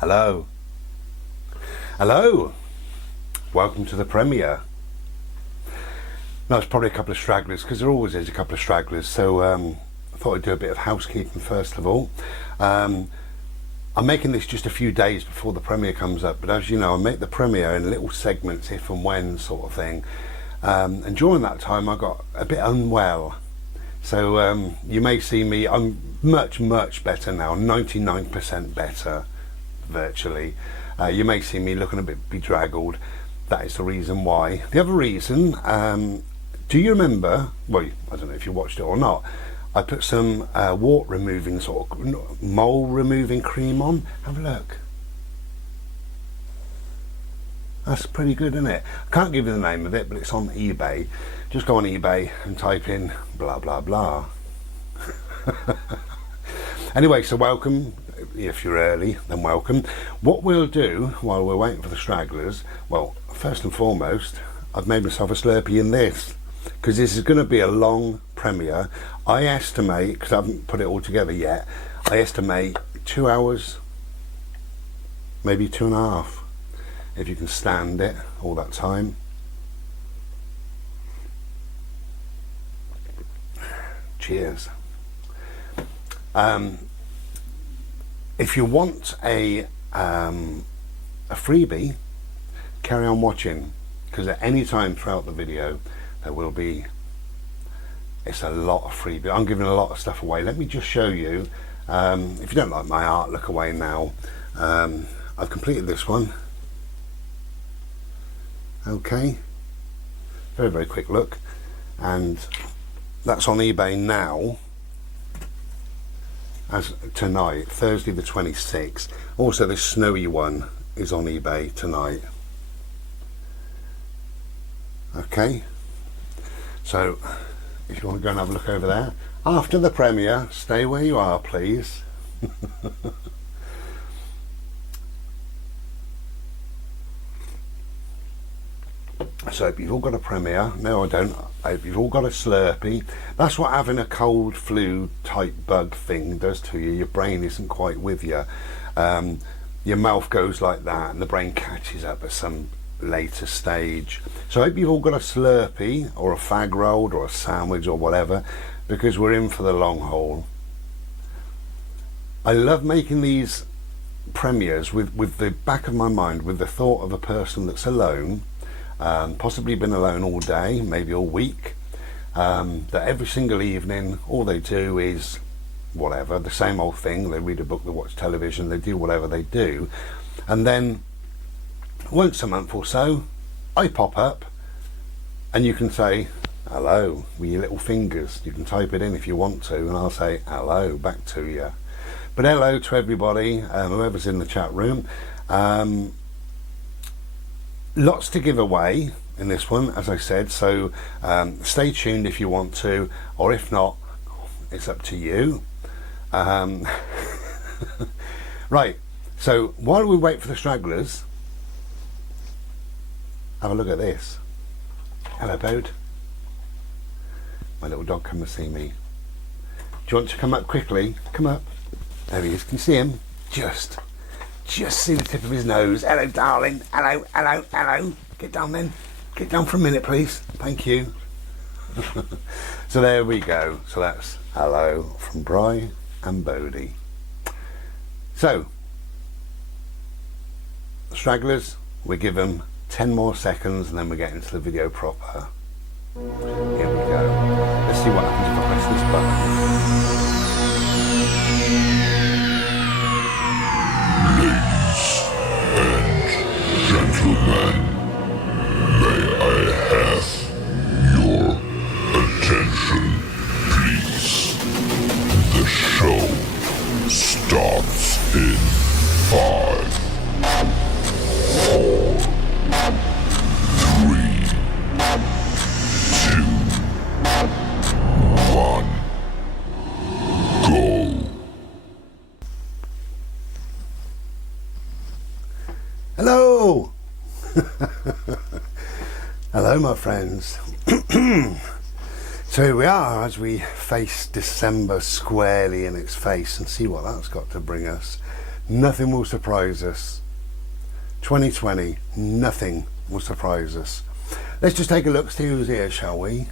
Hello. Hello. Welcome to the premiere. Now, it's probably a couple of stragglers, because there always is a couple of stragglers, so I thought I'd do a bit of housekeeping first of all. I'm making this just a few days before the premiere comes up, but as you know, I make the premiere in little segments, if and when sort of thing. And during that time I got a bit unwell, so you may see me, I'm much better now, 99% better virtually. You may see me looking a bit bedraggled. That is the reason why. The other reason, do you remember, well, I don't know if you watched it or not, I put some wart removing, sort of mole removing cream on. Have a look. That's pretty good, isn't it? I can't give you the name of it, but it's on eBay. Just go on eBay and type in blah blah blah. Anyway, so welcome. If you're early, then welcome. What we'll do while we're waiting for the stragglers, well, first and foremost, I've made myself a Slurpee in this, because this is going to be a long premiere. I estimate, because I haven't put it all together yet, I estimate 2 hours, maybe 2.5, if you can stand it all that time. Cheers. If you want a freebie, carry on watching, because at any time throughout the video there will be, it's a lot of freebie. I'm giving a lot of stuff away. Let me just show you. If you don't like my art, look away now. I've completed this one. Okay, very quick look, and that's on eBay now as tonight, Thursday the 26th. Also, this snowy one is on eBay tonight. Okay, so if you want to go and have a look over there after the premiere, stay where you are, please. So if you've all got a premiere, no I don't, I hope you've all got a Slurpee. That's what having a cold flu type bug thing does to you. Your brain isn't quite with you. Your mouth goes like that and the brain catches up at some later stage. So I hope you've all got a Slurpee or a fag rolled or a sandwich or whatever, because we're in for the long haul. I love making these premieres with the back of my mind, with the thought of a person that's alone, possibly been alone all day, maybe all week, that every single evening all they do is whatever, the same old thing. They read a book, they watch television, they do whatever they do, and then once a month or so I pop up and you can say hello with your little fingers. You can type it in if you want to, and I'll say hello back to you. But hello to everybody, whoever's in the chat room. Lots to give away in this one, as I said, so stay tuned if you want to, or if not, it's up to you. Right, so while we wait for the stragglers, have a look at this. Hello, Bode. My little dog come and see me. Do you want to come up quickly? Come up. There he is. Can you see him? Just see the tip of his nose. Hello, darling. Hello. Get down then. Get down for a minute, please. Thank you. So there we go. So that's hello from Bri and Bodie. So, stragglers, we give them 10 more seconds and then we get into the video proper. Here we go. Let's see what happens if I press this button. Gentlemen, may I have your attention, please? The show starts in 5, 4, 3, 2, 1, go. Hello! Hello, my friends. So here we are as we face December squarely in its face and see what that's got to bring us. Nothing will surprise us. 2020, nothing will surprise us. Let's just take a look, see who's here, shall we?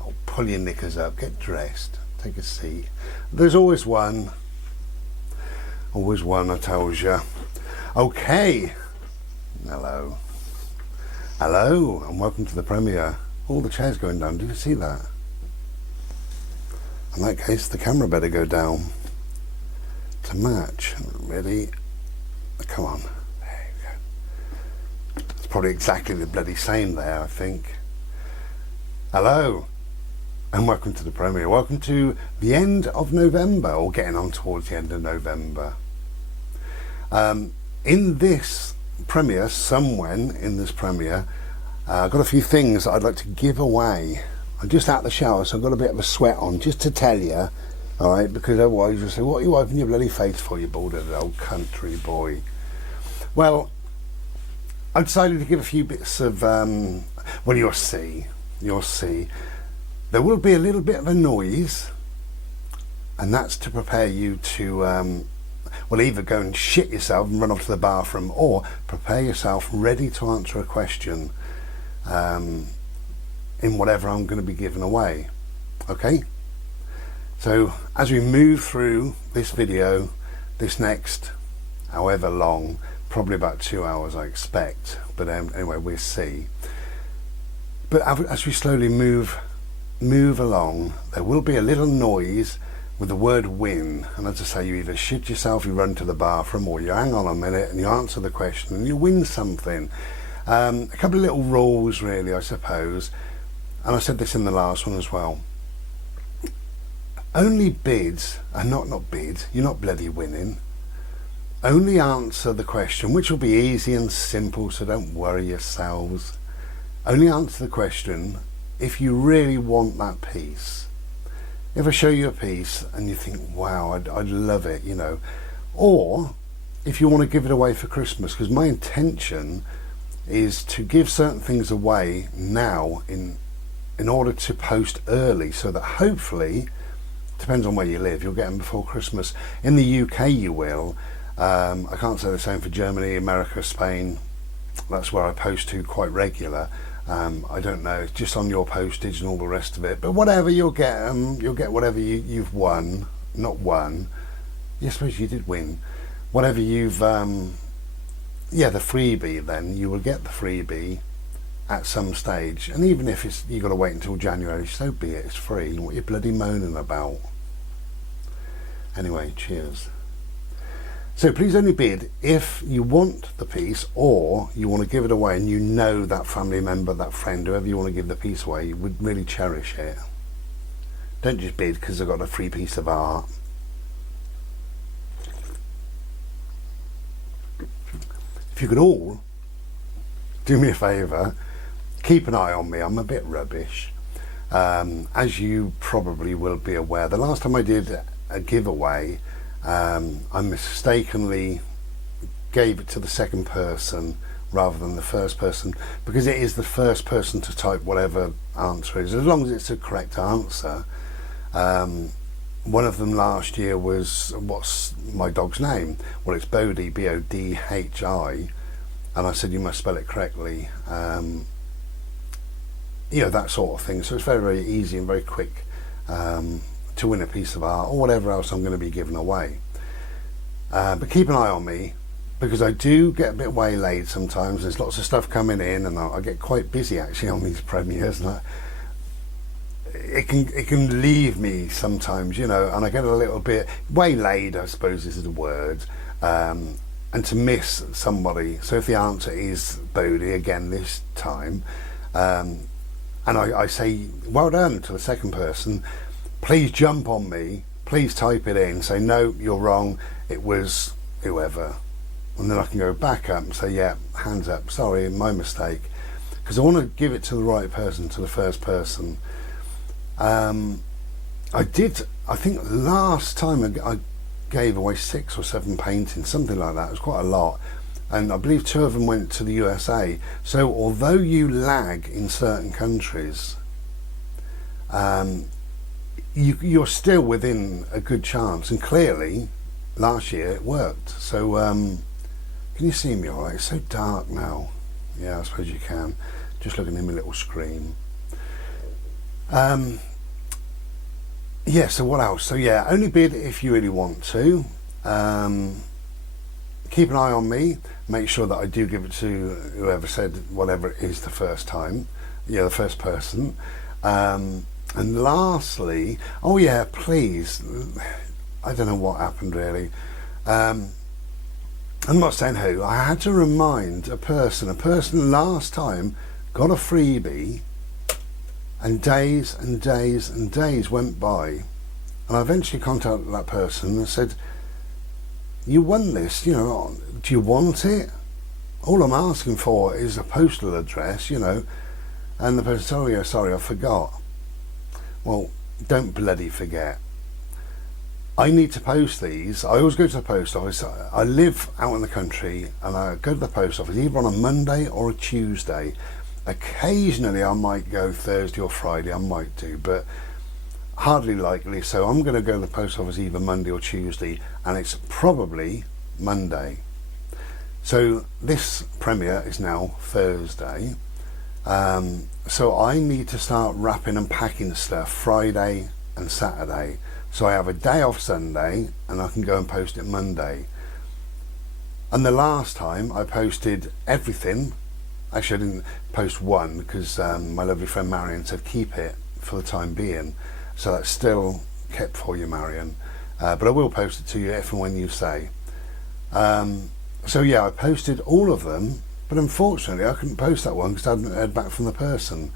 Oh, pull your knickers up, get dressed, take a seat. There's always one. Always one, I tells you. Okay. Hello. Hello, and welcome to the premiere. All the chairs going down, do you see that? In that case, the camera better go down to match. Ready? Come on. There you go. It's probably exactly the bloody same there, I think. Hello, and welcome to the premiere. Welcome to the end of November, or getting on towards the end of November. In this premiere, somewhere in this premiere, I've got a few things that I'd like to give away. I'm just out the shower, so I've got a bit of a sweat on, just to tell you, alright, because otherwise you'll say, what are you wiping your bloody face for, you bald-headed old country boy? Well, I decided to give a few bits of, well, you'll see. There will be a little bit of a noise, and that's to prepare you to, well, either go and shit yourself and run off to the bathroom, or prepare yourself ready to answer a question in whatever I'm going to be giving away. Okay? So as we move through this video, this next however long, probably about 2 hours I expect, but anyway, we'll see. But as we slowly move along, there will be a little noise with the word win, and as I say, you either shit yourself, you run to the bathroom, or you hang on a minute and you answer the question and you win something. A couple of little rules really, I suppose, and I said this in the last one as well. Only bids, and not bids, you're not bloody winning. Only answer the question, which will be easy and simple, so don't worry yourselves. Only answer the question if you really want that piece. If I show you a piece and you think, wow, I'd love it, you know, or if you want to give it away for Christmas, because my intention is to give certain things away now in order to post early, so that hopefully, depends on where you live, you'll get them before Christmas. In the UK you will. I can't say the same for Germany, America, Spain. That's where I post to quite regular. I don't know, it's just on your postage and all the rest of it, but whatever, you'll get whatever you've won. Not won, yeah, I suppose you did win. Whatever you've yeah, the freebie, then you will get the freebie at some stage, and even if it's you've got to wait until January, so be it, it's free. What you're bloody moaning about? Anyway, cheers. So please only bid if you want the piece, or you want to give it away and you know that family member, that friend, whoever you want to give the piece away, you would really cherish it. Don't just bid because I've got a free piece of art. If you could all do me a favour, keep an eye on me. I'm a bit rubbish, as you probably will be aware. The last time I did a giveaway, I mistakenly gave it to the second person rather than the first person, because it is the first person to type whatever answer is, as long as it's a correct answer. One of them last year was, what's my dog's name? Well, it's Bodhi, B-O-D-H-I, and I said you must spell it correctly. You know, that sort of thing. So it's very, very easy and very quick to win a piece of art or whatever else I'm going to be giving away. But keep an eye on me, because I do get a bit waylaid sometimes. There's lots of stuff coming in, and I get quite busy actually on these premieres, and it can leave me sometimes, you know, and I get a little bit waylaid, I suppose is the word, and to miss somebody. So if the answer is Bodhi again this time, and I say well done to the second person, please jump on me, please type it in, say no, you're wrong, it was whoever, and then I can go back up and say, yeah, hands up, sorry, my mistake, because I want to give it to the right person, to the first person. I think last time I gave away 6 or 7 paintings, something like that. It was quite a lot, and I believe 2 of them went to the USA. So although you lag in certain countries, you're still within a good chance, and clearly last year it worked. So can you see me all right? It's so dark now. Yeah, I suppose you can. Just looking at my little screen. Yeah, so what else? So yeah, only bid if you really want to. Keep an eye on me. Make sure that I do give it to whoever said whatever it is the first time. Yeah, the first person. And lastly, oh yeah, please, I don't know what happened really. I'm not saying who. I had to remind a person last time got a freebie, and days and days and days went by, and I eventually contacted that person and said, you won this, you know, do you want it? All I'm asking for is a postal address, you know. And the person said, oh yeah, sorry, I forgot. Well, don't bloody forget. I need to post these. I always go to the post office. I live out in the country, and I go to the post office either on a Monday or a Tuesday. Occasionally I might go Thursday or Friday, I might do, but hardly likely. So I'm going to go to the post office either Monday or Tuesday, and it's probably Monday. So this premiere is now Thursday. So I need to start wrapping and packing stuff Friday and Saturday. So I have a day off Sunday, and I can go and post it Monday. And the last time I posted everything, actually I didn't post one because my lovely friend Marion said keep it for the time being. So that's still kept for you, Marion. But I will post it to you if and when you say. So yeah, I posted all of them, but unfortunately I couldn't post that one because I hadn't heard back from the person.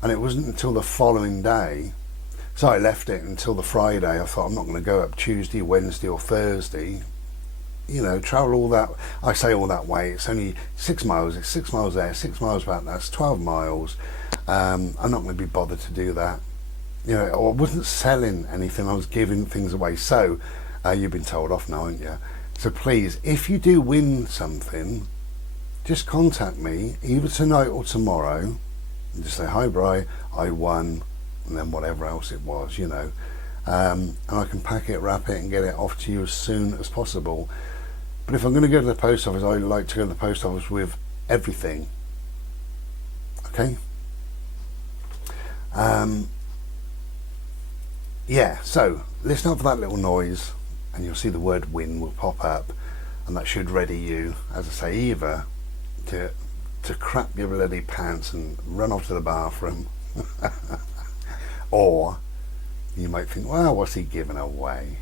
And it wasn't until the following day. So I left it until the Friday. I thought I'm not going to go up Tuesday, Wednesday or Thursday. You know, travel all that, I say all that way, it's only 6 miles, it's 6 miles there, 6 miles back, that's 12 miles. I'm not going to be bothered to do that. You know, I wasn't selling anything, I was giving things away. So, you've been told off now, haven't you? So please, if you do win something, just contact me, either tonight or tomorrow, and just say, hi Bri, I won, and then whatever else it was, you know. And I can pack it, wrap it and get it off to you as soon as possible. But if I'm going to go to the post office, I like to go to the post office with everything. Okay? Yeah, so listen up for that little noise, and you'll see the word win will pop up, and that should ready you, as I say, either to crap your bloody pants and run off to the bathroom, or you might think, well, what's he giving away?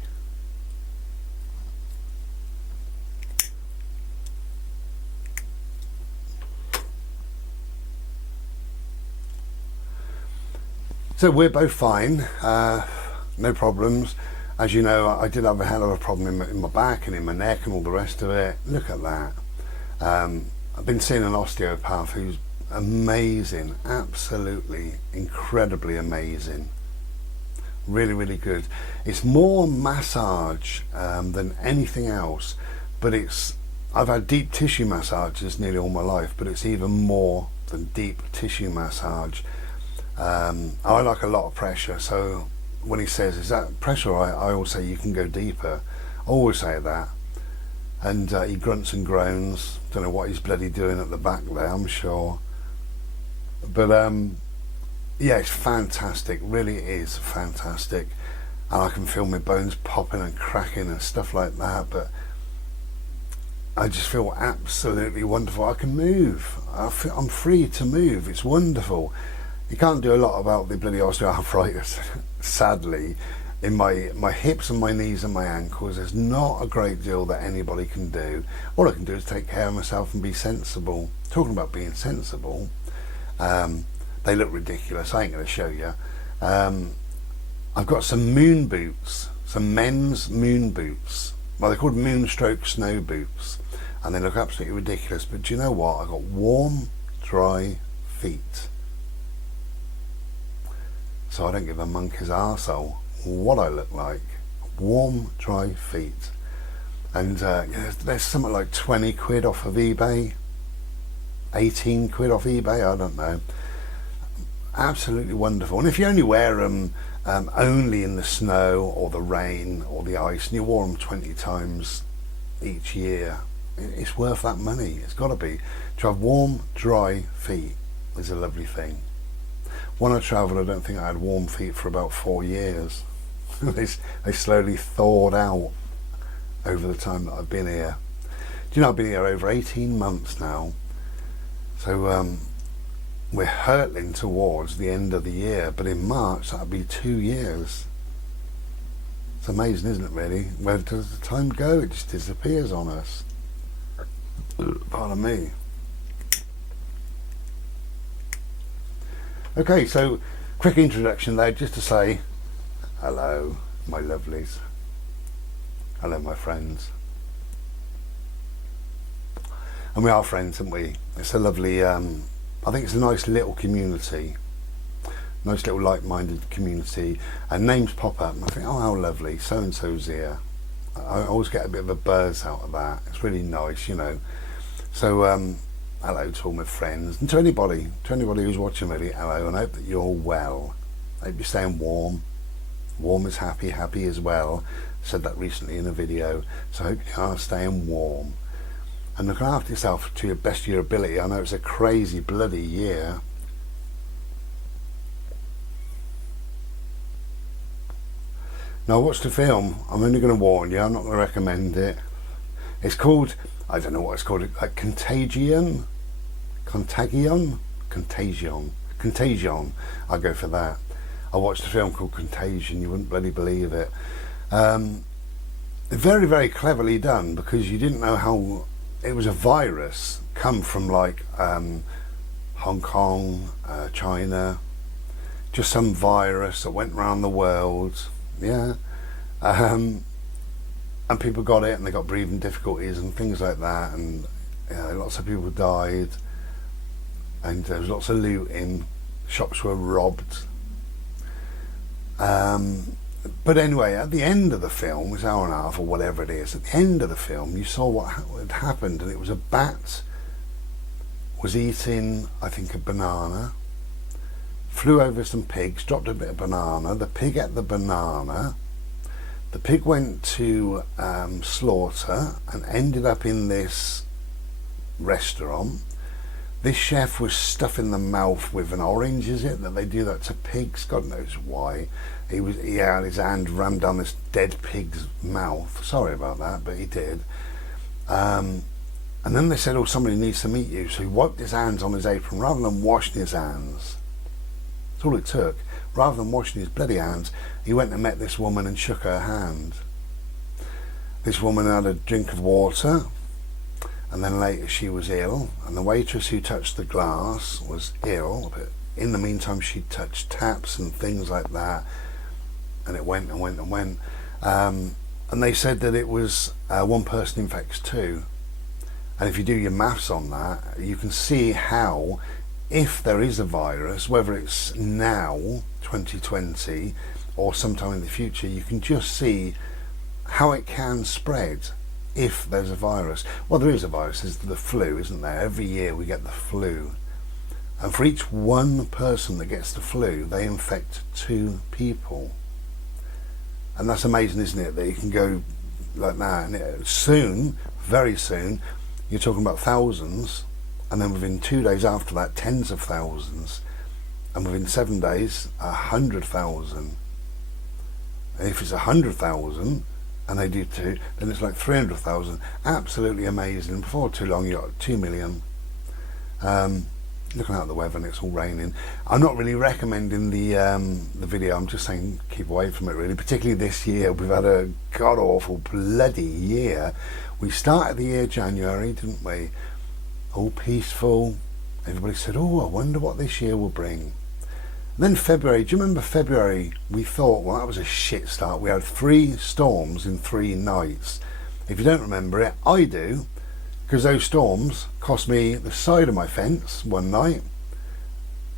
So we're both fine, no problems. As you know, I did have a hell of a problem in my back and in my neck and all the rest of it. Look at that. I've been seeing an osteopath who's amazing, absolutely incredibly amazing. Really, really good. It's more massage than anything else, but I've had deep tissue massages nearly all my life, but it's even more than deep tissue massage. I like a lot of pressure, so when he says, is that pressure? I always say you can go deeper. I always say that. And he grunts and groans. Don't know what he's bloody doing at the back there, I'm sure. But yeah, it's fantastic, really is fantastic. And I can feel my bones popping and cracking and stuff like that, but I just feel absolutely wonderful. I can move. I'm free to move. It's wonderful. You can't do a lot about the bloody osteoarthritis, sadly. In my hips and my knees and my ankles, there's not a great deal that anybody can do. All I can do is take care of myself and be sensible. Talking about being sensible, they look ridiculous. I ain't going to show you. I've got some moon boots, some men's moon boots. Well, they're called moonstroke snow boots, and they look absolutely ridiculous. But do you know what? I've got warm, dry feet. So I don't give a monkey's arsehole what I look like. Warm, dry feet. And there's something like 20 quid off of eBay, 18 quid off eBay, I don't know. absolutely wonderful. And if you only wear them only in the snow or the rain or the ice, and you wore them 20 times each year, it's worth that money. It's got to be. To have warm, dry feet is a lovely thing. When I travelled, I don't think I had warm feet for about 4 years. They slowly thawed out over the time that I've been here. Do you know, I've been here over 18 months now. So we're hurtling towards the end of the year, but in March that'll be 2 years. It's amazing, isn't it, really? Where does the time go? It just disappears on us. Pardon me. Okay, so quick introduction there, just to say hello, my lovelies. Hello, my friends. And we are friends, aren't we? It's a lovely, I think it's a nice little community. Nice little like-minded community. And names pop up and I think, oh, how lovely, so-and-so's here. I always get a bit of a buzz out of that. It's really nice, you know. So, hello to all my friends. And to anybody who's watching, really, hello. And I hope that you're all well. I hope you're staying warm. Warm is happy, happy is well. I said that recently in a video. So I hope you are staying warm. And looking after yourself to your best of your ability. I know it's a crazy bloody year. Now, I watched the film. I'm only going to warn you. I'm not going to recommend it. It's called, I don't know what it's called, like Contagion. I'll go for that. I watched a film called Contagion. You wouldn't bloody believe it. Very, very cleverly done, because you didn't know how it was a virus come from, like Hong Kong, China, just some virus that went around the world. Yeah, and people got it and they got breathing difficulties and things like that, and lots of people died, and there was lots of looting, shops were robbed. But anyway, at the end of the film, it was an hour and a half or whatever it is, at the end of the film you saw what had happened, and it was a bat was eating, I think, a banana, flew over some pigs, dropped a bit of banana, the pig ate the banana, the pig went to slaughter and ended up in this restaurant. This chef was stuffing the mouth with an orange, is it, that they do that to pigs? God knows why. He had his hand rammed down this dead pig's mouth. Sorry about that, but he did. And then they said, oh, somebody needs to meet you. So he wiped his hands on his apron rather than washing his hands. That's all it took. Rather than washing his bloody hands, he went and met this woman and shook her hand. This woman had a drink of water, and then later she was ill, and the waitress who touched the glass was ill, but in the meantime she touched taps and things like that, and it went and went and went. And they said that it was one person infects two. And if you do your maths on that, you can see how, if there is a virus, whether it's now, 2020, or sometime in the future, you can just see how it can spread if there's a virus. Well, there is a virus, there's the flu, isn't there? Every year we get the flu. And for each one person that gets the flu, they infect 2 people. And that's amazing, isn't it? That you can go like that. And soon, very soon, you're talking about thousands. And then within 2 days after that, tens of thousands. And within 7 days, 100,000. And if it's 100,000, and they do 2, then it's like 300,000. Absolutely amazing. Before too long, you got 2 million. Looking out at the weather and it's all raining. I'm not really recommending the video. I'm just saying keep away from it, really. Particularly this year, we've had a god-awful bloody year. We started the year January, didn't we? All peaceful. Everybody said, oh, I wonder what this year will bring. And then February, do you remember February? We thought, well, that was a shit start. We had 3 storms in 3 nights. If you don't remember it, I do, because those storms cost me the side of my fence one night,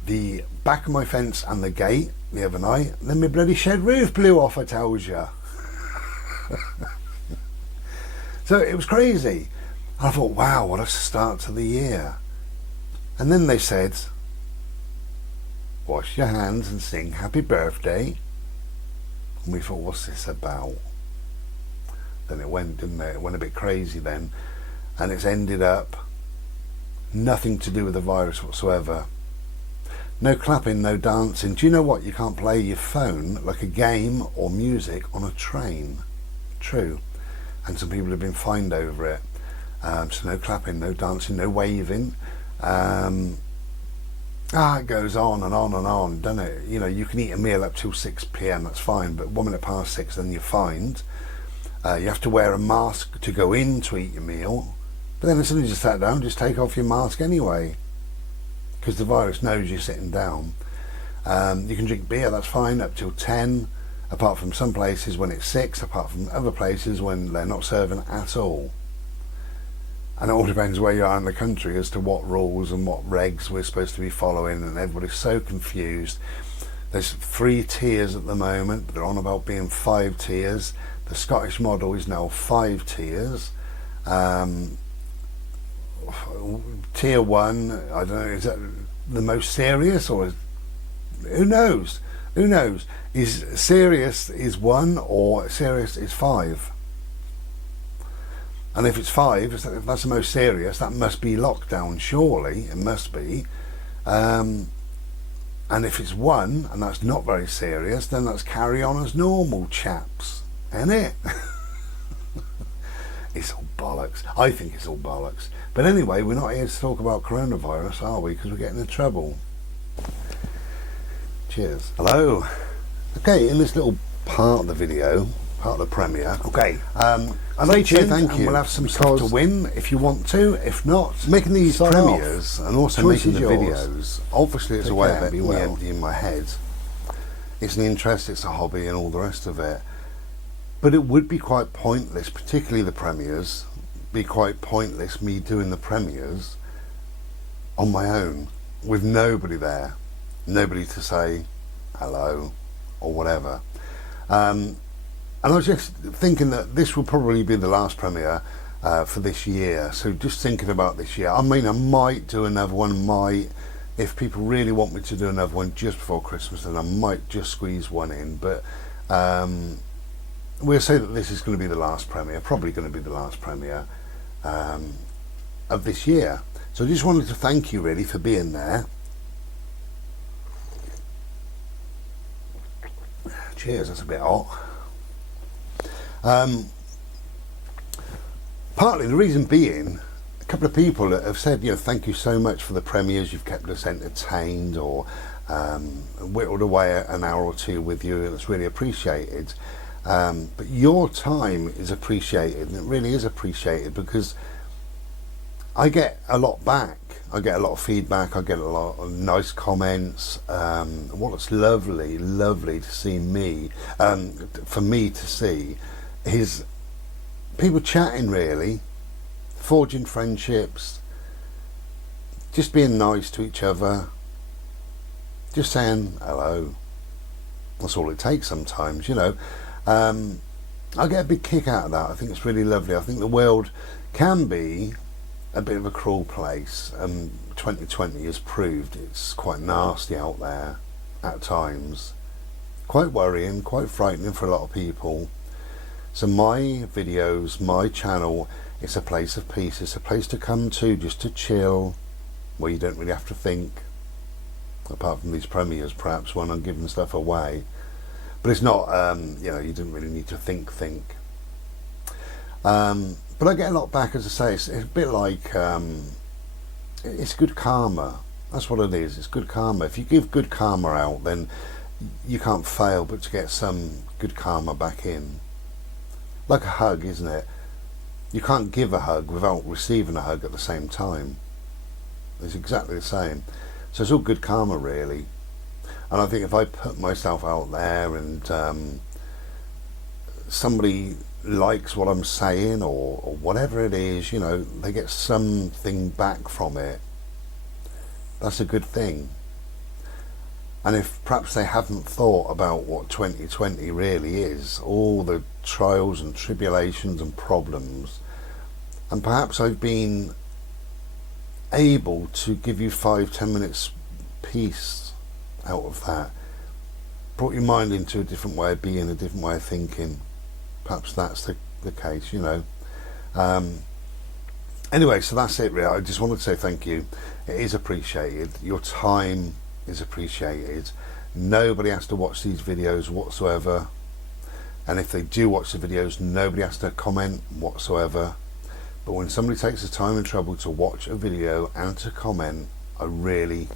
the back of my fence and the gate the other night, and then my bloody shed roof blew off, I tells you. So it was crazy. I thought, wow, what a start to the year. And then they said, wash your hands and sing happy birthday. And we thought, what's this about? Then it went, didn't it? It went a bit crazy then. And it's ended up nothing to do with the virus whatsoever. No clapping, no dancing. Do you know what? You can't play your phone like a game or music on a train. True. And some people have been fined over it. So no clapping, no dancing, no waving. It goes on and on and on, doesn't it? You know, you can eat a meal up till 6 p.m, that's fine, but 1 minute past 6, then you're fined. You have to wear a mask to go in to eat your meal. But then as soon as you sat down, just take off your mask anyway, because the virus knows you're sitting down. You can drink beer, that's fine, up till 10, apart from some places when it's 6, apart from other places when they're not serving at all. And it all depends where you are in the country as to what rules and what regs we're supposed to be following, and everybody's so confused. There's 3 tiers at the moment, but they're on about being 5 tiers. The Scottish model is now 5 tiers. Tier 1, I don't know, is that the most serious, or is, who knows? Who knows? Is serious is 1 or serious is 5? And if it's 5, if that's the most serious, that must be lockdown, surely. It must be. And if it's 1, and that's not very serious, then that's carry on as normal, chaps. Ain't it? It's all bollocks. I think it's all bollocks. But anyway, we're not here to talk about coronavirus, are we? Because we're getting in trouble. Cheers. Hello. Okay, in this little part of the video, part of the premiere. Okay. I'd like to say thank you. We'll have some stuff to win if you want to. If not, making these premieres and also making the videos, obviously it's a way of me emptying my head. It's an interest, it's a hobby, and all the rest of it. But it would be quite pointless, particularly the premieres, be quite pointless me doing the premieres on my own with nobody there, nobody to say hello or whatever. And I was just thinking that this will probably be the last premiere for this year. So just thinking about this year. I mean, I might do another one, if people really want me to do another one just before Christmas, then I might just squeeze one in. But we'll say that this is going to be the last premiere, probably going to be the last premiere of this year. So I just wanted to thank you really for being there. Cheers, that's a bit hot. Partly the reason being, a couple of people that have said, thank you so much for the premieres, you've kept us entertained, or whittled away an hour or 2 with you, and it's really appreciated. But your time is appreciated, and it really is appreciated, because I get a lot back. I get a lot of feedback, I get a lot of nice comments. What it's lovely to see for me to see, is people chatting, really, forging friendships, just being nice to each other, just saying hello. That's all it takes sometimes, I get a big kick out of that. I think it's really lovely. I think the world can be a bit of a cruel place, and 2020 has proved it's quite nasty out there at times, quite worrying, quite frightening for a lot of people. So my videos, my channel, it's a place of peace. It's a place to come to just to chill, where you don't really have to think, apart from these premieres perhaps when I'm giving stuff away. But it's not, you don't really need to think. But I get a lot back, as I say. It's a bit like, it's good karma. That's what it is. It's good karma. If you give good karma out, then you can't fail but to get some good karma back in. Like a hug, isn't it? You can't give a hug without receiving a hug at the same time. It's exactly the same. So it's all good karma, really. And I think if I put myself out there and somebody likes what I'm saying, or whatever it is, they get something back from it, that's a good thing. And if perhaps they haven't thought about what 2020 really is, all the trials and tribulations and problems, and perhaps I've been able to give you 5-10 minutes peace out of that. Brought your mind into a different way of being, a different way of thinking. Perhaps that's the case, you know. Anyway, so that's it really. I just wanted to say thank you. It is appreciated. Your time is appreciated. Nobody has to watch these videos whatsoever. And if they do watch the videos, nobody has to comment whatsoever. But when somebody takes the time and trouble to watch a video and to comment, I really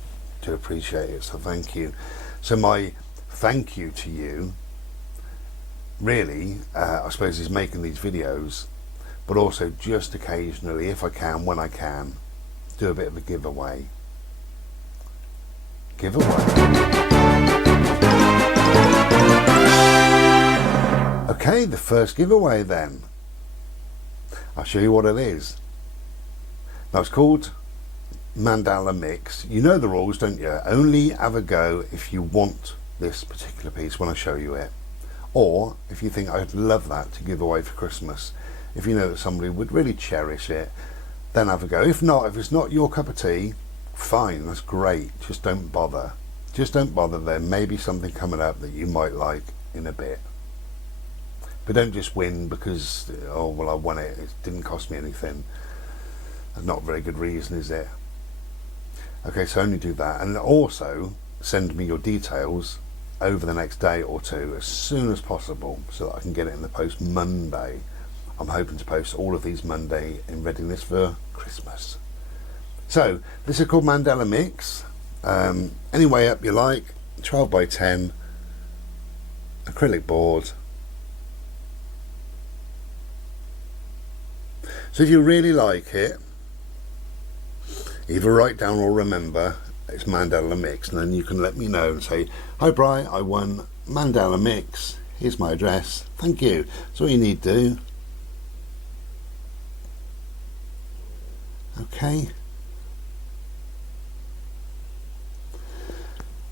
do appreciate it. So thank you. So my thank you to you, really, I suppose, is making these videos, but also just occasionally, if I can, when I can, do a bit of a giveaway. Okay, the first giveaway then. I'll show you what it is. Now it's called Mandala Mix. You know the rules, don't you? Only have a go if you want this particular piece when I show you it. Or if you think I'd love that to give away for Christmas. If you know that somebody would really cherish it, then have a go. If not, if it's not your cup of tea, fine, that's great. Just don't bother. Just don't bother. There may be something coming up that you might like in a bit. But don't just win because, oh, well, I won it. It didn't cost me anything. That's not a very good reason, is it? Okay, so only do that. And also send me your details over the next day or two as soon as possible so that I can get it in the post Monday. I'm hoping to post all of these Monday in readiness for Christmas. So this is called Mandala Mix. Any way up you like, 12 by 10, acrylic board. So if you really like it, either write down or remember it's Mandala Mix, and then you can let me know and say, hi Bri, I won Mandala Mix, here's my address, thank you. That's all you need to do. Okay.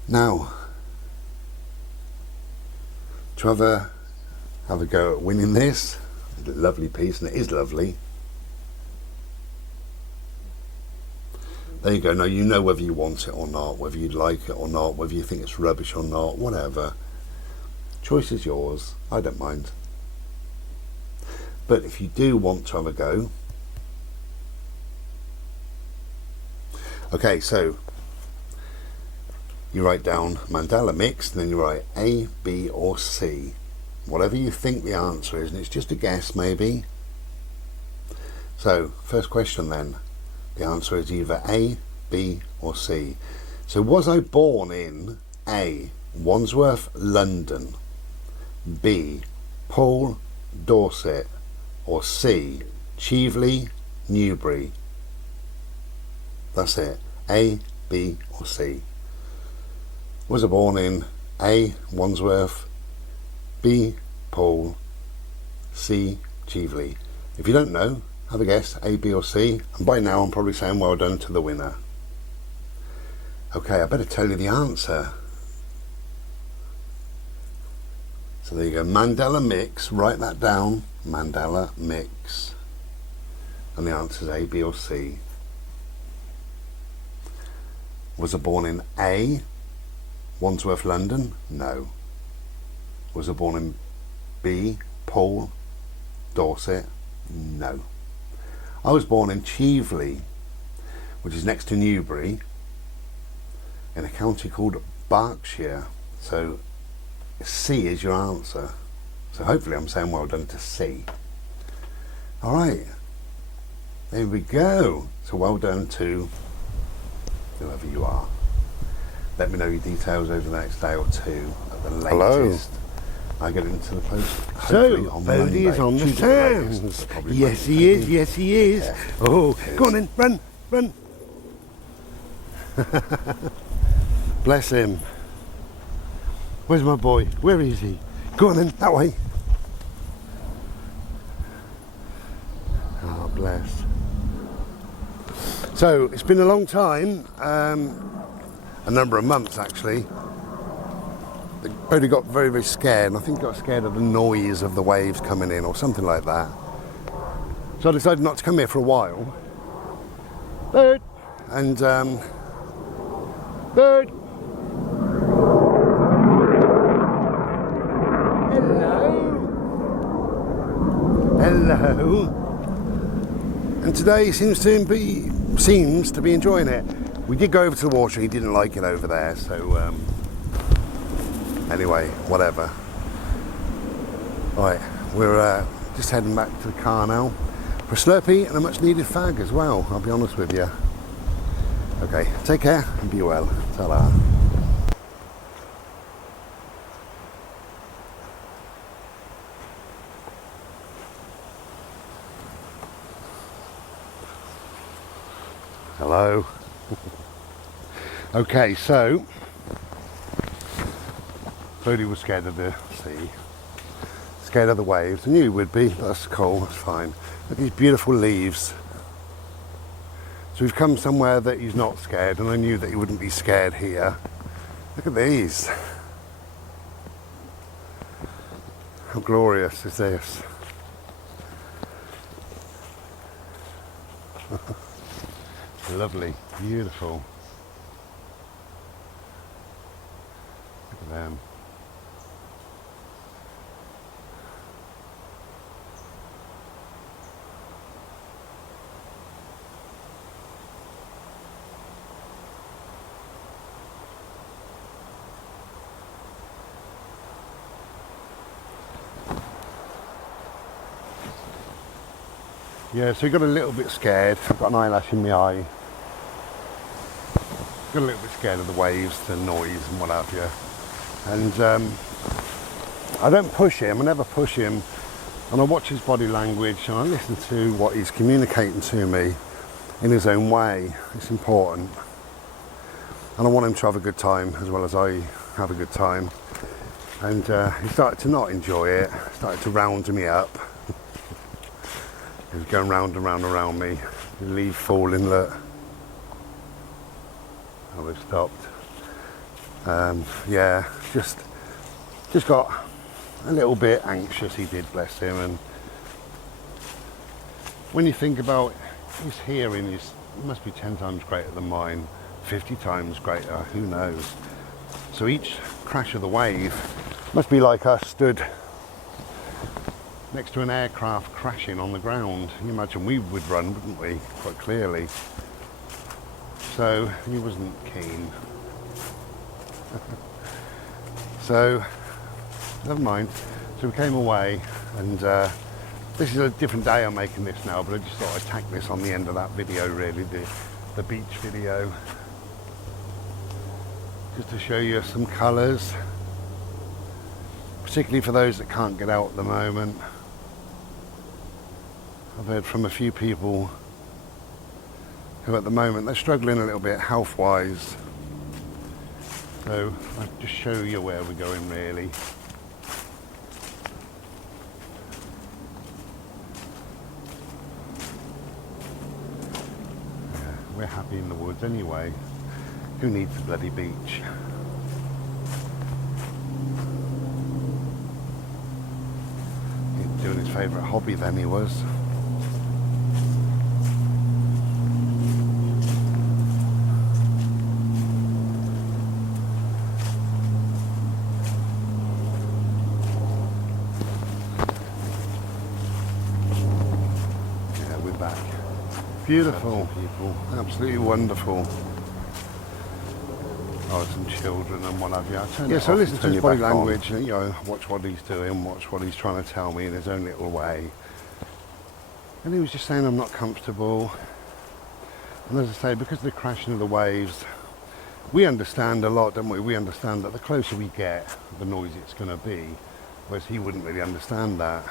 Now, to have a go at winning this lovely piece, and it is lovely. There you go. Now you know whether you want it or not, whether you like it or not, whether you think it's rubbish or not, whatever. Choice is yours. I don't mind. But if you do want to have a go, okay, so you write down Mandala Mix, and then you write A, B or C, whatever you think the answer is, and it's just a guess maybe. So first question then, the answer is either A, B or C. So was I born in A, Wandsworth, London, B, Poole, Dorset, or C, Chieveley, Newbury? That's it. A, B or C. Was I born in A, Wandsworth, B, Poole, C, Chieveley? If you don't know, have a guess, A, B or C, and by now I'm probably saying well done to the winner. Okay, I better tell you the answer. So there you go, Mandala Mix, write that down, Mandala Mix. And the answer is A, B or C. Was I born in A, Wandsworth, London? No. Was I born in B, Poole, Dorset? No. I was born in Chieveley, which is next to Newbury, in a county called Berkshire. So C is your answer. So hopefully I'm saying well done to C. Alright, there we go. So well done to whoever you are. Let me know your details over the next day or two at the latest. Hello. I get into the post. So, On Bodie is on the Tuesday at the latest, sands. but probably Yes, Monday. he is. Yes, he is. Yeah. Oh, Yes. go on then. Run, run. Bless him. Where's my boy? Where is he? Go on then, that way. Oh, bless. So, it's been a long time. A number of months, actually. Bodie got very, very scared, and I think got scared of the noise of the waves coming in or something like that. So I decided not to come here for a while. Bird! And, Bird! Hello. And today he seems to be enjoying it. We did go over to the water. He didn't like it over there, so anyway, whatever. Right, we're just heading back to the car now for a Slurpee and a much needed fag as well, I'll be honest with you. Okay, take care and be well. Ta-ra. Hello. Okay, so Bodie was scared of the sea, scared of the waves. I knew he would be, but that's cool, that's fine. Look at these beautiful leaves. So we've come somewhere that he's not scared, and I knew that he wouldn't be scared here. Look at these. How glorious is this? Lovely, beautiful. Look at them. Yeah, so he got a little bit scared. I've got an eyelash in my eye. Got a little bit scared of the waves, the noise and what have you. And I don't push him, I never push him. And I watch his body language and I listen to what he's communicating to me in his own way. It's important. And I want him to have a good time as well as I have a good time. And he started to not enjoy it, started to round me up. He was going round and round around me. The leaf falling, look. Oh, we've stopped. Yeah, just got a little bit anxious, he did, bless him. And when you think about his hearing, he must be 10 times greater than mine, 50 times greater, who knows. So each crash of the wave must be like us stood next to an aircraft crashing on the ground. You imagine we would run, wouldn't we? Quite clearly. So he wasn't keen. So never mind. So we came away, and this is a different day. I'm making this now, but I just thought I'd tack this on the end of that video, really, the beach video, just to show you some colours, particularly for those that can't get out at the moment. I've heard from a few people who at the moment they're struggling a little bit health wise, so I'll just show you where we're going really. Yeah, we're happy in the woods anyway. Who needs the bloody beach? He's doing his favourite hobby then, he was. Beautiful people, absolutely wonderful. Oh, some children and what have you. Yeah, so listen to his body language, and, you know, watch what he's doing, watch what he's trying to tell me in his own little way. And he was just saying I'm not comfortable. And as I say, because of the crashing of the waves, we understand a lot, don't we? We understand that the closer we get, the noisier it's going to be. Whereas he wouldn't really understand that.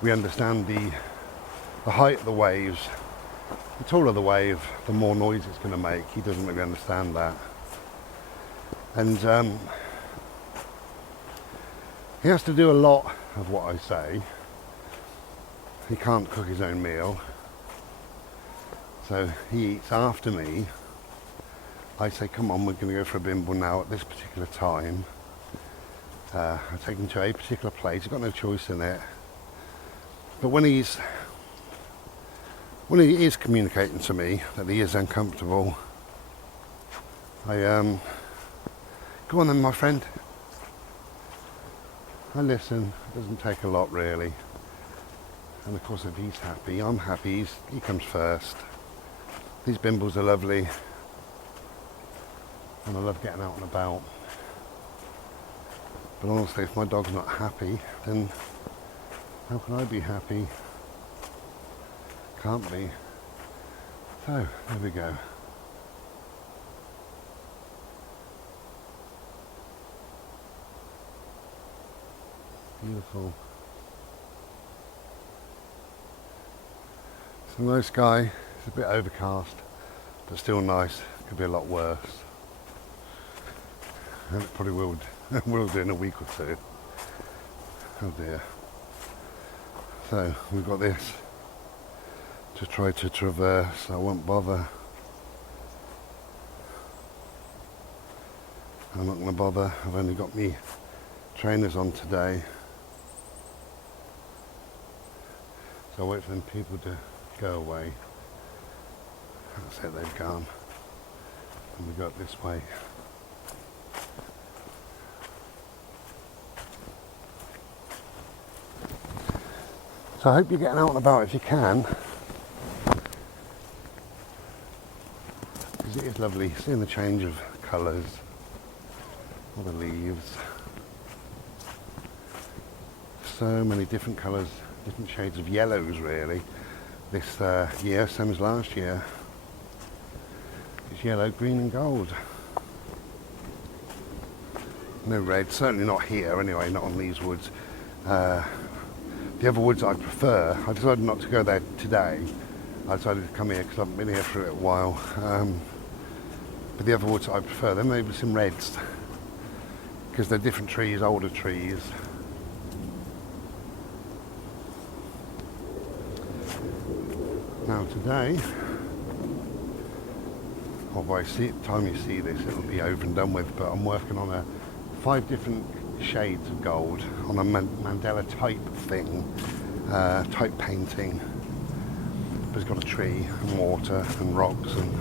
We understand the height of the waves. The taller the wave, the more noise it's going to make. He doesn't really understand that. And he has to do a lot of what I say. He can't cook his own meal. So he eats after me. I say, come on, we're going to go for a Bimbo now at this particular time. I take him to a particular place. He's got no choice in it. But when he is communicating to me that he is uncomfortable, I go on then, my friend. I listen. It doesn't take a lot really. And of course if he's happy, I'm happy, he comes first. These Bimbos are lovely. And I love getting out and about. But honestly, if my dog's not happy, then how can I be happy? Can't be. So, there we go. Beautiful. It's a nice sky. It's a bit overcast, but still nice. Could be a lot worse. And it probably will do in a week or two. Oh dear. So we've got this to try to traverse. I won't bother. I'm not going to bother. I've only got me trainers on today. So I'll wait for them people to go away. That's it, they've gone. And we go up this way. So I hope you're getting out and about if you can. Because it is lovely seeing the change of colours, all the leaves. So many different colours, different shades of yellows really. This year, same as last year. It's yellow, green and gold. No red, certainly not here anyway, not on these woods. The other woods I prefer, I decided not to go there today. I decided to come here because I haven't been here for a little while. But the other woods I prefer, there may be some reds. Because they're different trees, older trees. Now today, or by the time you see this it'll be over and done with, but I'm working on 5 different shades of gold on a Mandala type thing, type painting. But it's got a tree and water and rocks and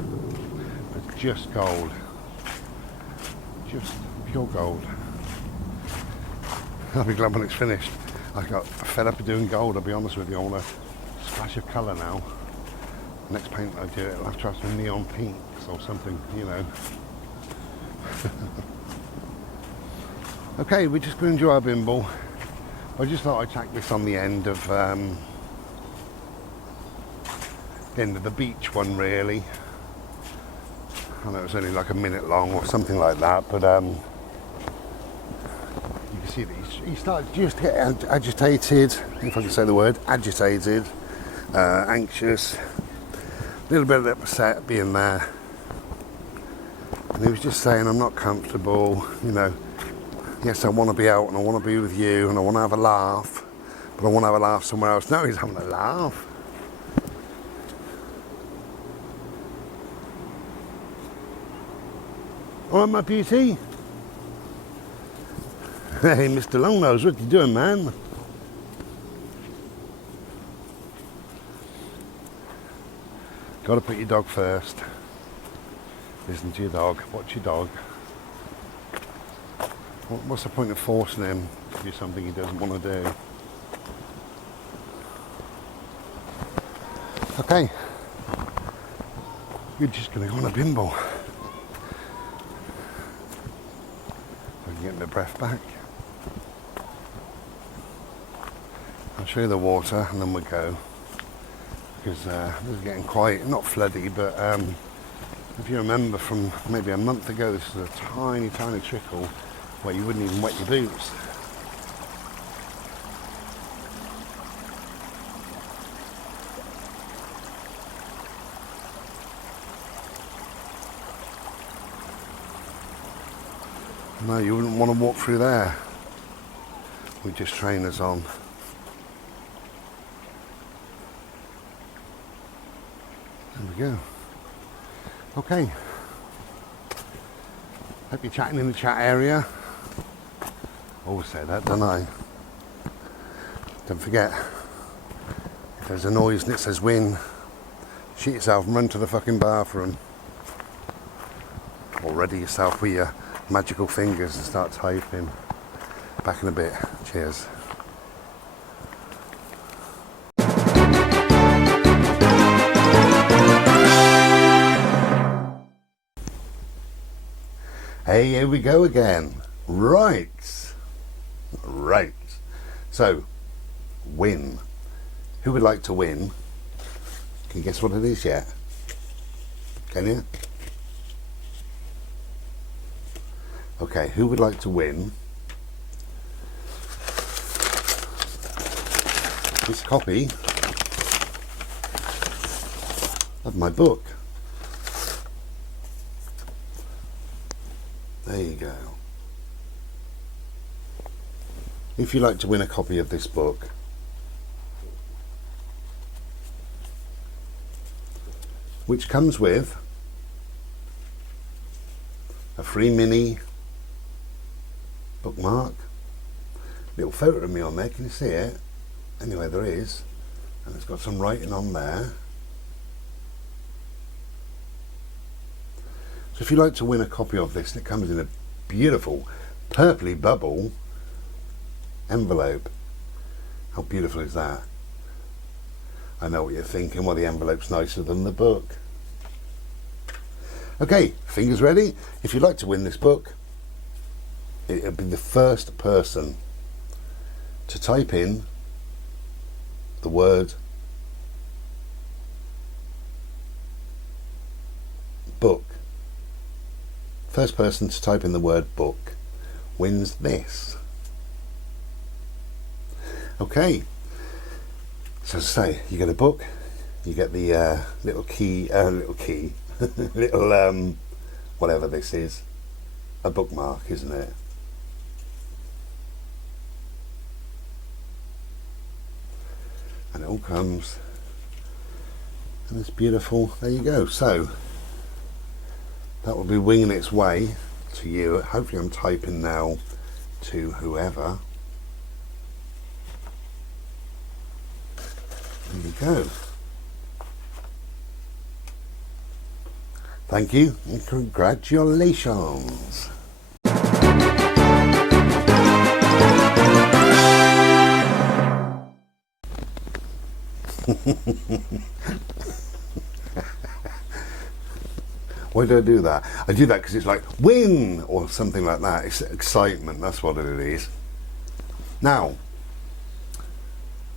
it's just gold, just pure gold. I'll be glad when it's finished. I got fed up of doing gold, I'll be honest with you. I want a splash of colour now. Next paint I do, it'll have to have some neon pinks or something, you know. Okay, we're just going to enjoy our Bimbo. I just thought I'd tack this on the end of the beach one really. I know it's only like a minute long or something like that, but you can see that he started just to get agitated, if I can say the word, agitated, anxious, a little bit upset being there. And he was just saying, I'm not comfortable, you know. Yes, I want to be out and I want to be with you and I want to have a laugh, but I want to have a laugh somewhere else. No, he's having a laugh. All right, my beauty. Hey, Mr. Longnose, what you doing, man? Got to put your dog first. Listen to your dog. Watch your dog. What's the point of forcing him to do something he doesn't want to do? Okay. We're just going to go on a Bimbo. I can get my breath back. I'll show you the water and then we'll go. Because this is getting quite, not floody, but if you remember from maybe a month ago, this is a tiny, tiny trickle where you wouldn't even wet your boots. No, you wouldn't want to walk through there with just trainers on. There we go. Okay. Hope you're chatting in the chat area. Always say that, don't I? Don't forget, if there's a noise and it says win, shit yourself and run to the fucking bathroom. Or ready yourself with your magical fingers and start typing. Back in a bit. Cheers. Hey, here we go again. Right. So, win. Who would like to win? Can you guess what it is yet? Can you? Okay, who would like to win this copy of my book? There you go. If you'd like to win a copy of this book, which comes with a free mini bookmark, little photo of me on there, can you see it? Anyway, there is, and it's got some writing on there. So if you'd like to win a copy of this, and it comes in a beautiful purpley bubble envelope. How beautiful is that? I know what you're thinking, well, the envelope's nicer than the book. Okay, fingers ready. If you'd like to win this book, it'll be the first person to type in the word book. First person to type in the word book wins this. Okay, so as I say, you get a book, you get the little key, little whatever this is, a bookmark, isn't it? And it all comes, and it's beautiful. There you go. So that will be winging its way to you. Hopefully I'm typing now to whoever. There you go. Thank you and congratulations. Why do I do that? I do that because it's like win or something like that. It's excitement, that's what it is. Now,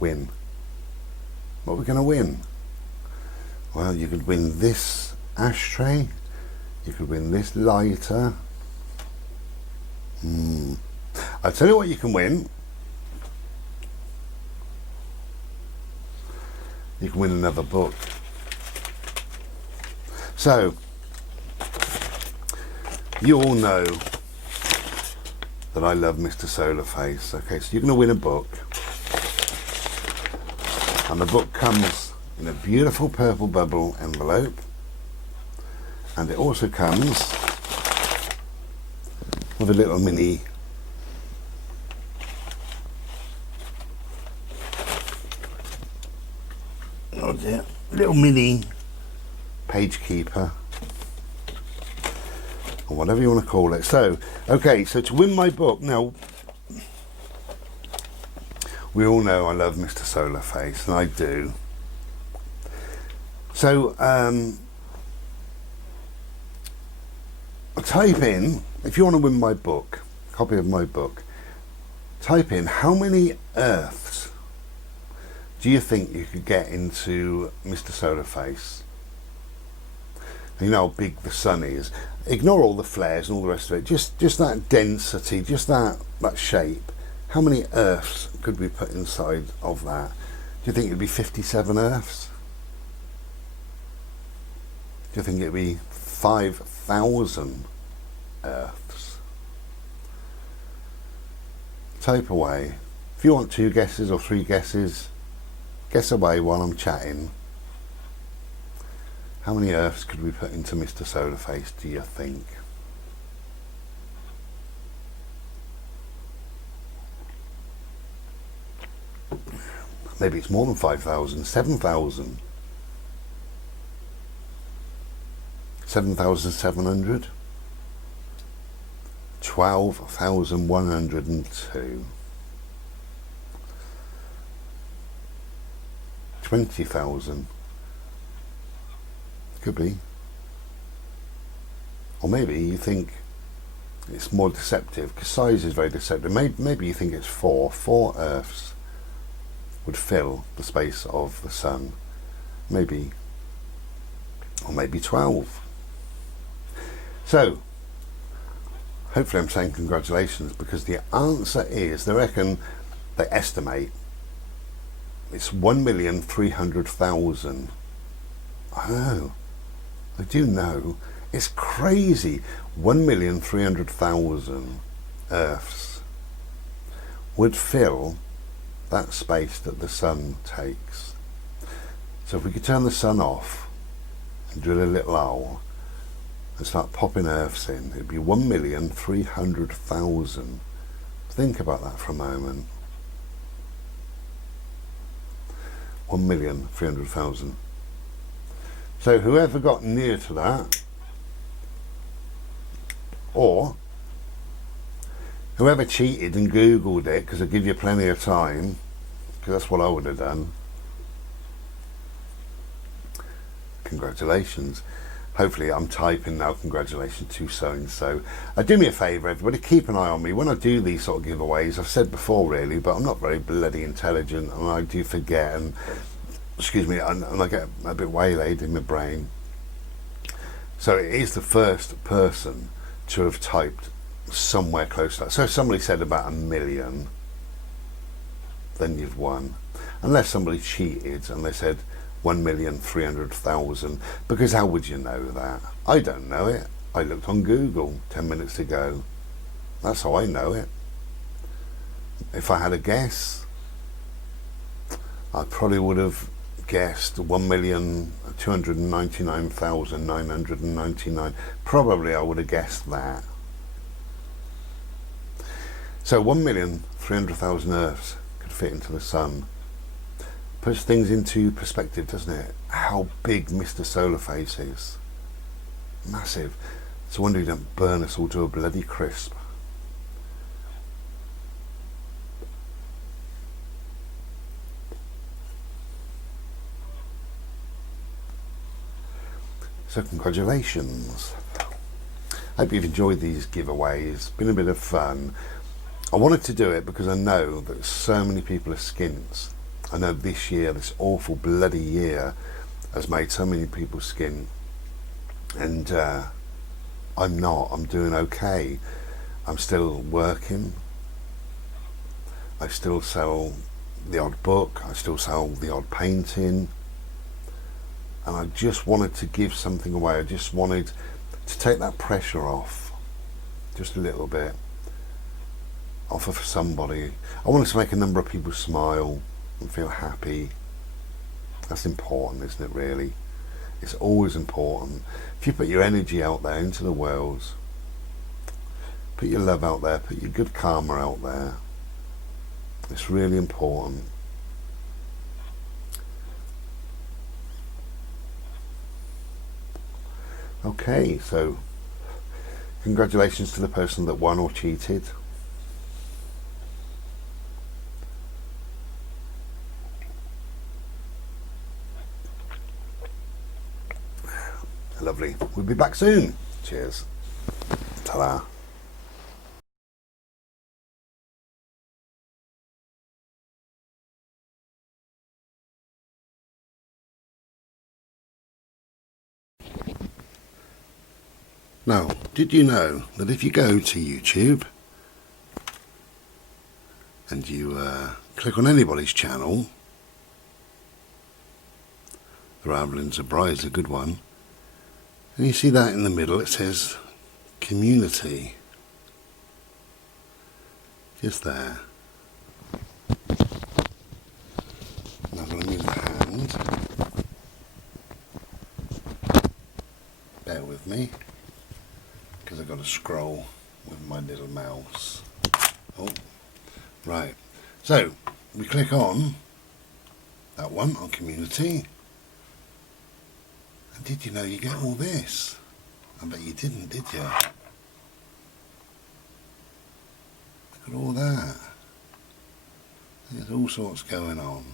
win. What are we going to win? Well, you could win this ashtray, you could win this lighter. I'll tell you what you can win. You can win another book. So, you all know that I love Mr. Solarface. Okay, so you're going to win a book. And the book comes in a beautiful purple bubble envelope. And it also comes with a little mini little mini page keeper, or whatever you want to call it. So, okay, so to win my book, now, we all know I love Mr. Solarface, and I do. So, type in, if you want to win my book, copy of my book, type in how many Earths do you think you could get into Mr. Solarface? You know how big the sun is. Ignore all the flares and all the rest of it. Just that density, just that shape. How many Earths could we put inside of that? Do you think it'd be 57 Earths? Do you think it'd be 5,000 Earths? Type away. If you want 2 guesses or 3 guesses, guess away while I'm chatting. How many Earths could we put into Mr. Solarface, do you think? Maybe it's more than 5,000, 7,000. 7,700. 12,102. 20,000. Could be. Or maybe you think it's more deceptive, because size is very deceptive. Maybe you think it's 4 Earths would fill the space of the sun, maybe, or maybe 12. So hopefully I'm saying congratulations, because the answer is, they estimate it's 1,300,000. I know, I do know, it's crazy. 1,300,000 Earths would fill that space that the sun takes. So if we could turn the sun off and drill a little hole and start popping Earths in, it'd be 1,300,000. Think about that for a moment. 1,300,000. So whoever got near to that, or whoever cheated and googled it, because I'll give you plenty of time, because that's what I would have done, congratulations. Hopefully I'm typing now, congratulations to so and so. Do me a favour everybody, keep an eye on me when I do these sort of giveaways. I've said before really, but I'm not very bloody intelligent, and I do forget, and excuse me, and I get a bit waylaid in my brain. So it is the first person to have typed somewhere close to that. So if somebody said about 1 million, then you've won. Unless somebody cheated and they said 1,300,000, because how would you know that? I don't know it. I looked on Google 10 minutes ago. That's how I know it. If I had a guess, I probably would have guessed 1,299,999. Probably I would have guessed that. So 1,300,000 Earths could fit into the sun. Puts things into perspective, doesn't it? How big Mr. Solar Face is. Massive. It's a wonder he don't burn us all to a bloody crisp. So congratulations. Hope you've enjoyed these giveaways. Been a bit of fun. I wanted to do it because I know that so many people are skint. I know this year, this awful bloody year, has made so many people skint. And I'm not. I'm doing okay. I'm still working. I still sell the odd book. I still sell the odd painting. And I just wanted to give something away. I just wanted to take that pressure off, just a little bit, offer for somebody. I wanted to make a number of people smile and feel happy. That's important, isn't it, really? It's always important. If you put your energy out there into the world, put your love out there, put your good karma out there, it's really important. Okay, so congratulations to the person that won or cheated. Lovely. We'll be back soon. Cheers. Ta-da. Now, did you know that if you go to YouTube and you click on anybody's channel, the Ramblings of Bri is a good one, and you see that in the middle, it says community, just there. Now I'm going to move the hand, bear with me, because I've got to scroll with my little mouse. Oh, right. So we click on that one, on community. And did you know you get all this? I bet you didn't, did you? Look at all that. There's all sorts going on.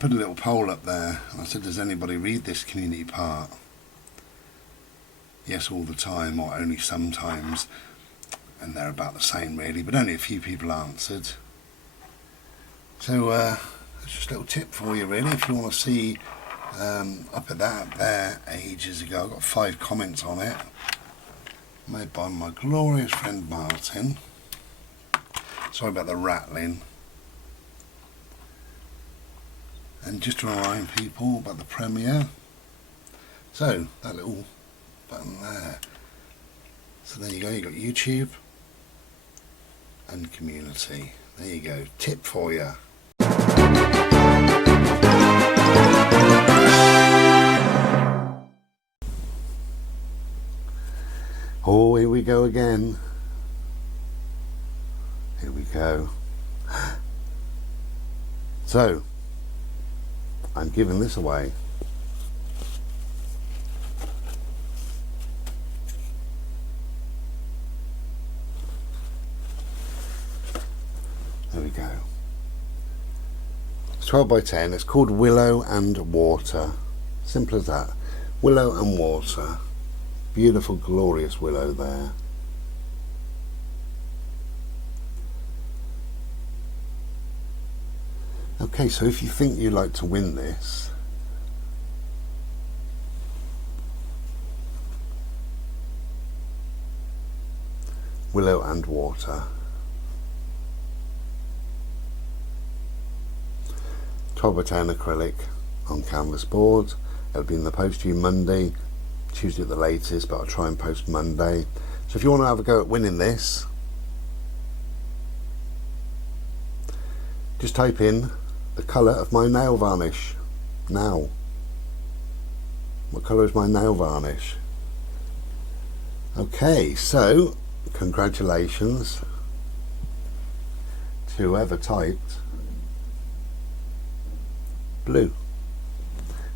put a little poll up there and I said, does anybody read this community part? Yes, all the time, or only sometimes. And they're about the same really, but only a few people answered. So that's just a little tip for you really, if you want to see up at that up there ages ago. I've got 5 comments on it, made by my glorious friend Martin. Sorry about the rattling. And just to remind people about the premiere, so that little button there. So there you go, you got YouTube and community. There you go, tip for you. Oh, here we go again. Here we go. So, I'm giving this away. There we go. It's 12 by 10. It's called Willow and Water. Simple as that. Willow and water. Beautiful, glorious willow there. Okay, so if you think you'd like to win this, Willow and Water, 12 by 10 acrylic on canvas board. It'll be in the post to you Monday, Tuesday at the latest, but I'll try and post Monday. So if you want to have a go at winning this, just type in the colour of my nail varnish now. What colour is my nail varnish? Okay, so congratulations to whoever typed blue.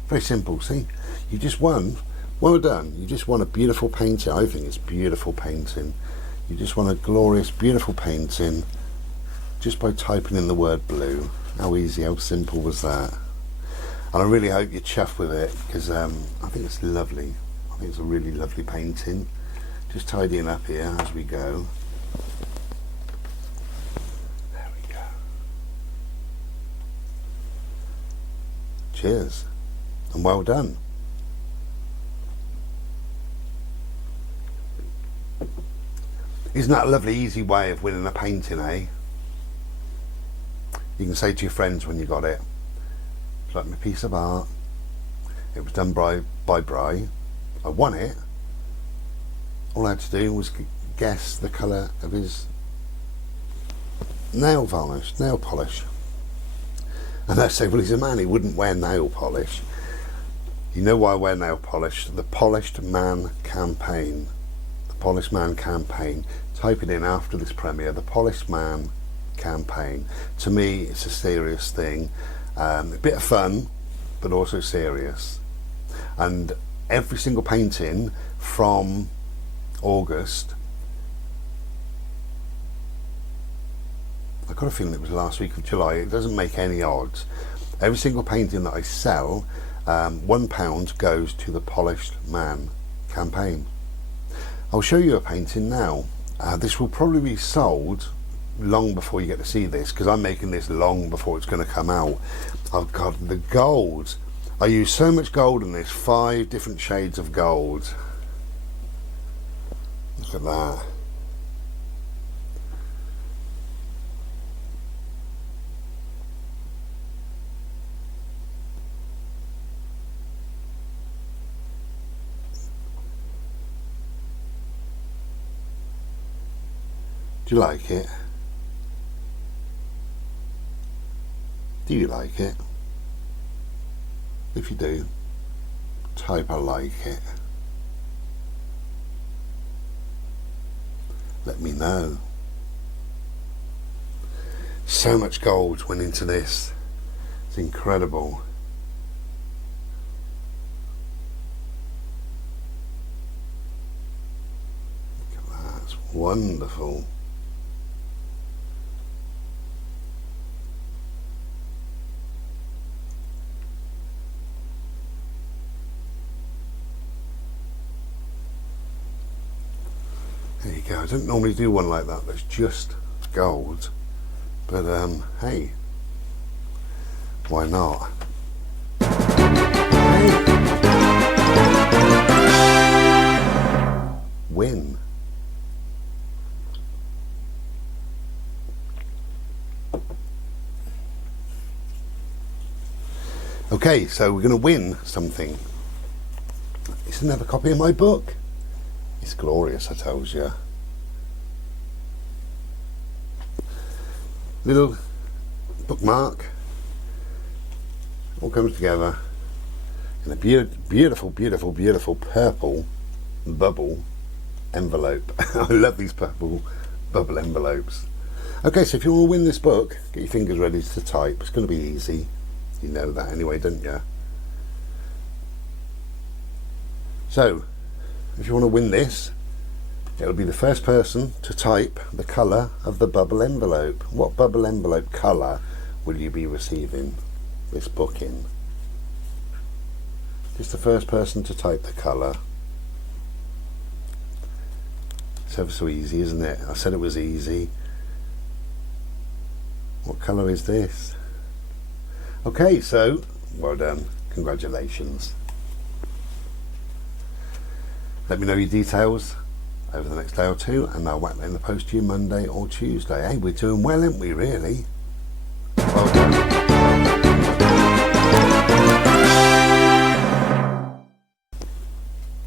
Very simple, see? You just won. Well done. You just won a beautiful painting. I think it's beautiful painting. You just won a glorious, beautiful painting just by typing in the word blue. How easy, how simple was that? And I really hope you're chuffed with it, because I think it's lovely. I think it's a really lovely painting. Just tidying up here as we go. There we go. Cheers. And well done. Isn't that a lovely, easy way of winning a painting, eh? You can say to your friends when you got it, it's like my piece of art. It was done by Bry. I won it. All I had to do was guess the colour of his nail varnish, nail polish. And they say, well, he's a man, he wouldn't wear nail polish. You know why I wear nail polish? The Polished Man campaign. The Polished Man campaign. Type it in after this premiere. The Polished Man campaign. To me, it's a serious thing. A bit of fun, but also serious. And every single painting from August, I got a feeling it was last week of July, it doesn't make any odds. Every single painting that I sell, £1 goes to the Polished Man campaign. I'll show you a painting now. This will probably be sold long before you get to see this, because I'm making this long before it's going to come out. I've got the gold. I use so much gold in this, 5 different shades of gold. Look at that. Do you like it? Do you like it? If you do, type I like it. Let me know. So much gold went into this. It's incredible. Look at that, it's wonderful. go. I don't normally do one like that that's just gold, but hey, why not? Win. Okay, so we're going to win something. It's another copy of my book. It's glorious, I tells you. Little bookmark. All comes together in a beautiful, beautiful, beautiful purple bubble envelope. I love these purple bubble envelopes. Okay, so if you want to win this book, get your fingers ready to type. It's going to be easy. You know that anyway, don't you? So, if you want to win this, it'll be the first person to type the colour of the bubble envelope. What bubble envelope colour will you be receiving this book in? Just the first person to type the colour. It's ever so easy, isn't it? I said it was easy. What colour is this? Okay, so well done. Congratulations. Let me know your details over the next day or two, and I'll whack that in the post to you Monday or Tuesday. Hey, we're doing well, aren't we, really? Well done.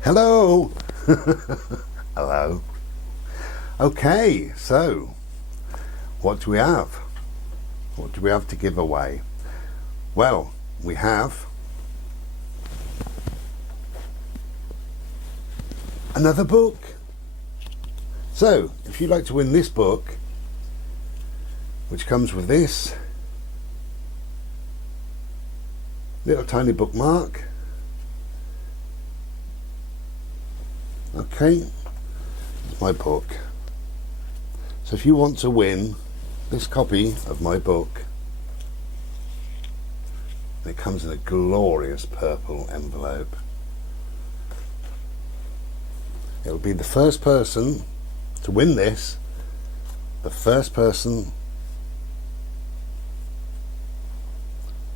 Hello. Hello. Okay, so what do we have? What do we have to give away? Well, we have another book. So, if you'd like to win this book, which comes with this little tiny bookmark, okay, it's my book. So if you want to win this copy of my book, it comes in a glorious purple envelope. It'll be the first person to win this, the first person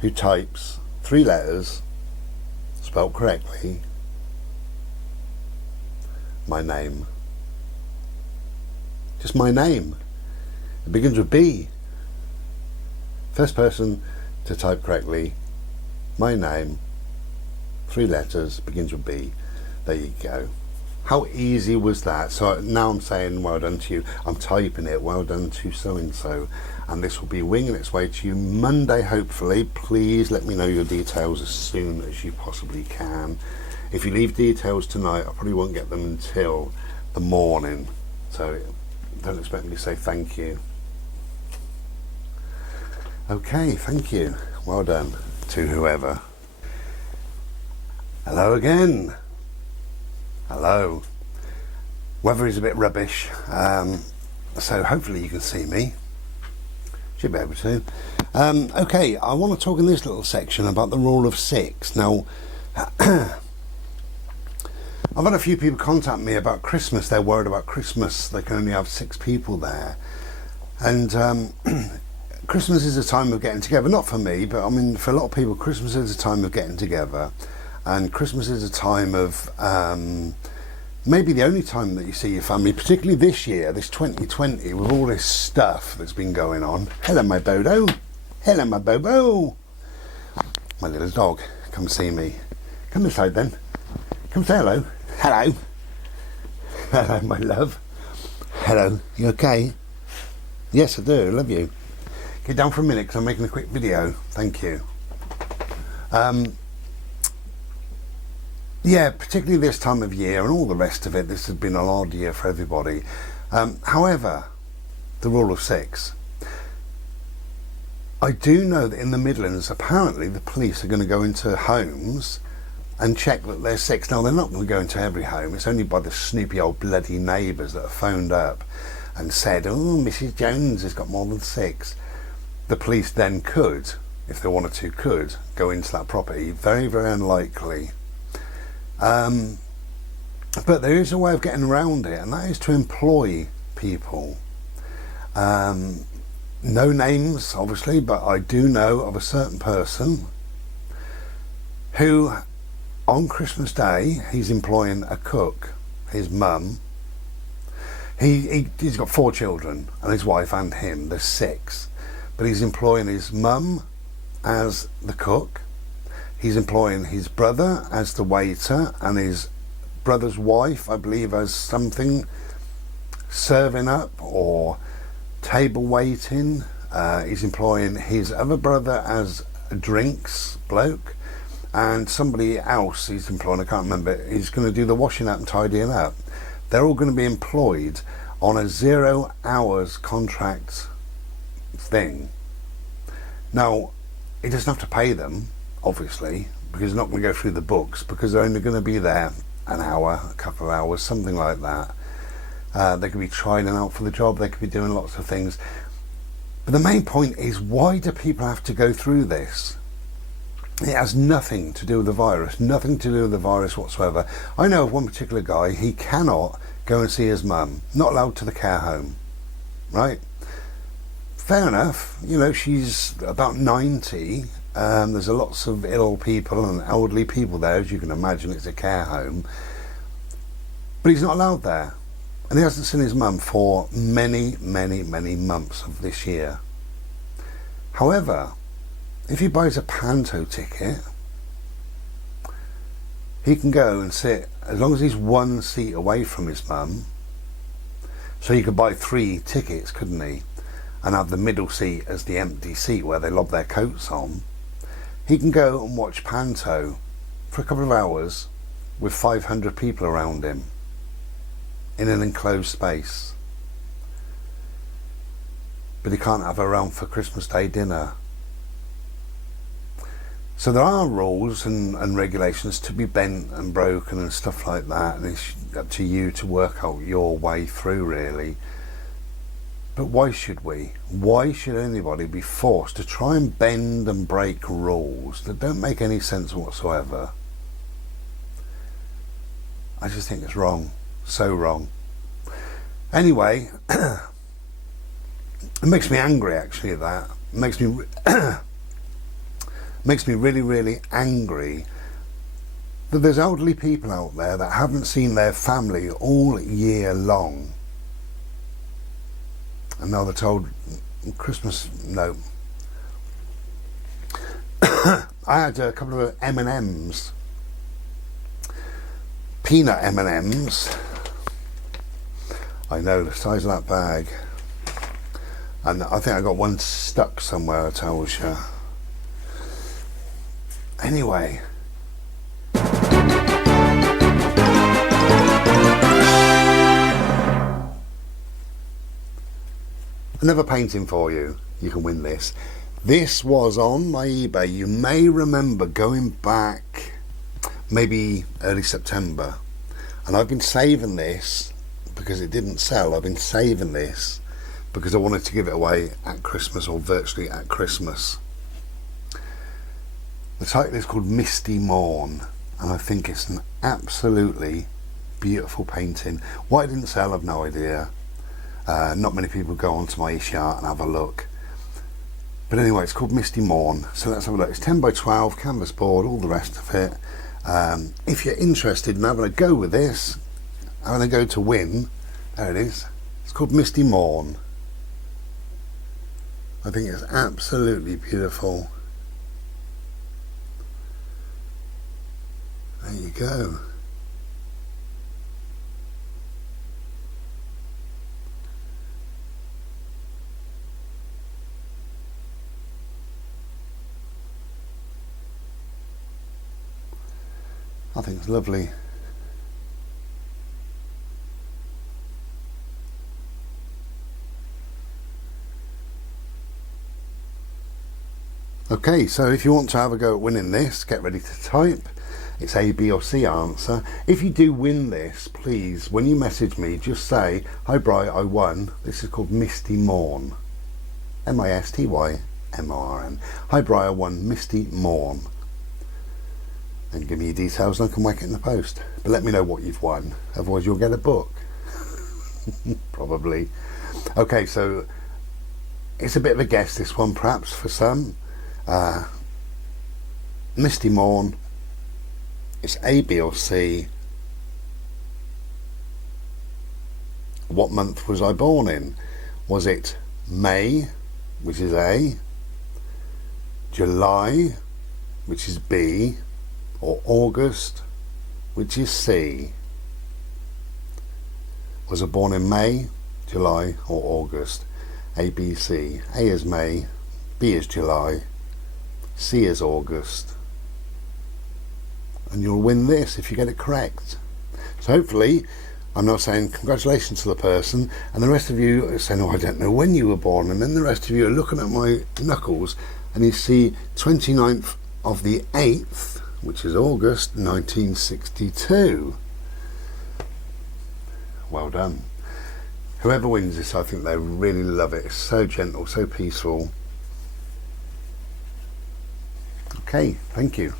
who types 3 letters spelled correctly, my name. Just my name. It begins with B. First person to type correctly my name, 3 letters, begins with B. There you go. How easy was that? So now I'm saying well done to you. I'm typing it, well done to so and so, and this will be winging its way to you Monday, hopefully. Please let me know your details as soon as you possibly can. If you leave details tonight, I probably won't get them until the morning, so don't expect me to say thank you. Okay, thank you. Well done to whoever. Hello again. Hello. Weather is a bit rubbish, so hopefully you can see me. Should be able to. Okay, I want to talk in this little section about the rule of 6. Now, I've had a few people contact me about Christmas. They're worried about Christmas. They can only have 6 people there. And Christmas is a time of getting together. Not for me, but I mean for a lot of people, Christmas is a time of getting together. And Christmas is a time of maybe the only time that you see your family, particularly this year, this 2020, with all this stuff that's been going on. Hello, my Bodo. Hello, my Bobo. My little dog. Come see me. Come inside then. Come say hello. Hello. Hello, my love. Hello. You okay? Yes, I do. I love you. Get down for a minute because I'm making a quick video. Thank you. Yeah, particularly this time of year and all the rest of it, this has been an odd year for everybody. However, the rule of 6. I do know that in the Midlands, apparently the police are going to go into homes and check that there's 6. Now, they're not going to go into every home. It's only by the snoopy old bloody neighbours that have phoned up and said, oh, Mrs. Jones has got more than 6. The police then could, if they wanted to, could go into that property. Very, very unlikely. But there is a way of getting around it, and that is to employ people. No names, obviously, but I do know of a certain person who, on Christmas Day, he's employing a cook, his mum. He's got 4 children, and his wife and him, there's 6. But he's employing his mum as the cook. He's employing his brother as the waiter, and his brother's wife, I believe, as something serving up or table waiting. He's employing his other brother as a drinks bloke, and somebody else he's employing, I can't remember, he's going to do the washing up and tidying up. They're all going to be employed on a 0 hours contract thing. Now, he doesn't have to pay them, obviously, because he's not going to go through the books, because they're only going to be there an hour, a couple of hours, something like that. They could be trying out for the job, they could be doing lots of things. But the main point is, why do people have to go through this? It has nothing to do with the virus, nothing to do with the virus whatsoever. I know of one particular guy, he cannot go and see his mum, not allowed to the care home, right? Fair enough, you know, she's about 90, there's lots of ill people and elderly people there, as you can imagine, it's a care home. But he's not allowed there. And he hasn't seen his mum for many, many, many months of this year. However, if he buys a panto ticket, he can go and sit, as long as he's 1 seat away from his mum. So he could buy 3 tickets, couldn't he? And have the middle seat as the empty seat where they lob their coats on. He can go and watch panto for a couple of hours with 500 people around him in an enclosed space. But he can't have her around for Christmas Day dinner. So there are rules and regulations to be bent and broken and stuff like that, and it's up to you to work out your way through, really. But why should we? Why should anybody be forced to try and bend and break rules that don't make any sense whatsoever? I just think it's wrong. So wrong. Anyway, it makes me angry, actually, that. It makes me makes me really, really angry that there's elderly people out there that haven't seen their family all year long. And now they're told Christmas, no. I had a couple of M&Ms, peanut M&Ms. I know the size of that bag, and I think I got one stuck somewhere, I told you. Anyway, another painting for you. You can win this. This was on my eBay. You may remember going back maybe early September, and I've been saving this because it didn't sell. I've been saving this because I wanted to give it away at Christmas, or virtually at Christmas. The title is called Misty Morn, and I think it's an absolutely beautiful painting. Why it didn't sell, I've no idea. Not many people go onto my art and have a look. But anyway, it's called Misty Morn, so let's have a look. It's 10 by 12, canvas board, all the rest of it. If you're interested in having a go with this, having a go to win, there it is. It's called Misty Morn. I think it's absolutely beautiful. There you go. I think it's lovely. Okay, so if you want to have a go at winning this, get ready to type. It's A, B or C answer. If you do win this, please, when you message me, just say, "Hi Bri, I won. This is called Misty Morn." M-I-S-T-Y-M-O-R-N. "Hi Bri, I won Misty Morn." and give me your details and I can whack it in the post. But let me know what you've won, otherwise you'll get a book. Probably. Okay, so it's a bit of a guess, this one, perhaps, for some. Misty Morn. It's A, B or C. What month was I born in? Was it May, which is A, July, which is B, or August, which is C? Was I born in May, July or August? A, B, C. A is May, B is July, C is August. And you'll win this if you get it correct. So hopefully, I'm not saying congratulations to the person, and the rest of you are saying, oh, I don't know when you were born, and then the rest of you are looking at my knuckles and you see 29th of the 8th, which is August 1962. Well done. Whoever wins this, I think they really love it. It's so gentle, so peaceful. Okay, thank you.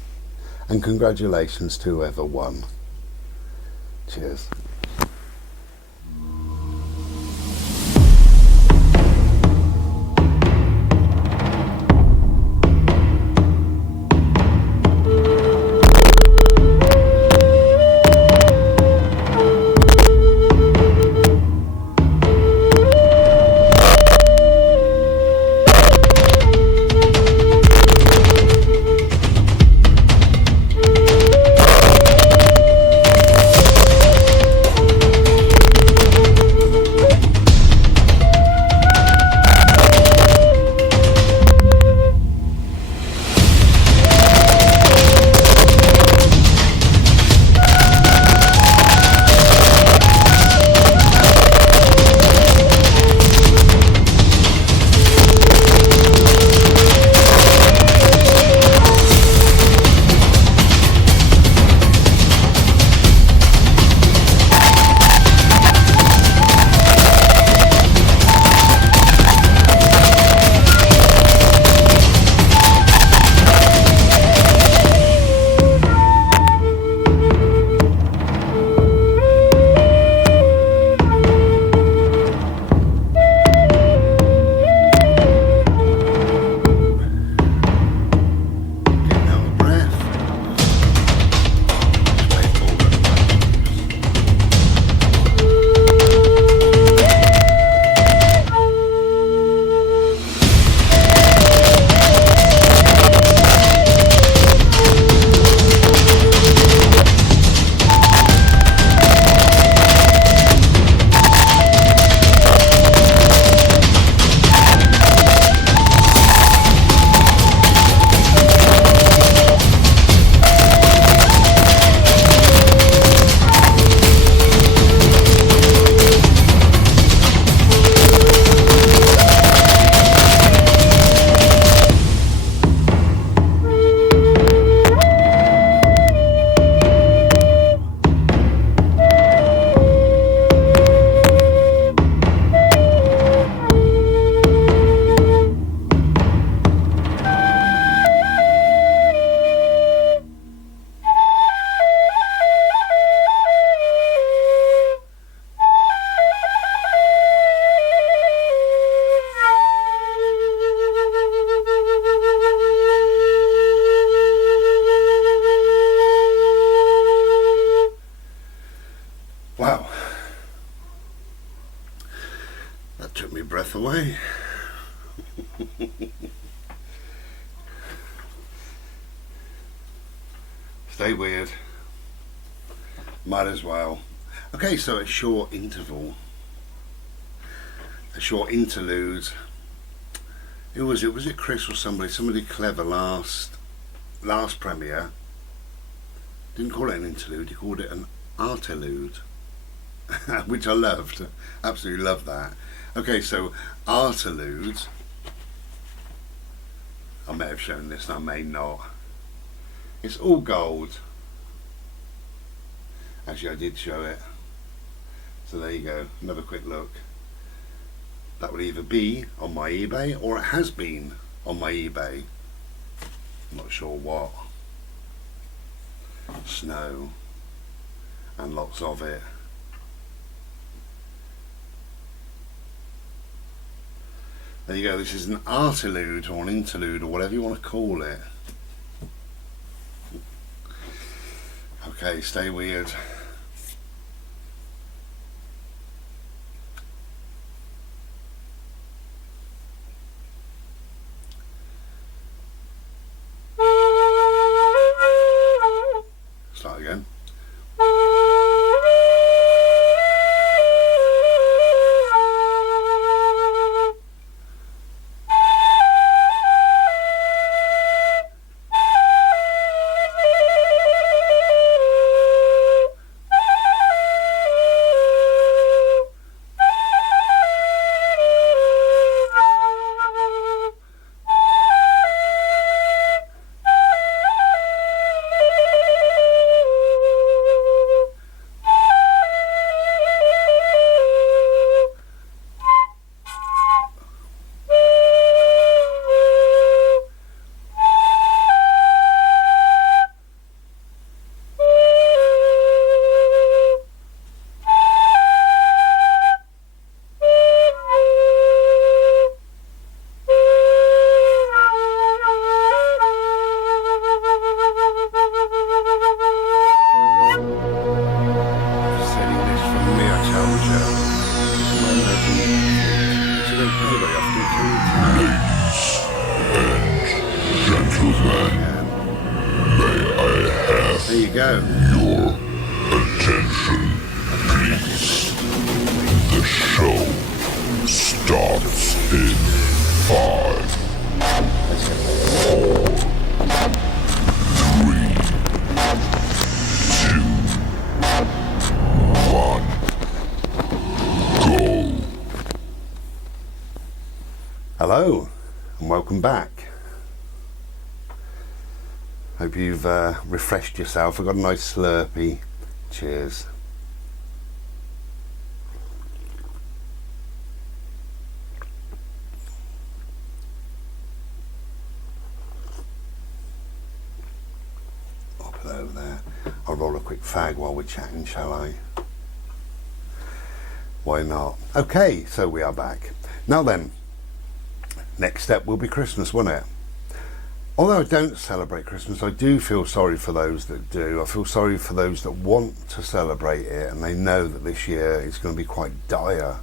And congratulations to whoever won. Cheers. Wow, that took me breath away. Stay weird. Might as well. Okay, so a short interval. A short interlude. Who was it? Was it Chris or somebody? Somebody clever last premiere. Didn't call it an interlude, he called it an artelude. Which I loved. Absolutely loved that. Okay, so artelude. I may have shown this, I may not. It's all gold. Actually, I did show it. So there you go, another quick look. That would either be on my eBay or it has been on my eBay. I'm not sure what. snow, and lots of it. There you go, this is an artilude or an interlude or whatever you want to call it. Okay, stay weird. Start again. There you go. Your attention, please. The show starts in 5, 4, 3, 2, 1. Go. Hello and welcome back. Hope you've refreshed yourself. I've got a nice Slurpee. Cheers. I'll put it over there. I'll roll a quick fag while we're chatting, shall I? Why not? Okay, so we are back. Now then, next step will be Christmas, won't it? Although I don't celebrate Christmas, I do feel sorry for those that do. I feel sorry for those that want to celebrate it and they know that this year is going to be quite dire.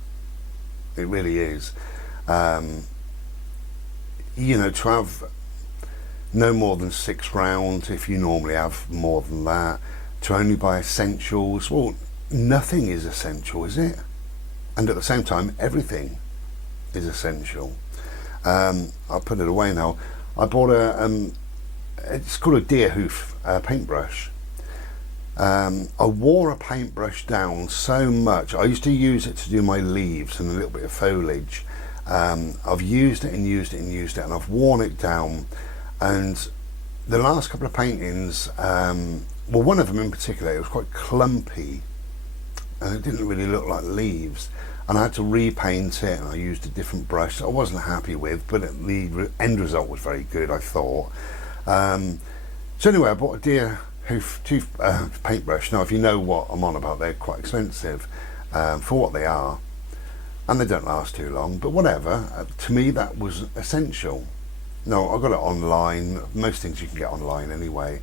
It really is. You know, to have no more than 6 rounds, if you normally have more than that, to only buy essentials, well, nothing is essential, is it? And at the same time, everything is essential. I'll put it away now. I bought it's called a deer hoof paintbrush. I wore a paintbrush down so much. I used to use it to do my leaves and a little bit of foliage. I've used it and used it and used it, and I've worn it down. And the last couple of paintings, well, one of them in particular, it was quite clumpy and it didn't really look like leaves. And I had to repaint it, and I used a different brush that I wasn't happy with, but the end result was very good, I thought. So anyway, I bought a deer hoof paintbrush. Now, if you know what I'm on about, they're quite expensive for what they are, and they don't last too long, but whatever. To me, that was essential. No, I got it online. Most things you can get online anyway.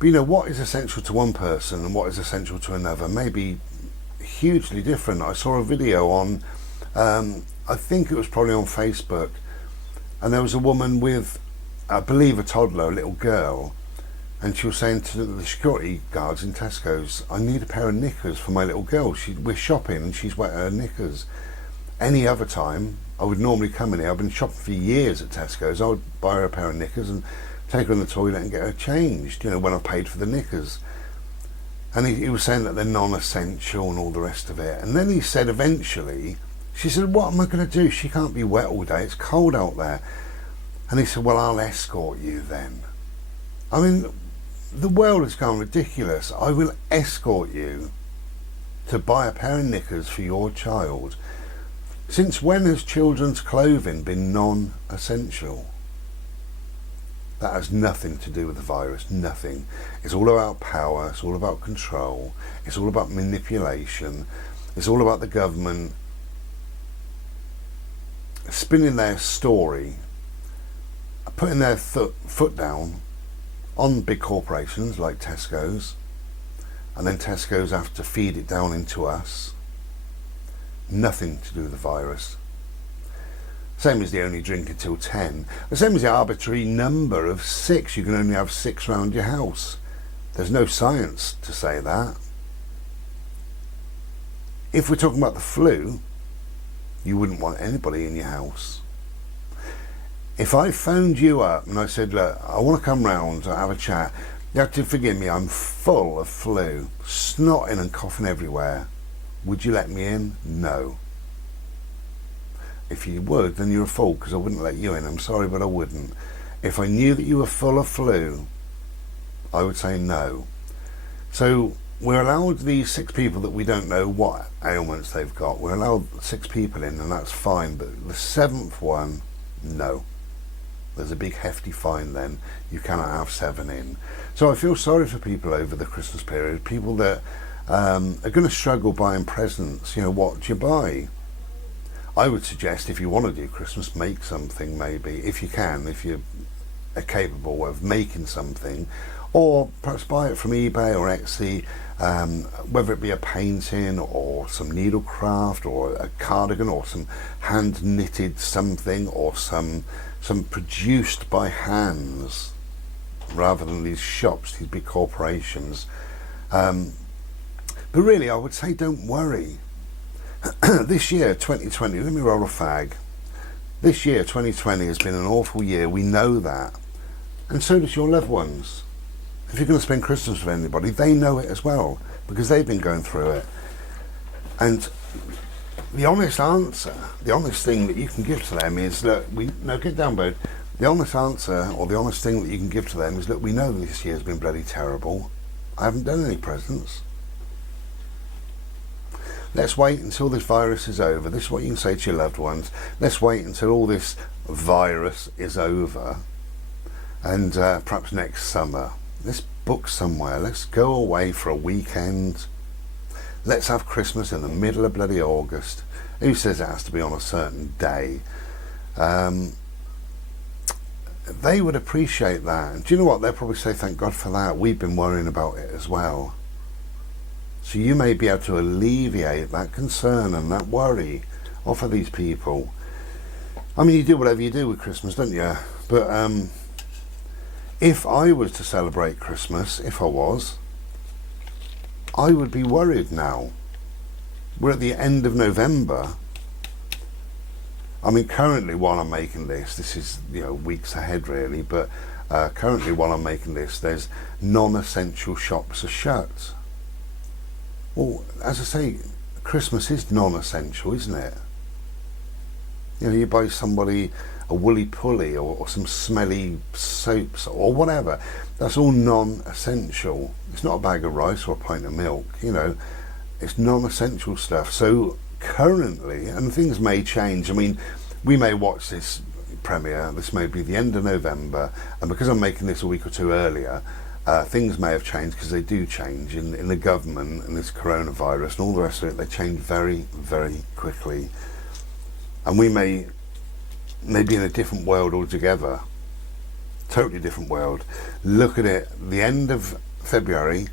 But you know, what is essential to one person and what is essential to another maybe hugely different. I saw a video on, I think it was probably on Facebook, and there was a woman with, I believe, a toddler, a little girl, and she was saying to the security guards in Tesco's, I need a pair of knickers for my little girl. We're shopping and she's wet her knickers. Any other time, I would normally come in here. I've been shopping for years at Tesco's. I would buy her a pair of knickers and take her in the toilet and get her changed, you know, when I paid for the knickers. And he was saying that they're non-essential and all the rest of it. And then he said eventually, she said, what am I going to do? She can't be wet all day. It's cold out there. And he said, well, I'll escort you then. I mean, the world has gone ridiculous. I will escort you to buy a pair of knickers for your child. Since when has children's clothing been non-essential? That has nothing to do with the virus, nothing. It's all about power, it's all about control, it's all about manipulation, it's all about the government spinning their story, putting their foot down on big corporations like Tesco's, and then Tesco's have to feed it down into us. Nothing to do with the virus. Same as the only drink until 10. The same as the arbitrary number of 6. You can only have 6 around your house. There's no science to say that. If we're talking about the flu, you wouldn't want anybody in your house. If I phoned you up and I said, look, I want to come round to have a chat, you have to forgive me, I'm full of flu, snotting and coughing everywhere. Would you let me in? No. If you would, then you're a fool, because I wouldn't let you in. I'm sorry, but I wouldn't. If I knew that you were full of flu, I would say no. So we're allowed these 6 people that we don't know what ailments they've got. We're allowed 6 people in, and that's fine. But the 7th one, no. There's a big hefty fine then. You cannot have 7 in. So I feel sorry for people over the Christmas period. People that are going to struggle buying presents. You know, what do you buy? I would suggest, if you want to do Christmas, make something maybe, if you can, if you are capable of making something, or perhaps buy it from eBay or Etsy, whether it be a painting or some needlecraft or a cardigan or some hand knitted something or some produced by hands rather than these shops, these big corporations. But really, I would say don't worry. This year, 2020, let me roll a fag. This year, 2020, has been an awful year. We know that. And so does your loved ones. If you're going to spend Christmas with anybody, they know it as well, because they've been going through it. And the honest answer, the honest thing that you can give to them is, look, get down, bud. The honest answer, or the honest thing that you can give to them is, look, we know this year's been bloody terrible. I haven't done any presents. Let's wait until this virus is over. This is what you can say to your loved ones. Let's wait until all this virus is over. And perhaps next summer, let's book somewhere. Let's go away for a weekend. Let's have Christmas in the middle of bloody August. Who says it has to be on a certain day? They would appreciate that. And do you know what? They'll probably say, thank God for that. We've been worrying about it as well. So you may be able to alleviate that concern and that worry off of these people. I mean, you do whatever you do with Christmas, don't you? But if I was to celebrate Christmas, if I was, I would be worried now. We're at the end of November. I mean, currently while I'm making this is, you know, weeks ahead really, but currently while I'm making this, there's non-essential shops are shut. Well, as I say, Christmas is non-essential, isn't it? You know, you buy somebody a woolly pulley or some smelly soaps or whatever. That's all non-essential. It's not a bag of rice or a pint of milk, you know. It's non-essential stuff. So currently, and things may change. I mean, we may watch this premiere. This may be the end of November, and because I'm making this a week or two earlier, things may have changed, because they do change in the government and this coronavirus and all the rest of it. They change very, very quickly, and we may be in a different world altogether. Totally different world. Look at it, the end of February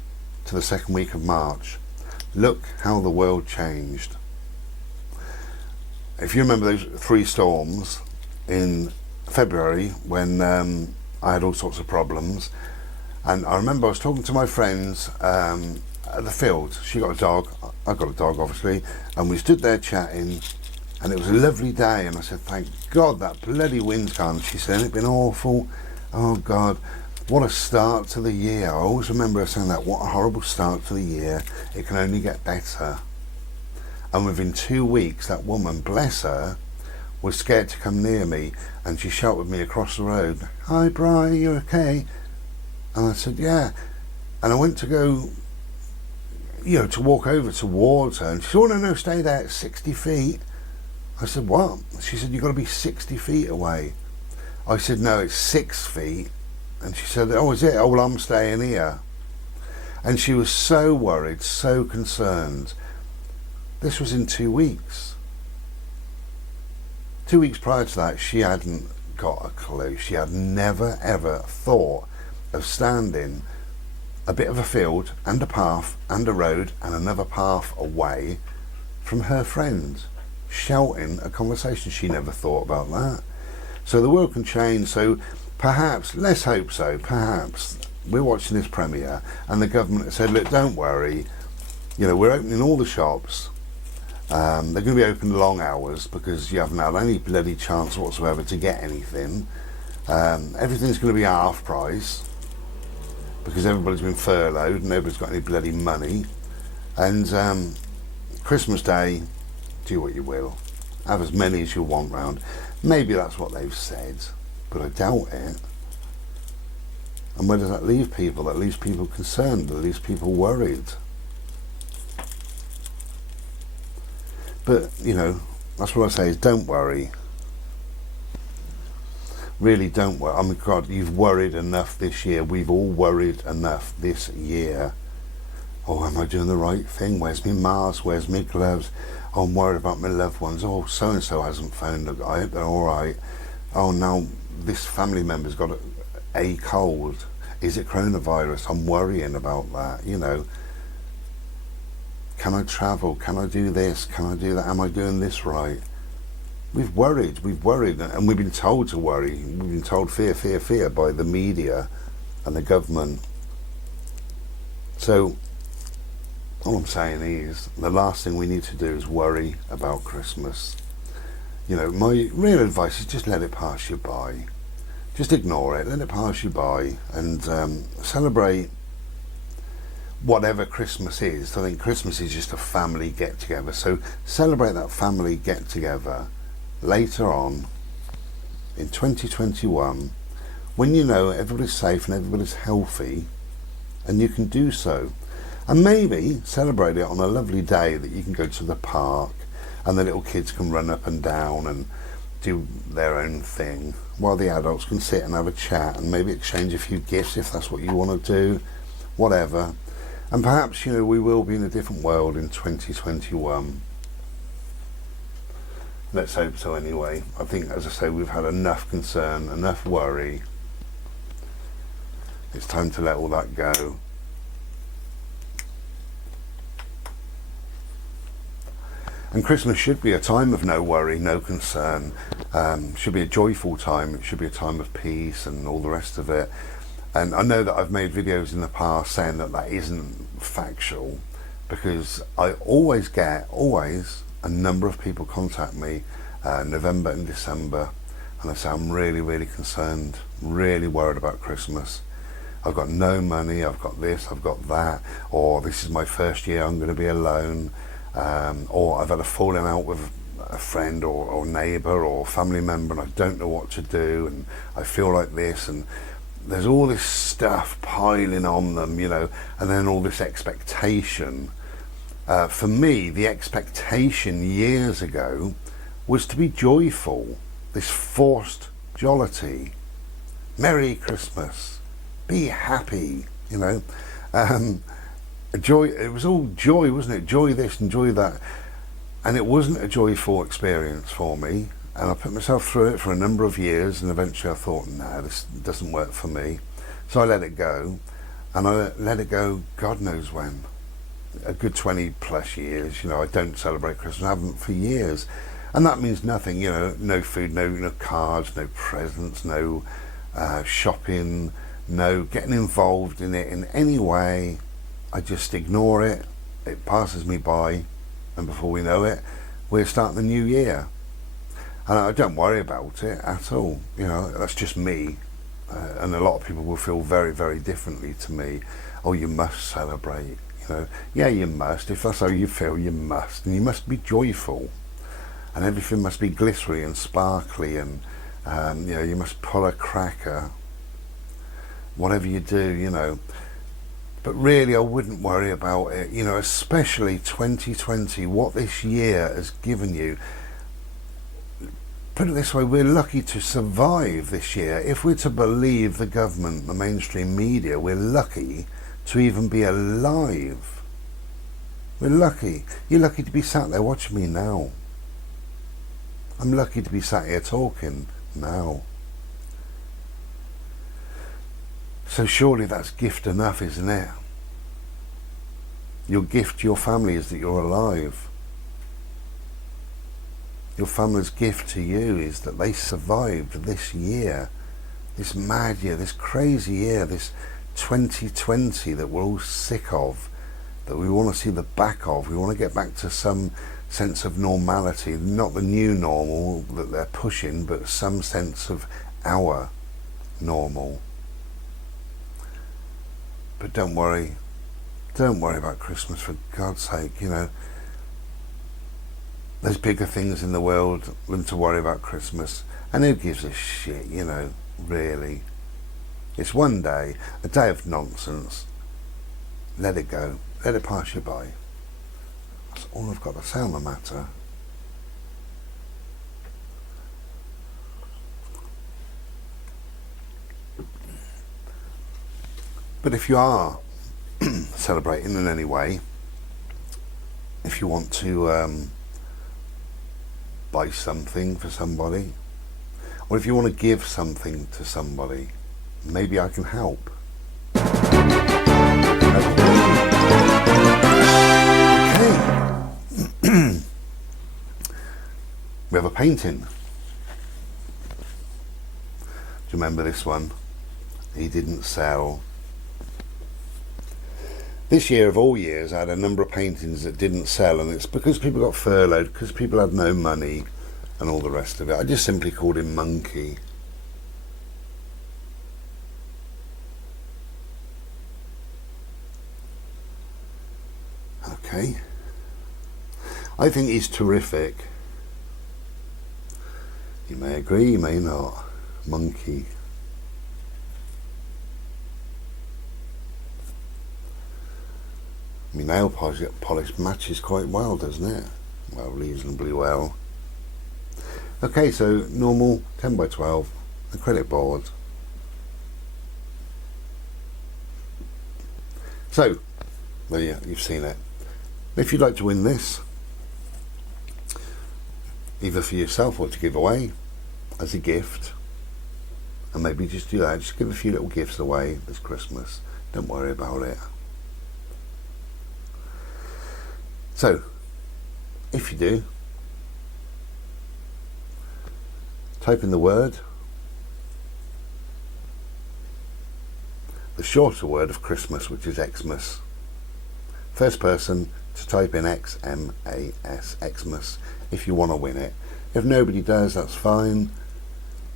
to the second week of March. Look how the world changed. If you remember those 3 storms in February when I had all sorts of problems, and I remember I was talking to my friends at the field. She got a dog, I got a dog obviously, and we stood there chatting, and it was a lovely day, and I said, thank God that bloody wind's gone. She said, it's been awful. Oh God, what a start to the year. I always remember her saying that, what a horrible start to the year. It can only get better. And within 2 weeks, that woman, bless her, was scared to come near me, and she shouted at me across the road, hi Bri, you okay? And I said, yeah. And I went to go, you know, to walk over towards her, and she said, oh no, stay there, it's 60 feet. I said, what? She said, you've got to be 60 feet away. I said, no, it's 6 feet. And she said, oh, is it? Oh, well, I'm staying here. And she was so worried, so concerned. This was in 2 weeks. 2 weeks prior to that, she hadn't got a clue. She had never, ever thought of standing a bit of a field and a path and a road and another path away from her friends, shouting a conversation. She never thought about that. So the world can change. So perhaps, let's hope so, perhaps we're watching this premiere and the government said, look, don't worry, you know, we're opening all the shops. They're going to be open long hours because you haven't had any bloody chance whatsoever to get anything. Everything's going to be half price because everybody's been furloughed and nobody's got any bloody money. And Christmas Day, do what you will. Have as many as you want round. Maybe that's what they've said, but I doubt it. And where does that leave people? That leaves people concerned, that leaves people worried. But, you know, that's what I say is don't worry. Really don't worry. I mean, God, you've worried enough this year. We've all worried enough this year. Oh, am I doing the right thing? Where's my mask? Where's my gloves? Oh, I'm worried about my loved ones. Oh, so-and-so hasn't phoned. I hope they're all right. Oh, now this family member's got a cold. Is it coronavirus? I'm worrying about that, you know. Can I travel? Can I do this? Can I do that? Am I doing this right? We've worried, and we've been told to worry. We've been told fear, fear, fear by the media and the government. So, all I'm saying is, the last thing we need to do is worry about Christmas. You know, my real advice is just let it pass you by. Just ignore it, let it pass you by, and celebrate whatever Christmas is. I think Christmas is just a family get-together, so celebrate that family get-together later on in 2021 when you know everybody's safe and everybody's healthy, and you can do so. And maybe celebrate it on a lovely day that you can go to the park and the little kids can run up and down and do their own thing while the adults can sit and have a chat and maybe exchange a few gifts if that's what you want to do, whatever. And perhaps, you know, we will be in a different world in 2021. Let's hope so anyway. I think, as I say, we've had enough concern, enough worry. It's time to let all that go. And Christmas should be a time of no worry, no concern. Should be a joyful time. It should be a time of peace and all the rest of it. And I know that I've made videos in the past saying that that isn't factual, because I always get a number of people contact me November and December, and they say, I'm really, really concerned, really worried about Christmas. I've got no money, I've got this, I've got that, or this is my first year, I'm going to be alone, or I've had a falling out with a friend or neighbour or family member and I don't know what to do, and I feel like this, and there's all this stuff piling on them, you know, and then all this expectation. For me, the expectation years ago was to be joyful, this forced jollity. Merry Christmas, be happy, you know. Joy, it was all joy, wasn't it? Joy this and joy that. And it wasn't a joyful experience for me. And I put myself through it for a number of years, and eventually I thought, no, this doesn't work for me. So I let it go, and I let it go God knows when. A good 20 plus years, you know. I don't celebrate Christmas, I haven't for years. And that means nothing, you know, no food, no cards, no presents, no shopping, no getting involved in it in any way. I just ignore it, it passes me by, and before we know it, we're starting the new year. And I don't worry about it at all, you know, that's just me. And a lot of people will feel very, very differently to me. Oh, you must celebrate, you know. Yeah, you must. If that's how you feel, you must. And you must be joyful. And everything must be glittery and sparkly, and, you know, you must pull a cracker. Whatever you do, you know. But really, I wouldn't worry about it, you know, especially 2020, what this year has given you. put it this way, we're lucky to survive this year. If we're to believe the government, the mainstream media, we're lucky to even be alive. We're lucky. You're lucky to be sat there watching me now. I'm lucky to be sat here talking now. So surely that's gift enough, isn't it? Your gift to your family is that you're alive. Your family's gift to you is that they survived this year, this mad year, this crazy year, this 2020 that we're all sick of, that we want to see the back of. We want to get back to some sense of normality, not the new normal that they're pushing, but some sense of our normal. But don't worry about Christmas, for God's sake. You know, there's bigger things in the world than to worry about Christmas. And who gives a shit, you know, really? It's one day, a day of nonsense. Let it go. Let it pass you by. That's all I've got to say on the matter. But if you are celebrating in any way, if you want to buy something for somebody, or if you want to give something to somebody, maybe I can help. Okay. We have a painting. Do you remember this one? He didn't sell. This year of all years I had a number of paintings that didn't sell, and it's because people got furloughed, because people had no money and all the rest of it. I just simply called him Monkey. Okay. I think he's terrific. You may agree, you may not. Monkey. I mean, nail polish matches quite well, doesn't it? Well, reasonably well. Okay, so normal 10 by 12 acrylic board. So, there you've seen it. If you'd like to win this, either for yourself or to give away as a gift, and maybe just do that, just give a few little gifts away this Christmas. Don't worry about it. So, if you do, type in the word, the shorter word of Christmas, which is Xmas. First person to type in Xmas, Xmas, if you want to win it. If nobody does, that's fine.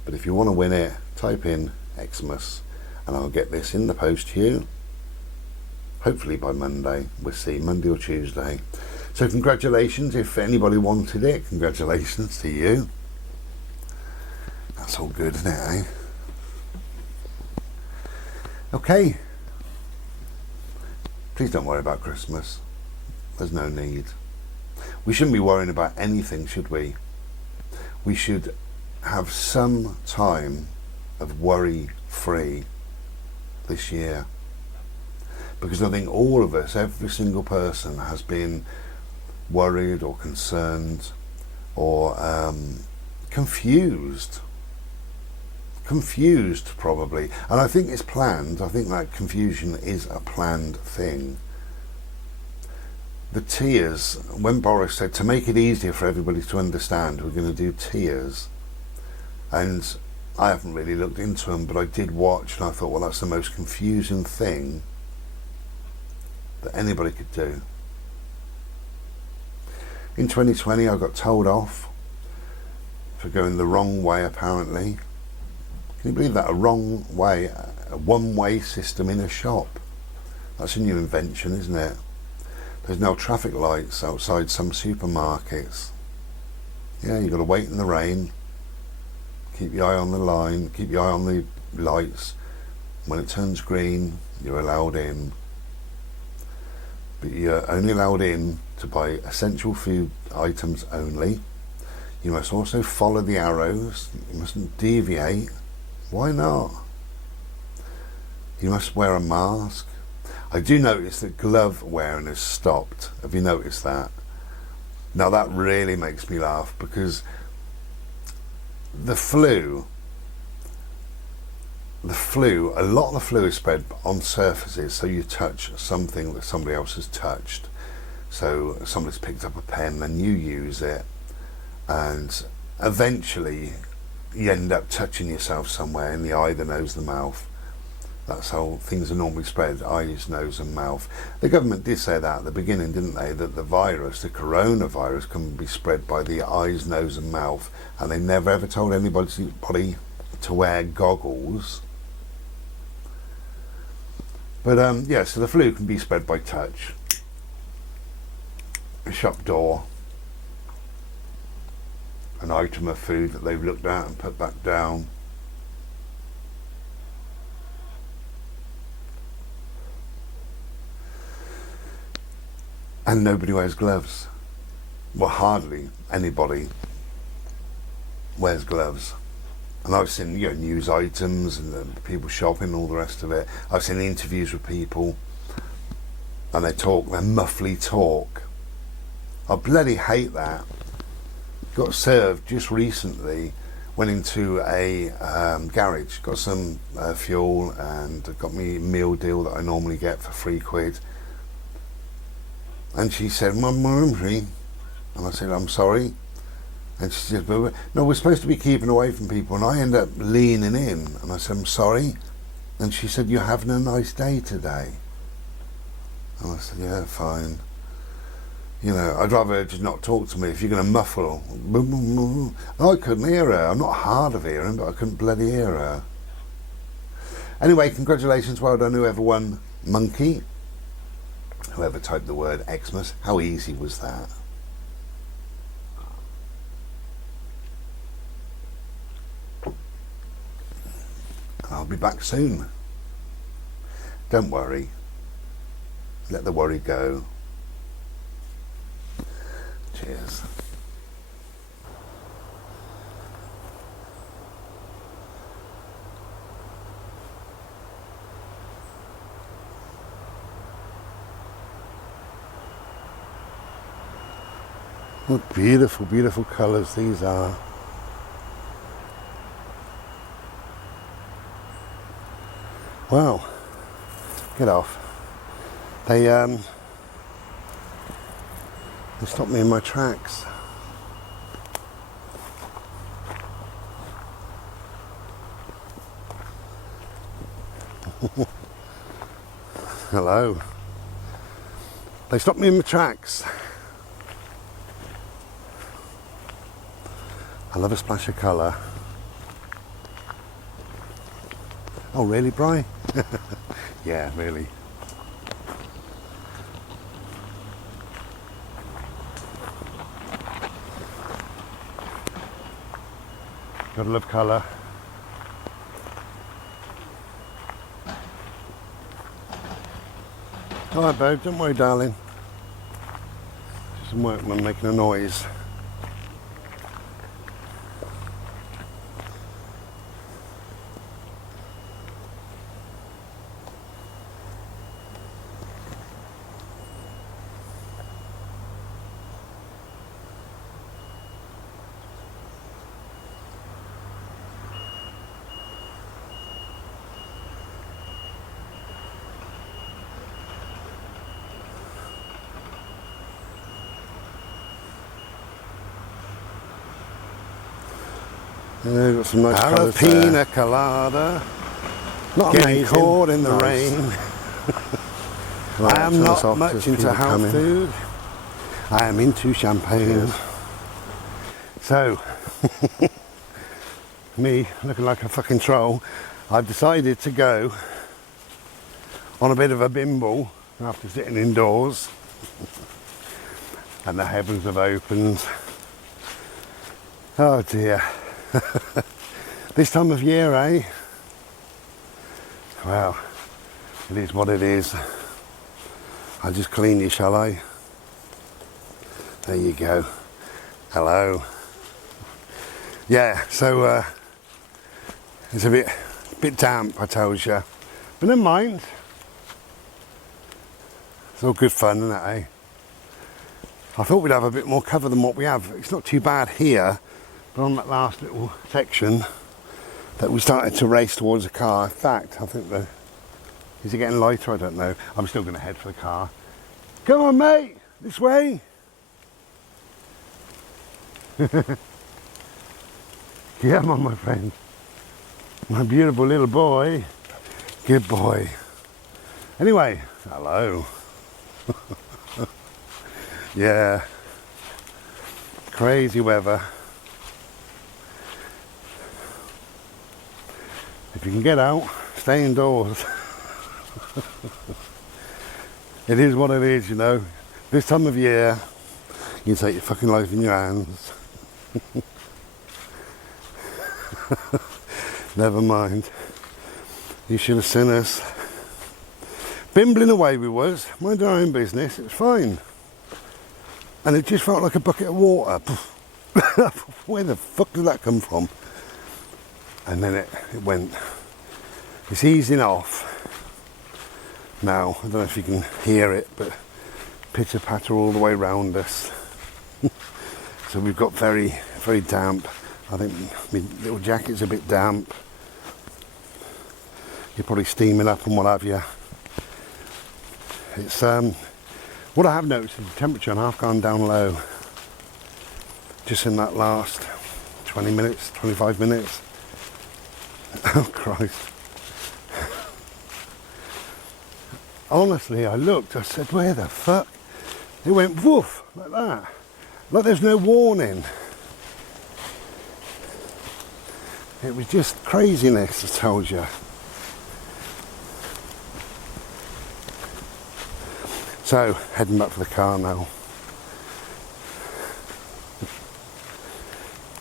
But if you want to win it, type in Xmas, and I'll get this in the post to you. Hopefully by Monday. We'll see, Monday or Tuesday. So congratulations, if anybody wanted it, congratulations to you. That's all good, isn't it, eh? Okay. Please don't worry about Christmas. There's no need. We shouldn't be worrying about anything, should we? We should have some time of worry-free this year. Because I think all of us, every single person, has been worried or concerned or confused. Confused, probably. And I think it's planned. I think that confusion is a planned thing. The tiers, when Boris said, to make it easier for everybody to understand, we're going to do tiers. And I haven't really looked into them, but I did watch, and I thought, well, that's the most confusing thing that anybody could do. In 2020 I got told off for going the wrong way, apparently. Can you believe that? A wrong way, a one-way system in a shop. That's a new invention, isn't it? There's now traffic lights outside some supermarkets. Yeah, you've got to wait in the rain, keep your eye on the line, keep your eye on the lights. When it turns green, you're allowed in. But you're only allowed in to buy essential food items only. You must also follow the arrows. You mustn't deviate. Why not? You must wear a mask. I do notice that glove wearing has stopped. Have you noticed that? Now that really makes me laugh, because the flu, a lot of the flu is spread on surfaces, so you touch something that somebody else has touched. So somebody's picked up a pen and you use it, and eventually you end up touching yourself somewhere in the eye, the nose, the mouth. That's how things are normally spread, eyes, nose and mouth. The government did say that at the beginning, didn't they, that the virus, the coronavirus, can be spread by the eyes, nose and mouth, and they never ever told anybody to wear goggles. But yeah, so the flu can be spread by touch. A shop door, an item of food that they've looked at and put back down. And nobody wears gloves. Well, hardly anybody wears gloves. And I've seen, you know, news items and people shopping and all the rest of it. I've seen interviews with people and they muffly talk. I bloody hate that. Got served just recently, went into a garage, got some fuel and got me a meal deal that I normally get for £3. And she said, "My room's." And I said, "I'm sorry." And she said, "But no, we're supposed to be keeping away from people." And I end up leaning in and I said, "I'm sorry." And she said, "You're having a nice day today." And I said, "Yeah, fine. You know, I'd rather her just not talk to me. If you're going to muffle." And I couldn't hear her. I'm not hard of hearing, but I couldn't bloody hear her. Anyway, congratulations, well done whoever won Monkey. Whoever typed the word Xmas. How easy was that? And I'll be back soon. Don't worry. Let the worry go. Cheers. What beautiful, beautiful colours these are. Wow. Get off. They stopped me in my tracks. Hello. They stopped me in my tracks. I love a splash of colour. Oh really, Bri? Yeah, really. Gotta love colour. Alright babe, don't worry darling. Just some workman making a noise. Yeah, got some nice colours there. Pina colada. Not getting caught in the rain. Right, I am not much into health food. I am into champagne. Yes. So, me looking like a fucking troll, I've decided to go on a bit of a bimbo after sitting indoors. And the heavens have opened. Oh dear. This time of year, eh? Well, it is what it is. I'll just clean you, shall I? There you go. Hello. yeah, so it's a bit damp, I told you. But never mind. It's all good fun, isn't it, eh? I thought we'd have a bit more cover than what we have. It's not too bad here, but on that last little section that we started to race towards the car, in fact, I think is it getting lighter? I don't know. I'm still going to head for the car. Come on, mate, this way. Come on, my friend. My beautiful little boy. Good boy. Anyway, hello. Yeah. Crazy weather. If you can get out, stay indoors. It is what it is, you know. This time of year, you take your fucking life in your hands. Never mind. You should have seen us. Bimbling away we was, minding our own business, it was fine. And it just felt like a bucket of water. Where the fuck did that come from? And then it went. It's easing off. Now, I don't know if you can hear it, but pitter patter all the way around us. So we've got very, very damp. I think my little jacket's a bit damp. You're probably steaming up and what have you. It's what I have noticed is the temperature and half gone down low. Just in that last 20 minutes, 25 minutes. Oh Christ. Honestly, I looked, I said, where the fuck? It went woof, like that. Like there's no warning. It was just craziness, I told you. So, heading back for the car now.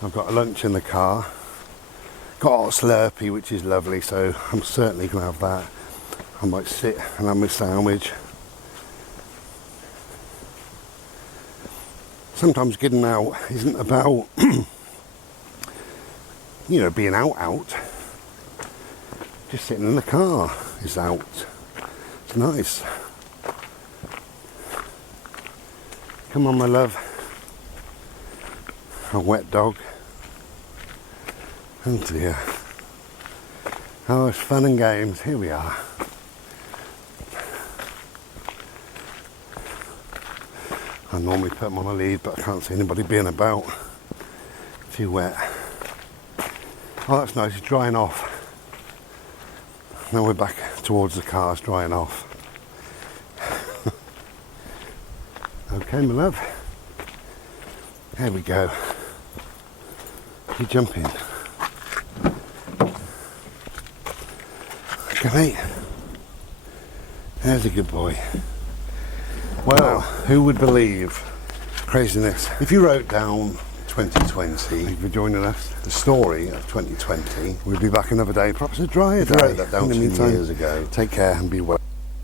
I've got a lunch in the car. Got a hot Slurpee, which is lovely, so I'm certainly going to have that. I might sit and have my sandwich. Sometimes getting out isn't about, you know, being out. Just sitting in the car is out. It's nice. Come on, my love. A wet dog. Oh dear. Oh, it's fun and games. Here we are. I normally put them on a lead, but I can't see anybody being about. Too wet. Oh, that's nice. It's drying off. Now we're back towards the car. It's drying off. Okay, my love. There we go. You jump in. Okay, mate. There's a good boy. Well, who would believe craziness? If you wrote down 2020, thank you for joining us, the story of 2020, we'd be back another day, perhaps a drier day. If you wrote that down 2 years ago, take care and be well.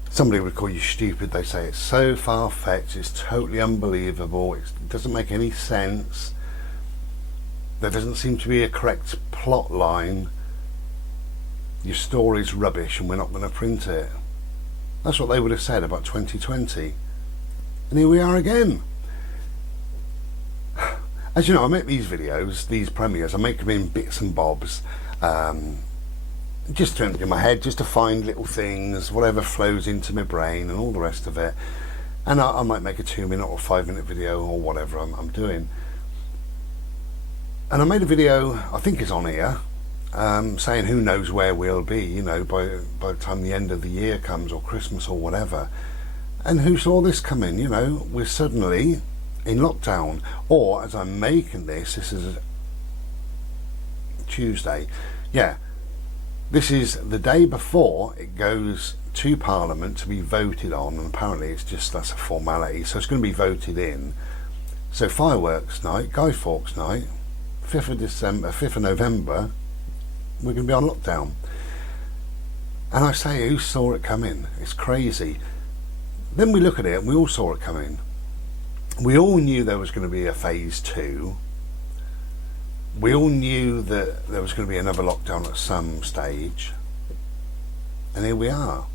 Somebody would call you stupid. They say it's so far-fetched, it's totally unbelievable, it doesn't make any sense, there doesn't seem to be a correct plot line, your story's rubbish and we're not going to print it. That's what they would have said about 2020. And here we are again. As you know, I make these videos, these premieres, I make them in bits and bobs, just to empty my head, just to find little things, whatever flows into my brain and all the rest of it. And I might make a 2-minute or 5-minute video or whatever I'm doing. And I made a video, I think it's on here, saying who knows where we'll be, you know, by the time the end of the year comes or Christmas or whatever. And who saw this coming? You know, we're suddenly in lockdown. Or, as I'm making this is Tuesday. Yeah, this is the day before it goes to Parliament to be voted on, and apparently it's just, that's a formality, so it's going to be voted in. So fireworks night, Guy Fawkes night, 5th of December, 5th of November, we're going to be on lockdown. And I say, who saw it coming? It's crazy. Then we look at it and we all saw it coming. We all knew there was going to be a phase 2. we all knew that there was going to be another lockdown at some stage, and here we are.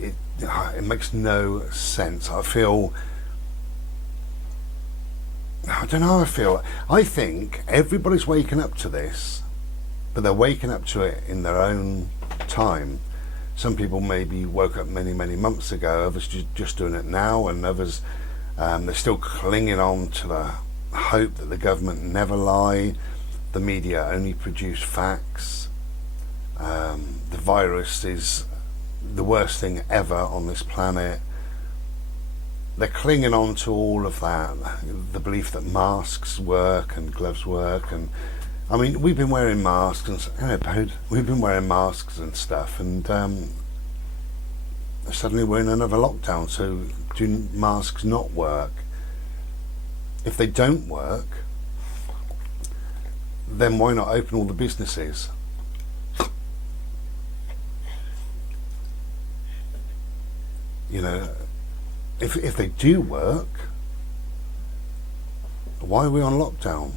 It makes no sense. I don't know how I feel. I think everybody's waking up to this, but they're waking up to it in their own time. Some people maybe woke up many months ago, others just doing it now, and others they're still clinging on to the hope that the government never lie, the media only produce facts, the virus is the worst thing ever on this planet. They're clinging on to all of that, the belief that masks work and gloves work, and I mean, we've been wearing masks and we've been wearing masks and stuff, and suddenly we're in another lockdown. So do masks not work? If they don't work, then why not open all the businesses? You know, if they do work, why are we on lockdown?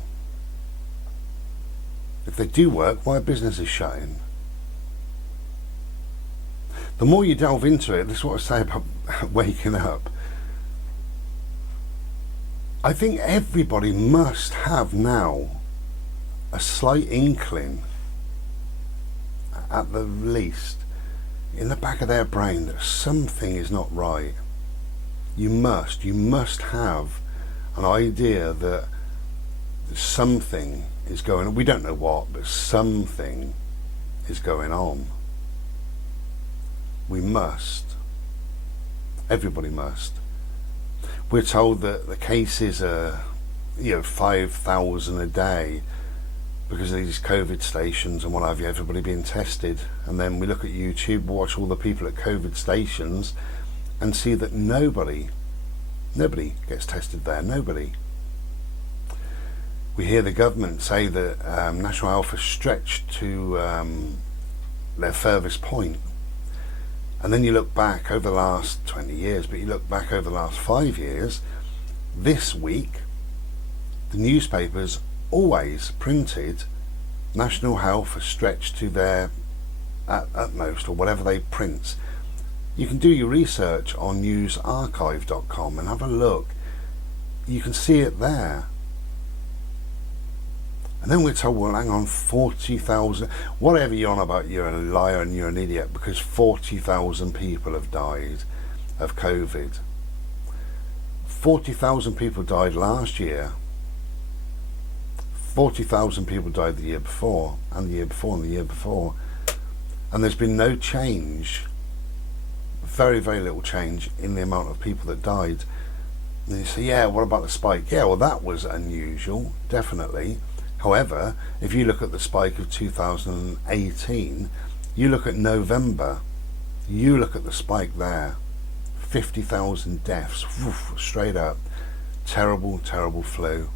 If they do work, why are businesses shutting? The more you delve into it, this is what I say about waking up. I think everybody must have now a slight inkling, at the least, in the back of their brain that something is not right. You must have an idea that something is going on. We don't know what, but something is going on. We must. Everybody must. We're told that the cases are, 5,000 a day because of these COVID stations and what have you, everybody being tested. And then we look at YouTube, watch all the people at COVID stations and see that nobody gets tested there, nobody. We hear the government say that national health has stretched to their furthest point. And then you look back over the last 20 years, but you look back over the last 5 years, this week, the newspapers always printed national health has stretched to their utmost, or whatever they print. You can do your research on newsarchive.com and have a look. You can see it there. And then we're told, well, hang on, 40,000, whatever you're on about, you're a liar and you're an idiot, because 40,000 people have died of COVID. 40,000 people died last year. 40,000 people died the year before, and the year before, and the year before. And there's been no change, very little change in the amount of people that died. And you say, yeah, what about the spike? Yeah, well, that was unusual, definitely. However, if you look at the spike of 2018, you look at November, you look at the spike there, 50,000 deaths, straight up. Terrible flu.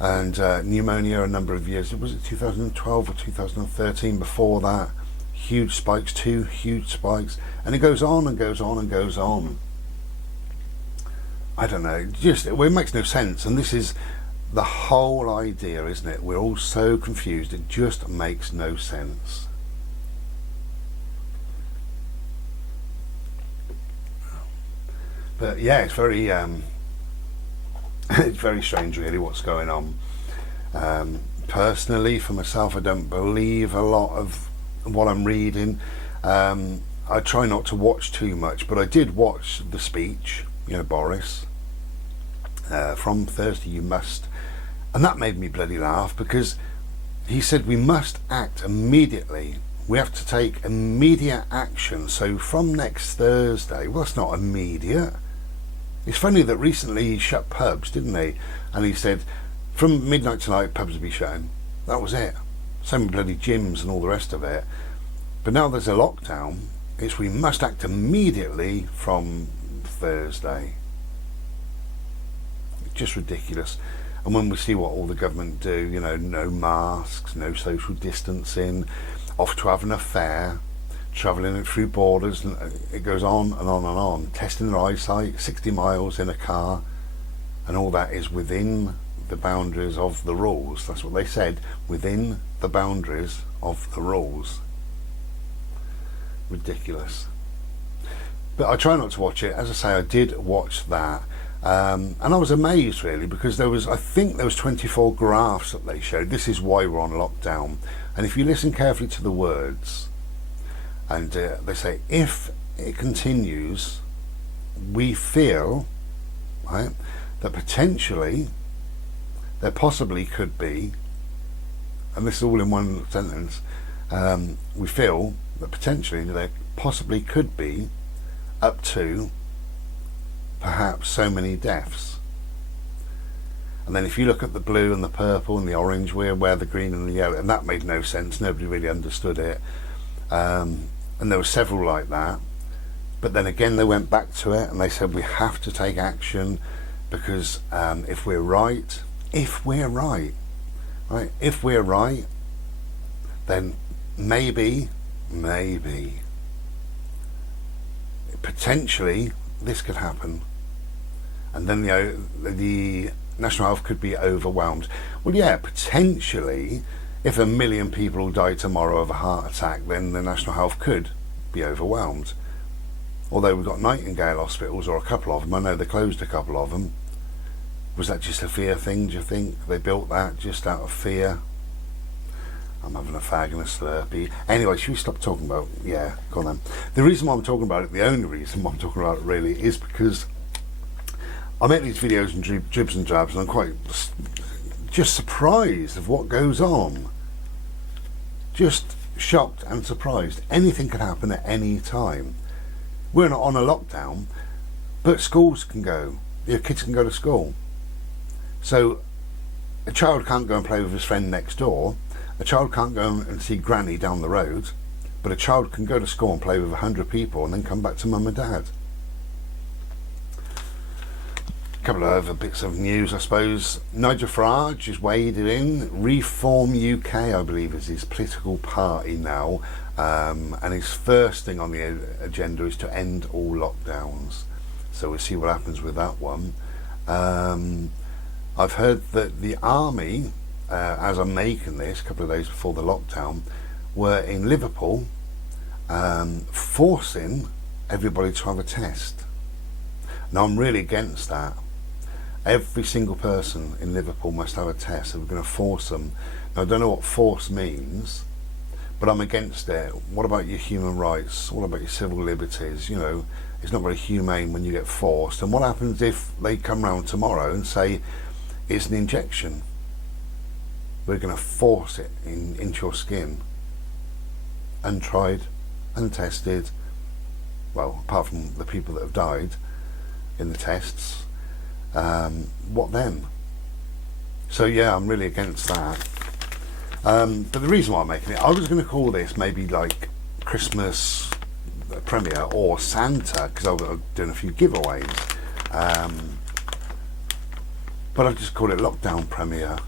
And pneumonia a number of years, was it 2012 or 2013 before that? Huge spikes, 2 huge spikes, and it goes on and goes on and goes on. I don't know, it makes no sense, and this is the whole idea, isn't it? We're all so confused, it just makes no sense. But yeah, it's very it's very strange really what's going on. Personally, for myself, I don't believe a lot of what I'm reading. I try not to watch too much, but I did watch the speech, Boris, from Thursday, you must. And that made me bloody laugh, because he said we must act immediately. We have to take immediate action. So from next Thursday, well, it's not immediate. It's funny that recently he shut pubs, didn't he? And he said from midnight tonight, pubs will be shutting. That was it. Same with bloody gyms and all the rest of it. But now there's a lockdown. It's we must act immediately from Thursday. It's just ridiculous. And when we see what all the government do, no masks, no social distancing, off to have an affair, travelling through borders, and it goes on and on and on, testing their eyesight, 60 miles in a car, and all that is within the boundaries of the rules. That's what they said, within the boundaries of the rules. Ridiculous. But I try not to watch it. As I say, I did watch that, and I was amazed really, because I think there was 24 graphs that they showed. This is why we're on lockdown. And if you listen carefully to the words, and they say, if it continues, we feel, right, that potentially there possibly could be, and this is all in one sentence, we feel that potentially there possibly could be up to perhaps so many deaths. And then if you look at the blue and the purple and the orange, where the green and the yellow, and that made no sense, nobody really understood it, and there were several like that. But then again they went back to it and they said we have to take action, because if we're right, then maybe potentially this could happen, and then the National Health could be overwhelmed. Well, yeah, potentially, if 1 million people die tomorrow of a heart attack, then the National Health could be overwhelmed. Although we've got Nightingale hospitals, or a couple of them. I know they closed a couple of them. Was that just a fear thing, do you think? They built that just out of fear? I'm having a fag and a Slurpee. Anyway, should we stop talking about... Yeah, go on then. The reason why I'm talking about it, the only reason why I'm talking about it really, is because I make these videos and dribs and drabs, and I'm quite just surprised of what goes on. Just shocked and surprised. Anything could happen at any time. We're not on a lockdown, but schools can go. Your kids can go to school. So a child can't go and play with his friend next door. A child can't go and see Granny down the road, but a child can go to school and play with 100 people and then come back to mum and dad. A couple of other bits of news, I suppose. Nigel Farage has waded in. Reform UK, I believe, is his political party now, and his first thing on the agenda is to end all lockdowns. So we'll see what happens with that one. I've heard that the army, as I'm making this, a couple of days before the lockdown, were in Liverpool forcing everybody to have a test. Now I'm really against that. Every single person in Liverpool must have a test, and we're going to force them. Now I don't know what force means, but I'm against it. What about your human rights? What about your civil liberties? You know, it's not very humane when you get forced. And what happens if they come round tomorrow and say it's an injection? We're going to force it into your skin, untried, untested. Well, apart from the people that have died in the tests, what then? So yeah, I'm really against that. But the reason why I'm making it, I was going to call this maybe like Christmas premiere or Santa, because I was doing a few giveaways, but I've just called it lockdown premiere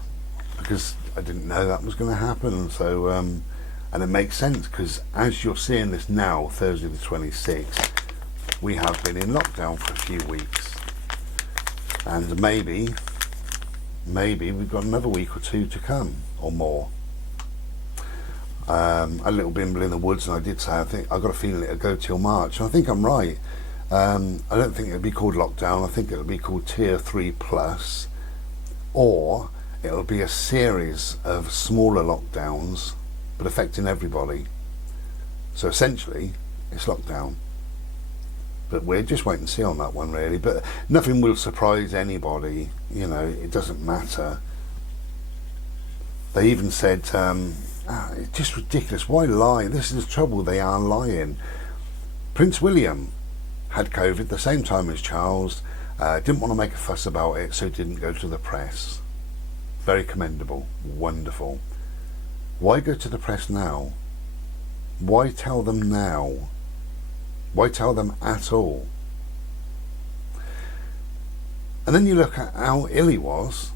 because I didn't know that was going to happen. So and it makes sense, because as you're seeing this now, Thursday the 26th, we have been in lockdown for a few weeks, and maybe we've got another week or two to come or more. A little bimble in the woods, and I did say I think I've got a feeling it'll go till March, and I think I'm right. I don't think it'll be called lockdown. I think it'll be called Tier 3 Plus, or it'll be a series of smaller lockdowns but affecting everybody. So essentially it's lockdown, but we're just wait and see on that one really. But nothing will surprise anybody, you know, it doesn't matter. They even said it's just ridiculous, why lie? This is the trouble, they are lying. Prince William had COVID the same time as Charles, didn't want to make a fuss about it, so didn't go to the press. Very commendable, wonderful. Why go to the press now? Why tell them now? Why tell them at all? And then you look at how ill he was,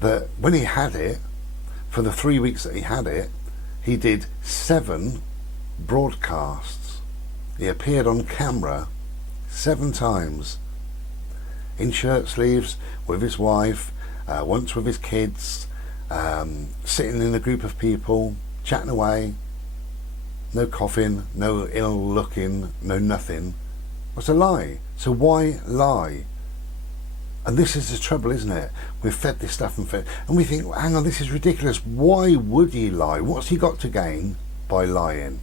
that when he had it, for the 3 weeks that he had it, he did 7 broadcasts. He appeared on camera 7 times, in shirt sleeves, with his wife, once with his kids, sitting in a group of people, chatting away, no coughing, no ill looking, no nothing, was a lie. So why lie? And this is the trouble, isn't it? We've fed this stuff and we think, well, hang on, this is ridiculous. Why would he lie? What's he got to gain by lying?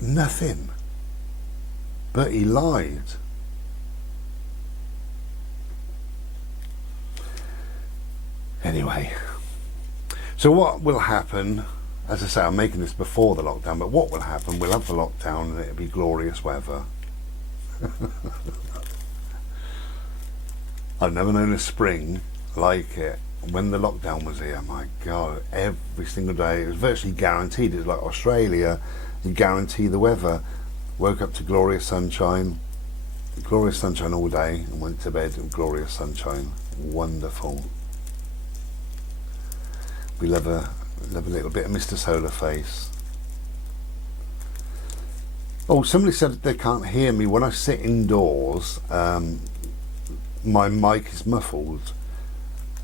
Nothing. But he lied. Anyway, so what will happen, as I say, I'm making this before the lockdown, but what will happen, we'll have the lockdown and it'll be glorious weather. I've never known a spring like it. When the lockdown was here, my God, every single day, it was virtually guaranteed. It was like Australia, you guarantee the weather. Woke up to glorious sunshine all day, and went to bed in glorious sunshine. Wonderful. We love a little bit of Mr. Solar Face. Oh, somebody said they can't hear me when I sit indoors. My mic is muffled.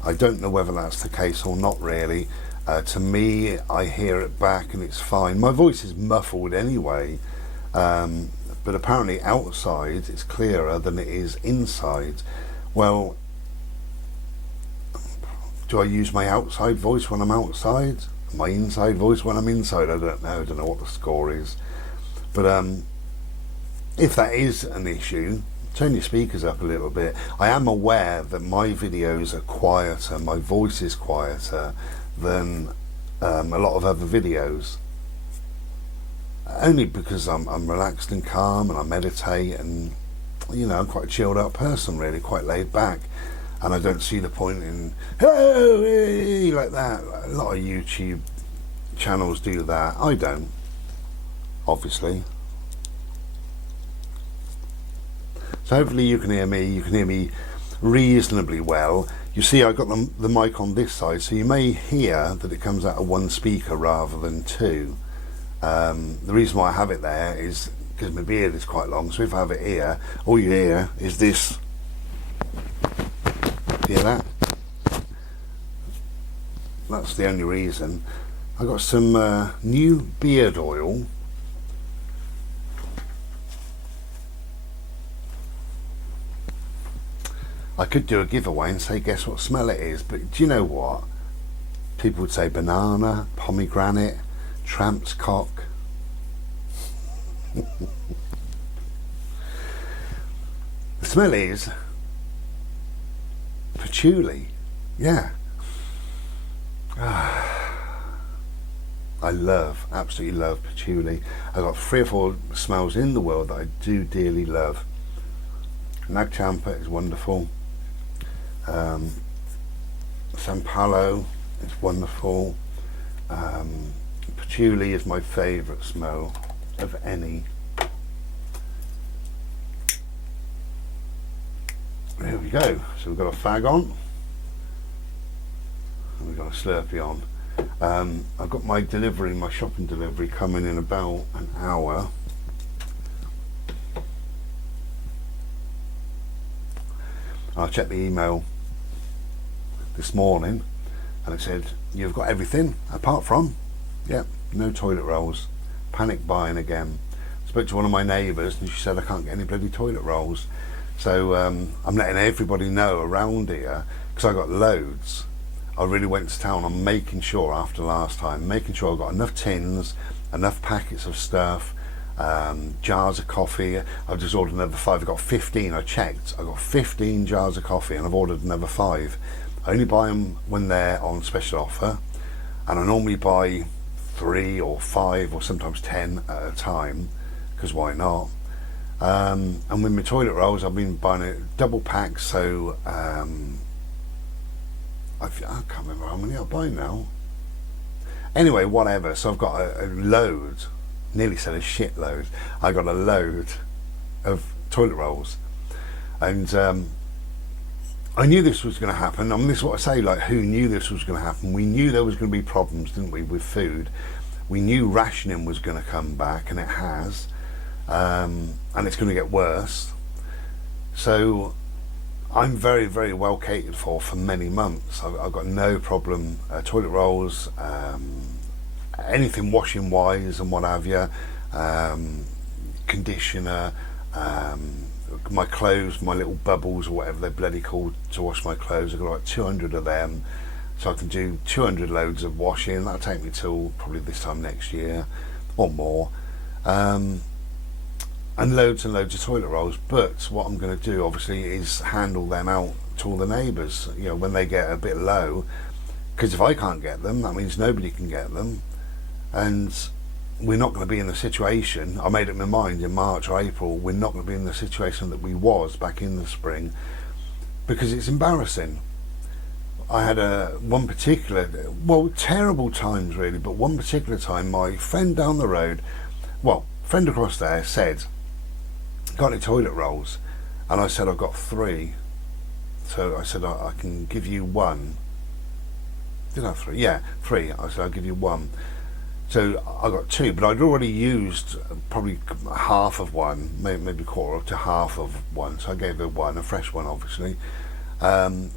I don't know whether that's the case or not really. To me, I hear it back and it's fine. My voice is muffled anyway, but apparently outside it's clearer than it is inside. Well, do I use my outside voice when I'm outside? My inside voice when I'm inside? I don't know. I don't know what the score is. But if that is an issue, turn your speakers up a little bit. I am aware that my videos are quieter, my voice is quieter than a lot of other videos. Only because I'm relaxed and calm and I meditate, and you know, I'm quite a chilled out person really, quite laid back. And I don't see the point in "oh, hey," like that. A lot of YouTube channels do that. I don't, obviously. So hopefully you can hear me. You can hear me reasonably well. You see, I got the mic on this side, so you may hear that it comes out of one speaker rather than two. The reason why I have it there is because my beard is quite long. So if I have it here, all you hear is this. Hear that? That's the only reason. I got some new beard oil. I could do a giveaway and say guess what smell it is, but do you know what? People would say banana, pomegranate, tramp's cock. The smell is patchouli. Yeah. I absolutely love patchouli. I've got 3 or 4 smells in the world that I do dearly love. Nag champa is wonderful. San Paulo is wonderful. Patchouli is my favourite smell of any. There we go. So we've got a fag on and we've got a Slurpee on. I've got my shopping delivery coming in about an hour. I checked the email this morning and it said you've got everything apart from, yep, no toilet rolls. Panic buying again. Spoke to one of my neighbours and she said I can't get any bloody toilet rolls. So I'm letting everybody know around here, because I got loads. I really went to town on making sure after last time, making sure I've got enough tins, enough packets of stuff, jars of coffee. I've just ordered another 5. I've got 15. I checked. I've got 15 jars of coffee and I've ordered another 5. I only buy them when they're on special offer, and I normally buy 3 or 5 or sometimes 10 at a time, because why not? And with my toilet rolls, I've been buying a double pack, so I can't remember how many I buy now. Anyway, whatever. So I've got a load, nearly said a shitload. I got a load of toilet rolls, and I knew this was going to happen. I mean, this is what I say, like, who knew this was going to happen? We knew there was going to be problems, didn't we, with food? We knew rationing was going to come back, and it has. And it's going to get worse. So I'm very, very well catered for many months. I've got no problem. Toilet rolls, anything washing wise and what have you, conditioner, my clothes, my little bubbles or whatever they're bloody called to wash my clothes. I've got like 200 of them, so I can do 200 loads of washing. That'll take me till probably this time next year or more. And loads of toilet rolls. But what I'm going to do obviously is handle them out to all the neighbours, you know, when they get a bit low, because if I can't get them, that means nobody can get them, and we're not going to be in the situation, I made up my mind in March or April, we're not going to be in the situation that we was back in the spring, because it's embarrassing. I had one particular, well, terrible times really, but one particular time my friend down the road, well, friend across there said, got any toilet rolls? And I said, I've got 3. So I said, I can give you 1. Did I have 3? Yeah, 3. I said, I'll give you 1. So I got 2, but I'd already used probably half of 1, maybe quarter to half of 1. So I gave her 1, a fresh one obviously,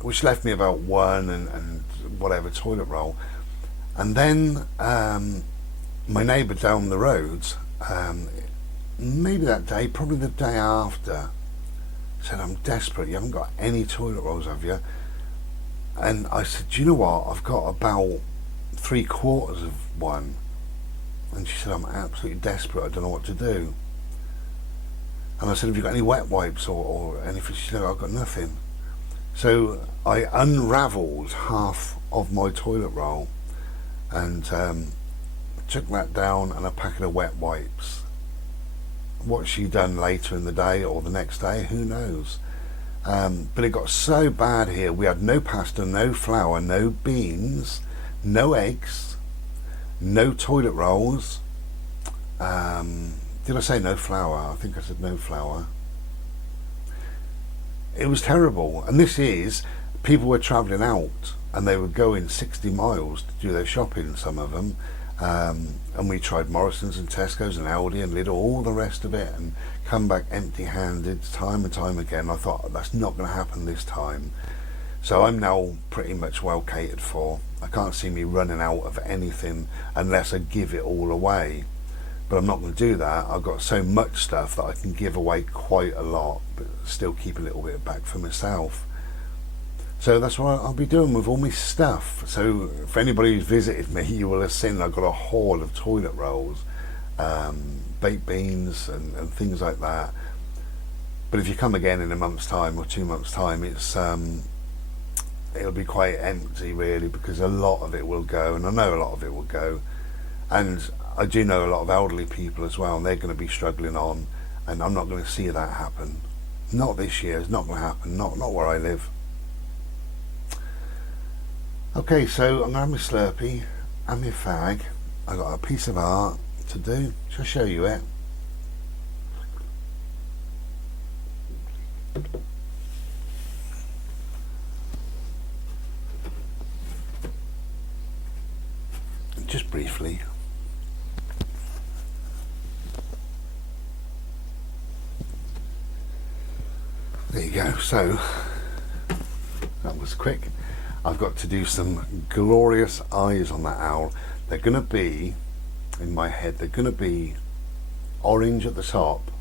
which left me about 1 and whatever toilet roll. And then my neighbour down the road, maybe that day, probably the day after, said, I'm desperate, you haven't got any toilet rolls, have you? And I said, do you know what, I've got about 3/4 of 1. And she said, I'm absolutely desperate, I don't know what to do. And I said, have you got any wet wipes or anything? She said, I've got nothing. So I unravelled half of my toilet roll and took that down and a packet of wet wipes. What she done later in the day or the next day, who knows? But it got so bad here, we had no pasta, no flour, no beans, no eggs, no toilet rolls. Did I say no flour? I think I said no flour. It was terrible. And this is, people were travelling out and they were going 60 miles to do their shopping, some of them. And we tried Morrison's and Tesco's and Aldi and Lidl, all the rest of it, and come back empty-handed time and time again. I thought, that's not going to happen this time. So I'm now pretty much well catered for. I can't see me running out of anything unless I give it all away. But I'm not going to do that. I've got so much stuff that I can give away quite a lot, but still keep a little bit back for myself. So that's what I'll be doing with all my stuff. So if anybody who's visited me, you will have seen I've got a haul of toilet rolls, baked beans and things like that. But if you come again in a month's time or 2 months' time, it's it'll be quite empty really, because a lot of it will go, and I know a lot of it will go. And I do know a lot of elderly people as well, and they're going to be struggling on, and I'm not going to see that happen. Not this year, it's not going to happen, not where I live. Okay, so I'm going to have my Slurpee and my fag. I got a piece of art to do. Shall I show you it? Just briefly. There you go. So that was quick. I've got to do some glorious eyes on that owl. They're going to be, in my head, they're going to be orange at the top,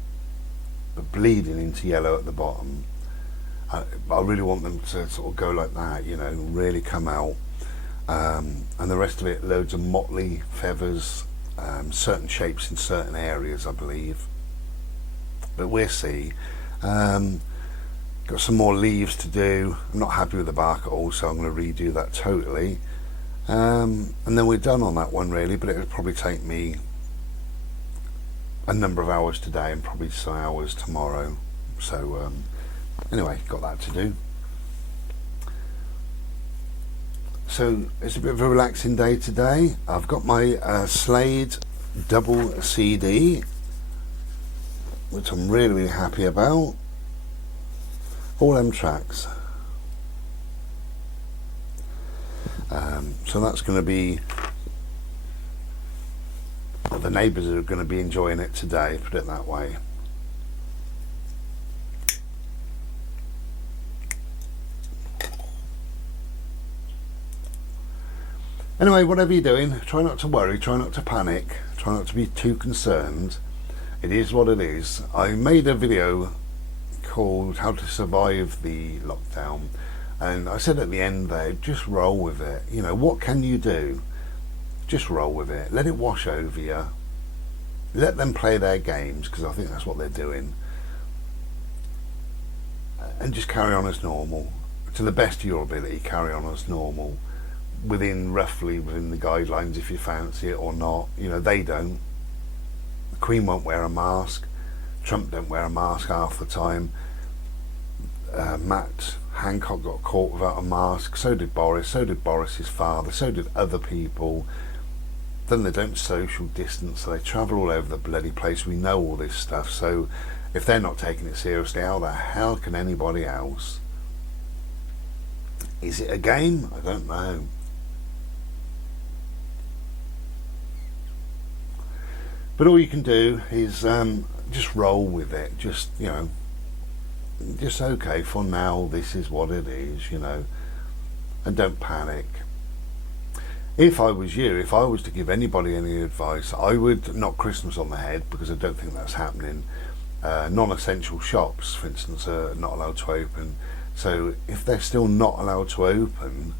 but bleeding into yellow at the bottom. I really want them to sort of go like that, you know, really come out. And the rest of it, loads of motley feathers, certain shapes in certain areas, I believe. But we'll see. Got some more leaves to do. I'm not happy with the bark at all, so I'm going to redo that totally. And then we're done on that one really, but it'll probably take me a number of hours today and probably some hours tomorrow. So anyway, got that to do. So it's a bit of a relaxing day today. I've got my Slade double CD, which I'm really, really happy about. All them tracks. So that's going to be, well, the neighbours are going to be enjoying it today, put it that way. Anyway, whatever you're doing, try not to worry, try not to panic, try not to be too concerned. It is what it is. I made a video called How to Survive the Lockdown, and I said at the end there, just roll with it. You know, what can you do? Just roll with it. Let it wash over you. Let them play their games, because I think that's what they're doing. And just carry on as normal. To the best of your ability, carry on as normal. Roughly within the guidelines, if you fancy it or not. You know, they don't. The Queen won't wear a mask. Trump don't wear a mask half the time. Matt Hancock got caught without a mask. So did Boris. So did Boris's father. So did other people. Then they don't social distance. So they travel all over the bloody place. We know all this stuff. So if they're not taking it seriously, how the hell can anybody else? Is it a game? I don't know. But all you can do is just roll with it. Just, you know, just okay, for now this is what it is, you know, and don't panic. If I was you, if I was to give anybody any advice, I would knock Christmas on the head, because I don't think that's happening. Non-essential shops, for instance, are not allowed to open. So if they're still not allowed to open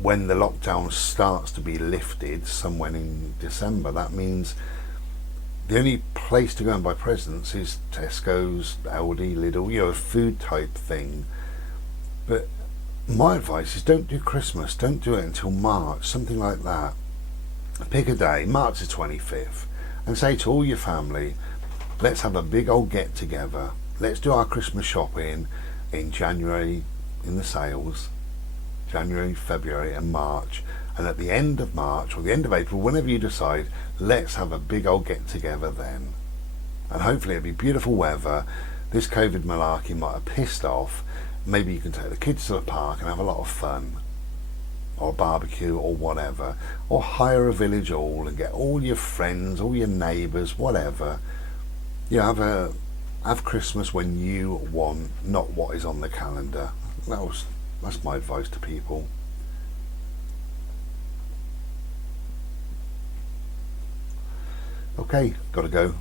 when the lockdown starts to be lifted somewhere in December, that means the only place to go and buy presents is Tesco's, Aldi, Lidl, you know, a food type thing. But my advice is don't do Christmas, don't do it until March, something like that. Pick a day, March the 25th, and say to all your family, let's have a big old get together. Let's do our Christmas shopping in January, in the sales, January, February and March. And at the end of March or the end of April, whenever you decide, let's have a big old get together then. And hopefully it'll be beautiful weather. This COVID malarkey might have pissed off. Maybe you can take the kids to the park and have a lot of fun, or a barbecue or whatever, or hire a village hall and get all your friends, all your neighbours, whatever. You know, have Christmas when you want, not what is on the calendar. That's my advice to people. Okay, gotta go.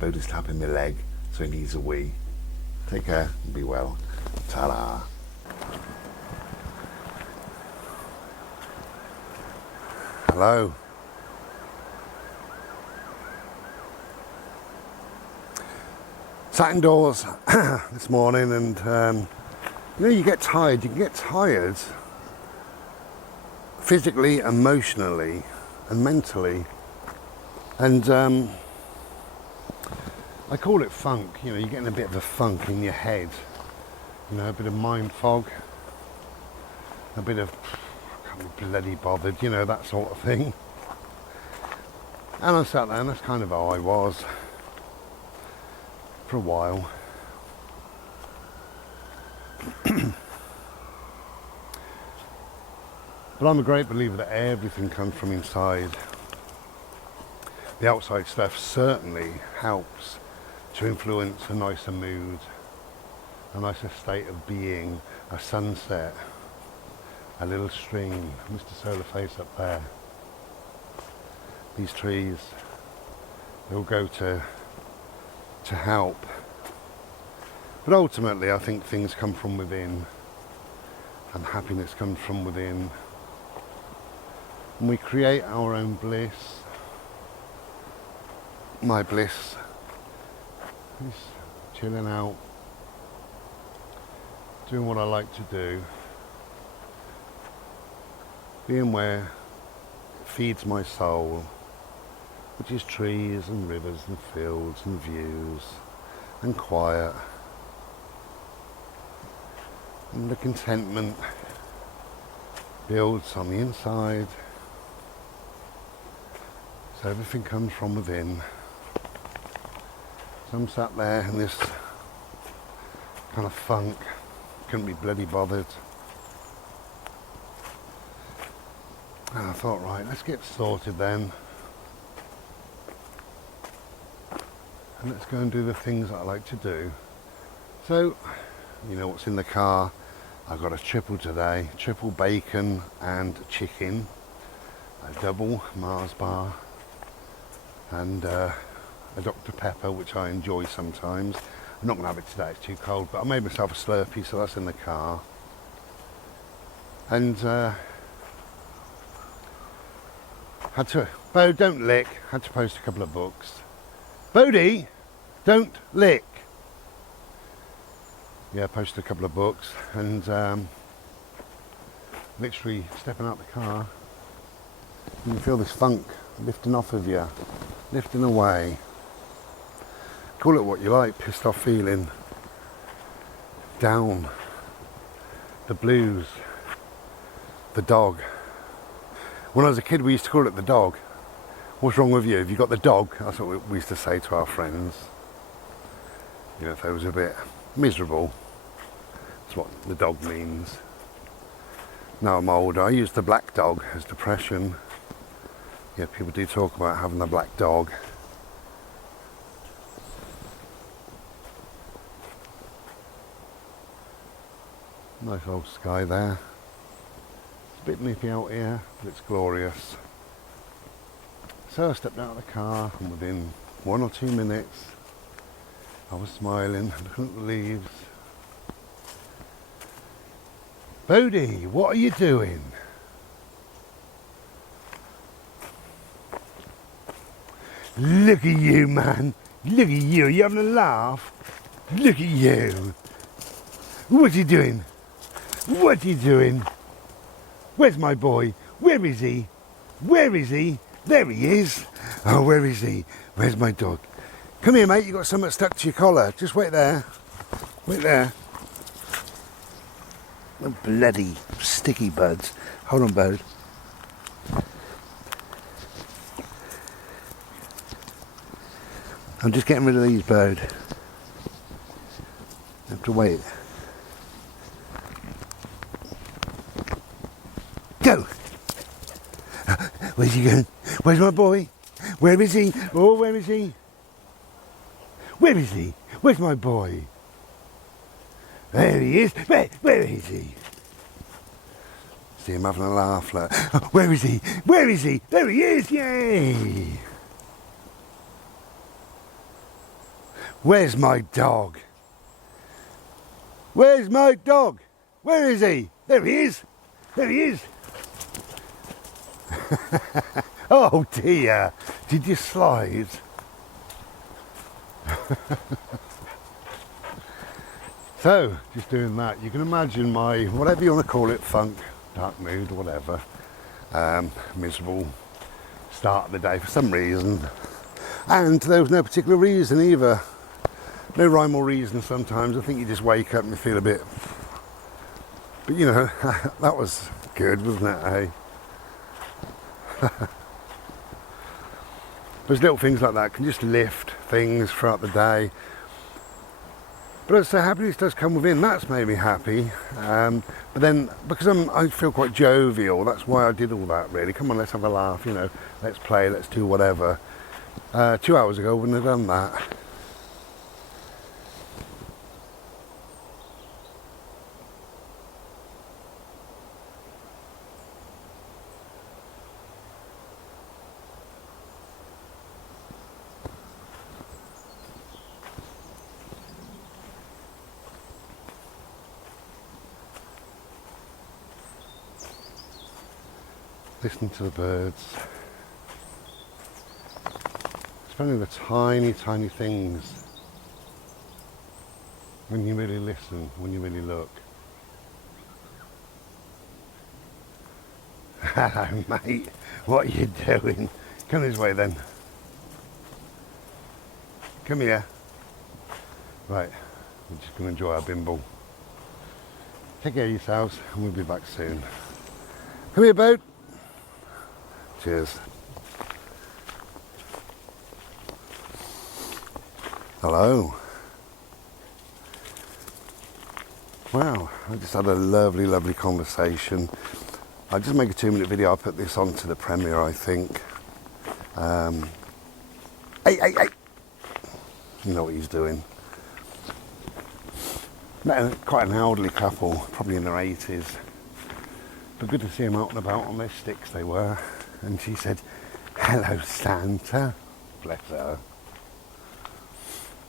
Bodhi's tapping my leg, so he needs a wee. Take care and be well. Ta-da. Hello. Sat indoors this morning, and you know, you get tired. You can get tired physically, emotionally and mentally. And I call it funk. You know, you're getting a bit of a funk in your head. You know, a bit of mind fog, a bit of can't be bloody bothered, you know, that sort of thing. And I sat there, and that's kind of how I was for a while. But I'm a great believer that everything comes from inside. The outside stuff certainly helps to influence a nicer mood, a nicer state of being, a sunset, a little stream, Mr. Solar Face up there. These trees, they'll go to help. But ultimately I think things come from within, and happiness comes from within. And we create our own bliss. My bliss is chilling out, doing what I like to do, being where it feeds my soul, which is trees and rivers and fields and views and quiet, and the contentment builds on the inside. So everything comes from within. So I'm sat there in this kind of funk, couldn't be bloody bothered. And I thought, right, let's get sorted then. And let's go and do the things that I like to do. So, you know what's in the car. I got a triple today, triple bacon and chicken, a double Mars bar, and a Dr. Pepper, which I enjoy sometimes. I'm not going to have it today, it's too cold, but I made myself a Slurpee, so that's in the car. And had to, Bo, don't lick, had to post a couple of books. Bodie, don't lick. Yeah, posted a couple of books, and literally stepping out the car, you can feel this funk lifting off of you, lifting away. Call it what you like, pissed off feeling, down, the blues, the dog. When I was a kid, we used to call it the dog. What's wrong with you? Have you got the dog? That's what we used to say to our friends. You know, if they was a bit miserable, that's what the dog means. Now I'm older, I use the black dog as depression. Yeah, people do talk about having the black dog. Nice old sky there. It's a bit nippy out here, but it's glorious. So I stepped out of the car, and within 1 or 2 minutes I was smiling, looking at the leaves. Bodie, what are you doing? Look at you, man. Look at you. Are you having a laugh? Look at you. What are you doing? What are you doing? Where's my boy? Where is he? Where is he? There he is. Oh, where is he? Where's my dog? Come here, mate. You got something stuck to your collar. Just wait there. Wait there. Oh, bloody sticky buds. Hold on, Bode. I'm just getting rid of these, Bode. I have to wait. Go! Where's he going? Where's my boy? Where is he? Oh, where is he? Where is he? Where's my boy? There he is. Where is he? See him having a laugh. Like, oh, where is he? Where is he? There he is. Yay! Where's my dog? Where's my dog? Where is he? There he is. There he is. Oh dear. Did you slide? So, just doing that. You can imagine my, whatever you want to call it, funk, dark mood, whatever. Miserable start of the day for some reason. And there was no particular reason either. No rhyme or reason sometimes. I think you just wake up and you feel a bit... But you know, that was good, wasn't it, eh? There's little things like that can just lift things throughout the day. But as I say, happiness does come within. That's made me happy. But then, because I feel quite jovial, that's why I did all that, really. Come on, let's have a laugh, you know. Let's play, let's do whatever. 2 hours ago, I wouldn't have done that. Listen to the birds. It's only the tiny, tiny things. When you really listen, when you really look. Hello, mate. What are you doing? Come this way then. Come here. Right, we're just going to enjoy our Bimbo. Take care of yourselves and we'll be back soon. Come here, boat. Cheers. Hello. Wow, I just had a lovely, lovely conversation. I'll just make a 2-minute video. I'll put this onto the premiere, I think. Hey! You know what he's doing. Quite an elderly couple, probably in their 80s. But good to see them out and about on their sticks they were. And she said, "Hello, Santa." Bless her.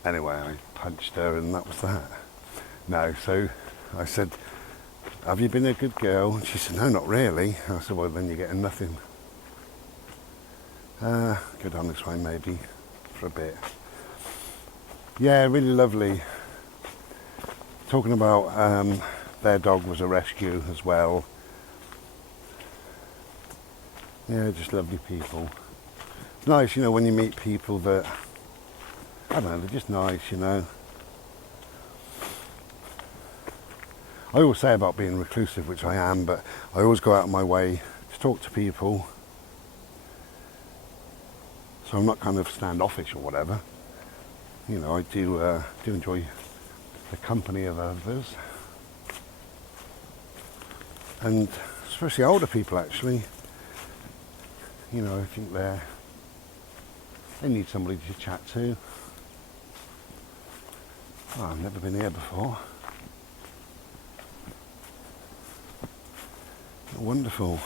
Anyway, I punched her and that was that. No, so I said, "Have you been a good girl?" And she said, "No, not really." I said, "Well, then you're getting nothing." Go down this way maybe for a bit. Yeah, really lovely. Talking about their dog was a rescue as well. Yeah, just lovely people. It's nice, you know, when you meet people that, I don't know, they're just nice, you know. I always say about being reclusive, which I am, but I always go out of my way to talk to people. So I'm not kind of standoffish or whatever. You know, I do enjoy the company of others. And especially older people, actually. You know, I think they need somebody to chat to. Oh, I've never been here before. Wonderful.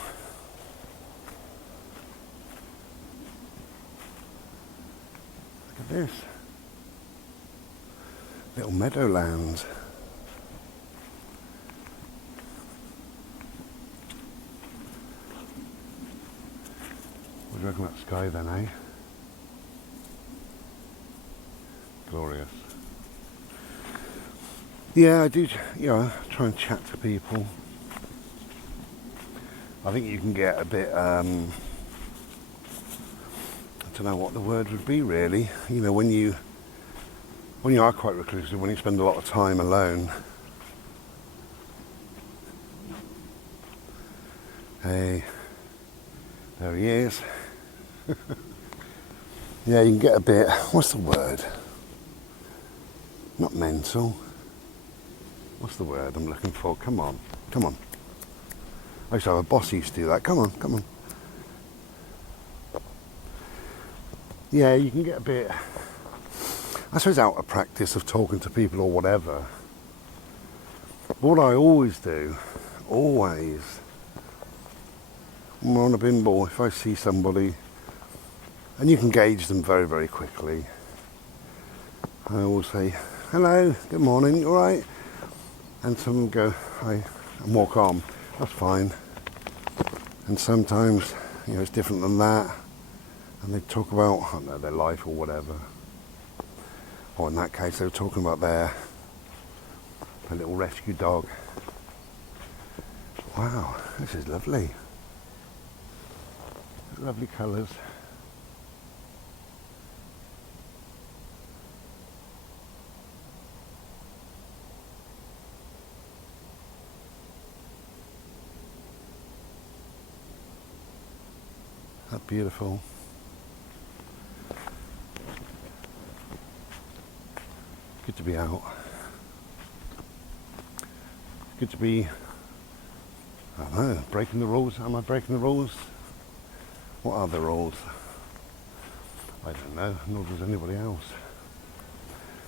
Look at this. Little meadowlands. What do you reckon about sky then, eh? Glorious. Yeah, I do, you know, try and chat to people. I think you can get a bit, I don't know what the word would be really. You know, when you are quite reclusive, when you spend a lot of time alone. Hey, there he is. Yeah, you can get a bit, what's the word? Not mental. What's the word I'm looking for? Come on, come on. I used to have a boss who used to do that. Come on, come on. Yeah, you can get a bit, I suppose, out of practice of talking to people or whatever. What I always do, always, when we're on a Bimbo, if I see somebody, and you can gauge them very, very quickly, I always say, "Hello, good morning, you all right?" And some go, "Hi," and walk on. That's fine. And sometimes, you know, it's different than that. And they talk about, I don't know, their life or whatever. Or in that case, they were talking about their little rescue dog. Wow, this is lovely. Lovely colours. That's beautiful. Good to be out. Good to be, I don't know, breaking the rules. Am I breaking the rules? What are the rules? I don't know, nor does anybody else,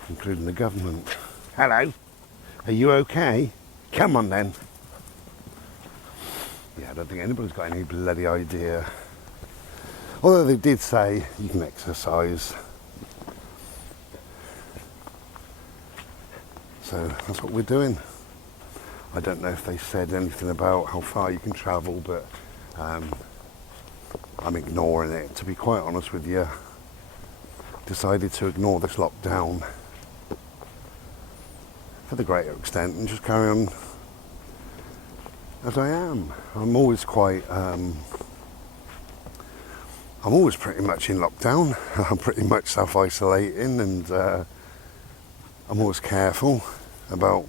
including the government. Hello, are you okay? Come on then. Yeah, I don't think anybody's got any bloody idea. Although they did say you can exercise. So that's what we're doing. I don't know if they said anything about how far you can travel, but I'm ignoring it. To be quite honest with you, decided to ignore this lockdown for the greater extent and just carry on as I am. I'm always quite, I'm always pretty much in lockdown. I'm pretty much self-isolating, and I'm always careful about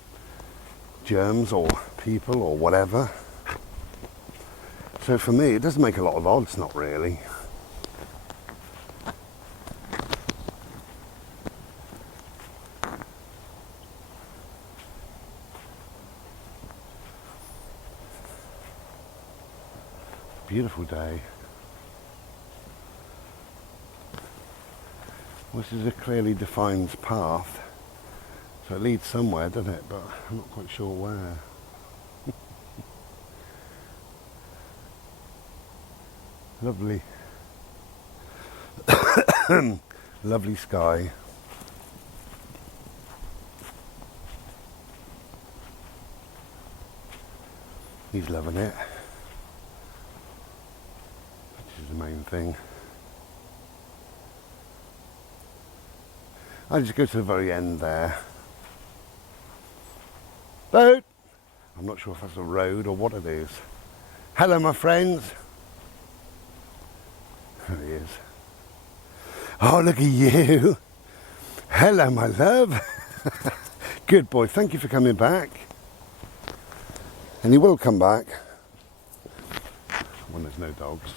germs or people or whatever. So for me, it doesn't make a lot of odds, not really. Beautiful day. This is a clearly defined path. So it leads somewhere, doesn't it? But I'm not quite sure where. Lovely. Lovely sky. He's loving it, which is the main thing. I just go to the very end there. Boat! I'm not sure if that's a road or what it is. Hello, my friends. There he is. Oh, look at you. Hello, my love. Good boy. Thank you for coming back. And he will come back when there's no dogs.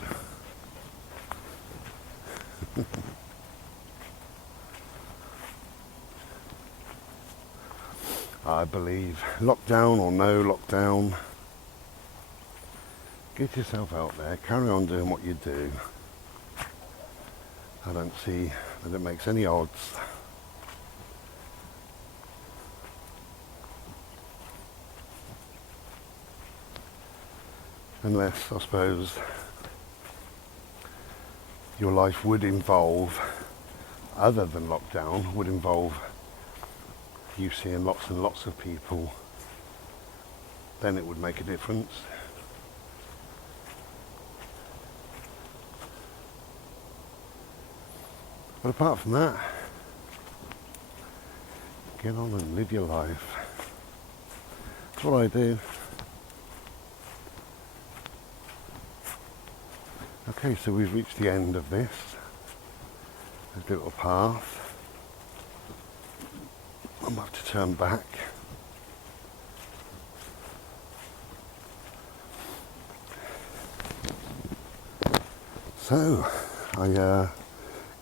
I believe, lockdown or no lockdown, get yourself out there, carry on doing what you do. I don't see that it makes any odds. Unless, I suppose, your life would involve, other than lockdown, would involve you seeing lots and lots of people, then it would make a difference. But apart from that, get on and live your life. That's what I do. Okay, so we've reached the end of this little path. I'm going to have to turn back. So, I've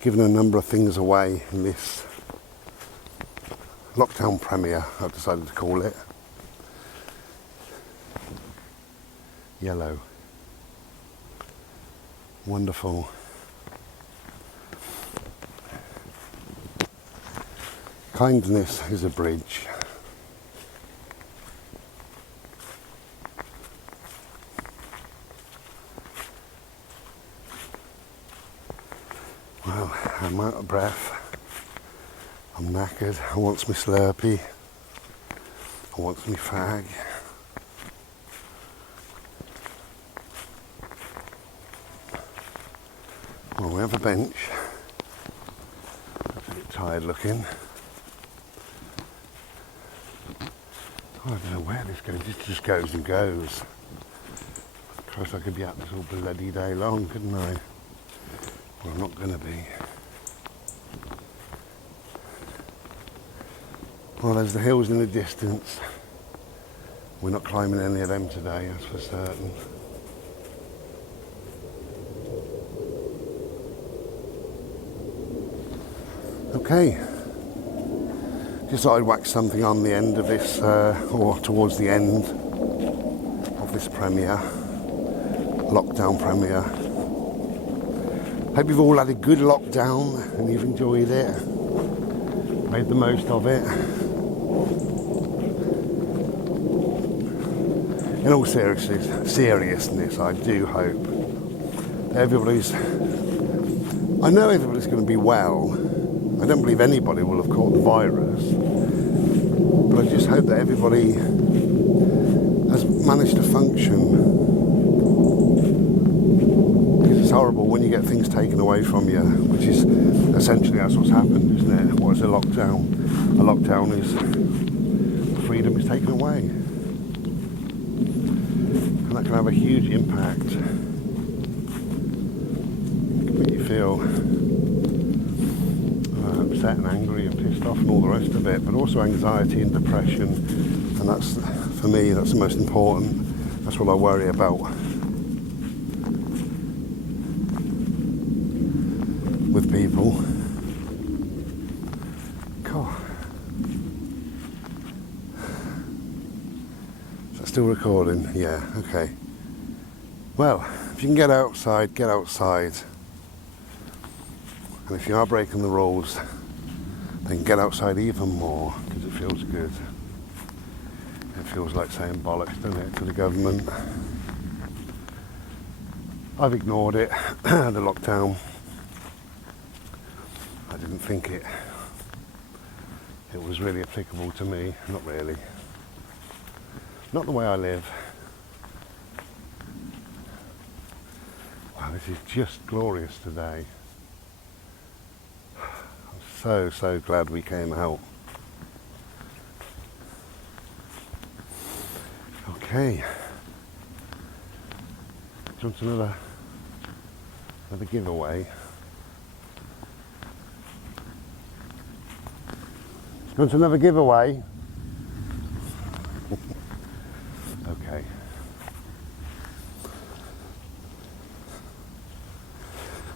given a number of things away in this lockdown premiere, I've decided to call it. Yellow. Wonderful. Kindness is a bridge. Well, I'm out of breath. I'm knackered. I want my Slurpee. I want my fag. Well, we have a bench. That's a bit tired looking. I don't know where this goes. This just goes and goes. Of course, I could be out this all bloody day long, couldn't I? Well, I'm not going to be. Well, there's the hills in the distance. We're not climbing any of them today, that's for certain. Okay. Just thought I'd whack something on the end of this, or towards the end of this premiere, lockdown premiere. Hope you've all had a good lockdown and you've enjoyed it, made the most of it. In all seriousness, I do hope everybody's, I know everybody's going to be well. I don't believe anybody will have caught the virus, but I just hope that everybody has managed to function. Because it's horrible when you get things taken away from you, which is essentially that's what's happened, isn't it? What is a lockdown? A lockdown is freedom is taken away. And that can have a huge impact. It can make you feel upset and angry and pissed off and all the rest of it, but also anxiety and depression, and that's, for me, that's the most important. That's what I worry about with people. God. Is that still recording? Yeah, okay. Well, if you can get outside, get outside. And if you are breaking the rules, then get outside even more, because it feels good. It feels like saying bollocks, doesn't it, to the government. I've ignored it, the lockdown. I didn't think it was really applicable to me, not really. Not the way I live. Wow, this is just glorious today. I'm so glad we came out. Okay. Do you want another giveaway? Do you want another giveaway? Okay.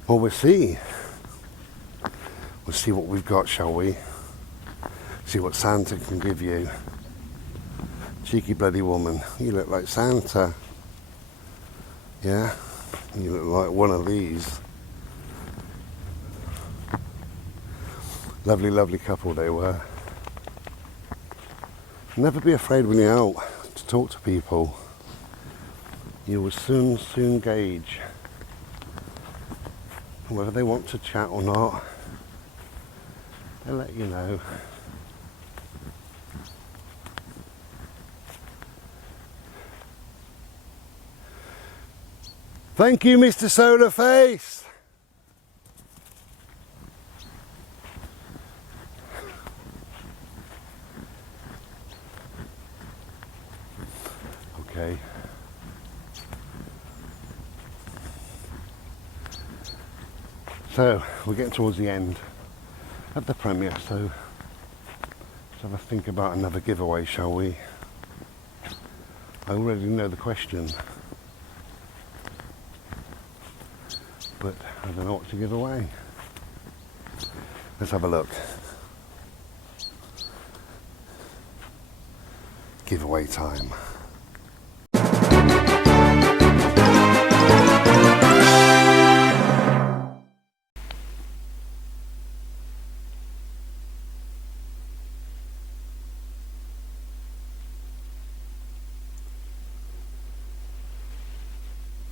Well, we'll see. We'll see what we've got, shall we? See what Santa can give you. Cheeky bloody woman. You look like Santa. Yeah? You look like one of these. Lovely, lovely couple they were. Never be afraid when you're out to talk to people. You will soon gauge whether they want to chat or not. They'll let you know. Thank you, Mr. Solarface. Okay. So we're getting towards the end of the premiere, so let's have a think about another giveaway, shall we? I already know the question, but I don't know what to give away. Let's have a look. Giveaway time.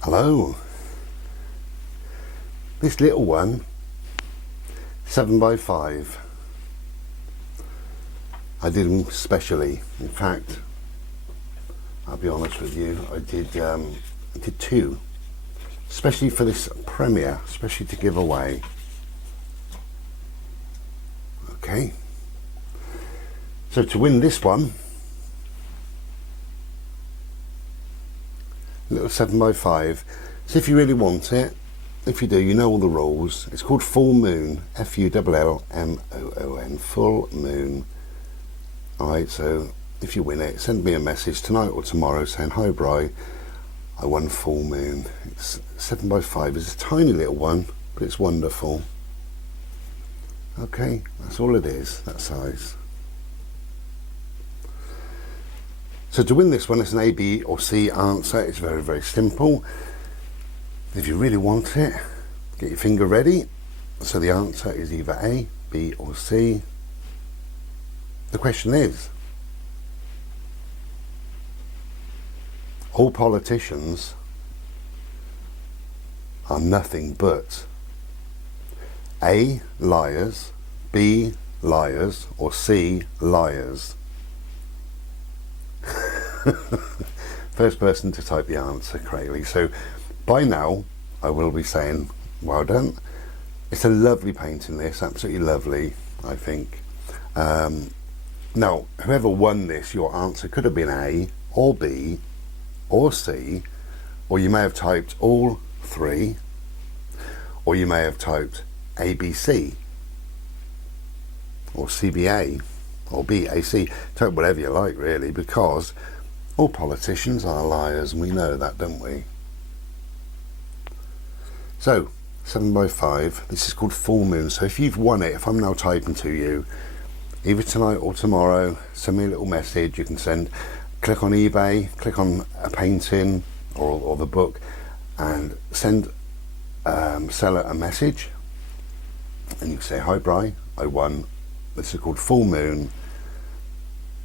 Hello. This little one, 7x5. I did them specially. In fact, I'll be honest with you, I did two, especially for this premiere, especially to give away. Okay. So to win this one, little 7x5. So if you really want it, if you do, you know all the rules. It's called Full Moon, Fullmoon, Full Moon. Alright, so if you win it, send me a message tonight or tomorrow saying, hi Bri, I won Full Moon. It's 7x5, it's a tiny little one, but it's wonderful. Okay, that's all it is, that size. So to win this one, it's an A, B or C answer. It's very, very simple. If you really want it, get your finger ready. So the answer is either A, B or C. The question is, all politicians are nothing but A, liars, B, liars, or C, liars. First person to type the answer correctly. So by now I will be saying well done. It's a lovely painting, this, absolutely lovely, I think. Now whoever won this, your answer could have been A or B or C, or you may have typed all three, or you may have typed ABC or CBA or BAC. Type whatever you like really, because all politicians are liars and we know that, don't we? So 7x5, this is called Full Moon. So if you've won it, if I'm now typing to you either tonight or tomorrow, send me a little message. You can click on eBay, click on a painting or the book and send seller a message, and you can say, hi Bri, I won. This is called Full Moon,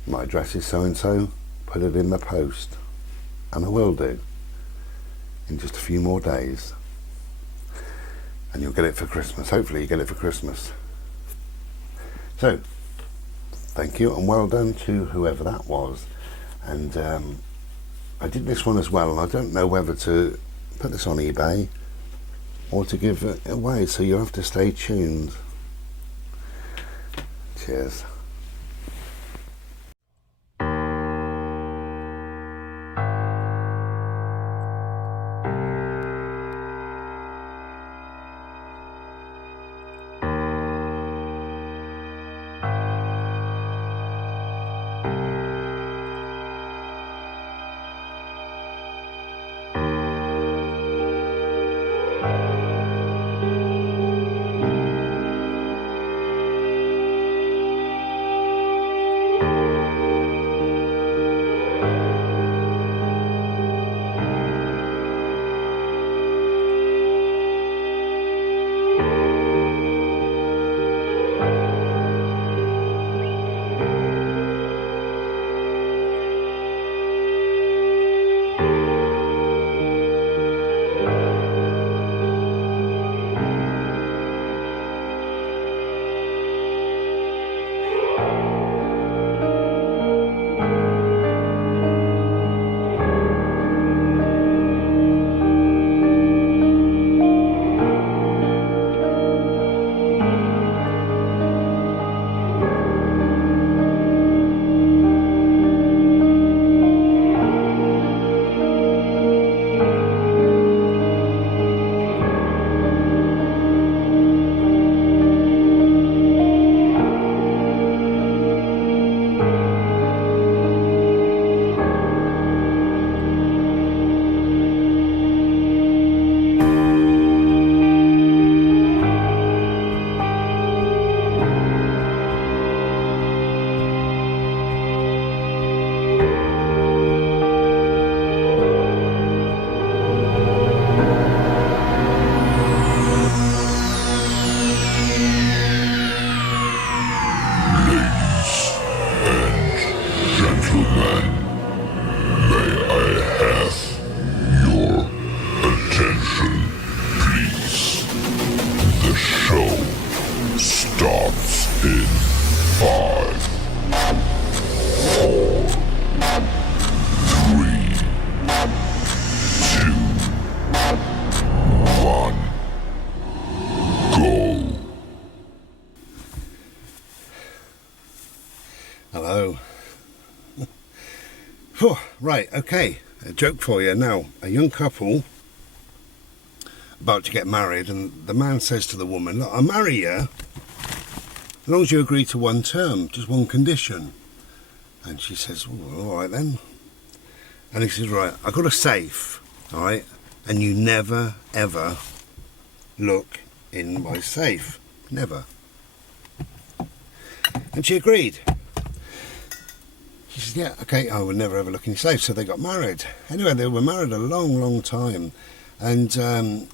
my address is so and so, put it in the post, and I will do in just a few more days, and you'll get it for Christmas. Hopefully you get it for Christmas. So thank you and well done to whoever that was. And I did this one as well, and I don't know whether to put this on eBay or to give it away, so you'll have to stay tuned. Cheers. Hello. Right, okay, a joke for you. Now, a young couple about to get married, and the man says to the woman, look, I'll marry you as long as you agree to one term, just one condition. And she says, well, all right then. And he says, right, I've got a safe, all right, and you never, ever look in my safe. Never. And she agreed. She said, yeah, okay, I would never ever look in your safe. So they got married. Anyway, they were married a long, long time. And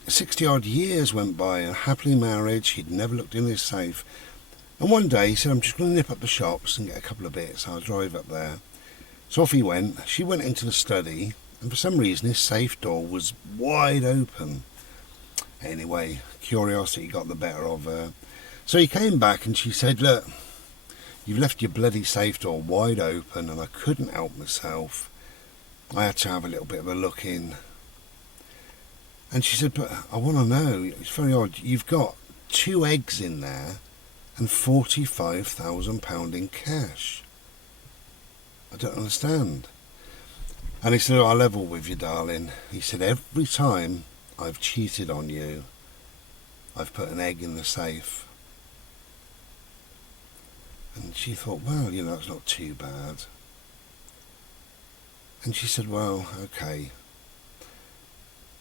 60 odd years went by, a happily married. She'd never looked in his safe. And one day he said, I'm just going to nip up the shops and get a couple of bits. I'll drive up there. So off he went. She went into the study, and for some reason his safe door was wide open. Anyway, curiosity got the better of her. So he came back and she said, look, you've left your bloody safe door wide open and I couldn't help myself. I had to have a little bit of a look in. And she said, but I want to know, it's very odd, you've got 2 eggs in there and £45,000 in cash. I don't understand. And he said, I'll level with you, darling. He said, every time I've cheated on you, I've put an egg in the safe. And she thought, well, you know, it's not too bad. And she said, well, okay.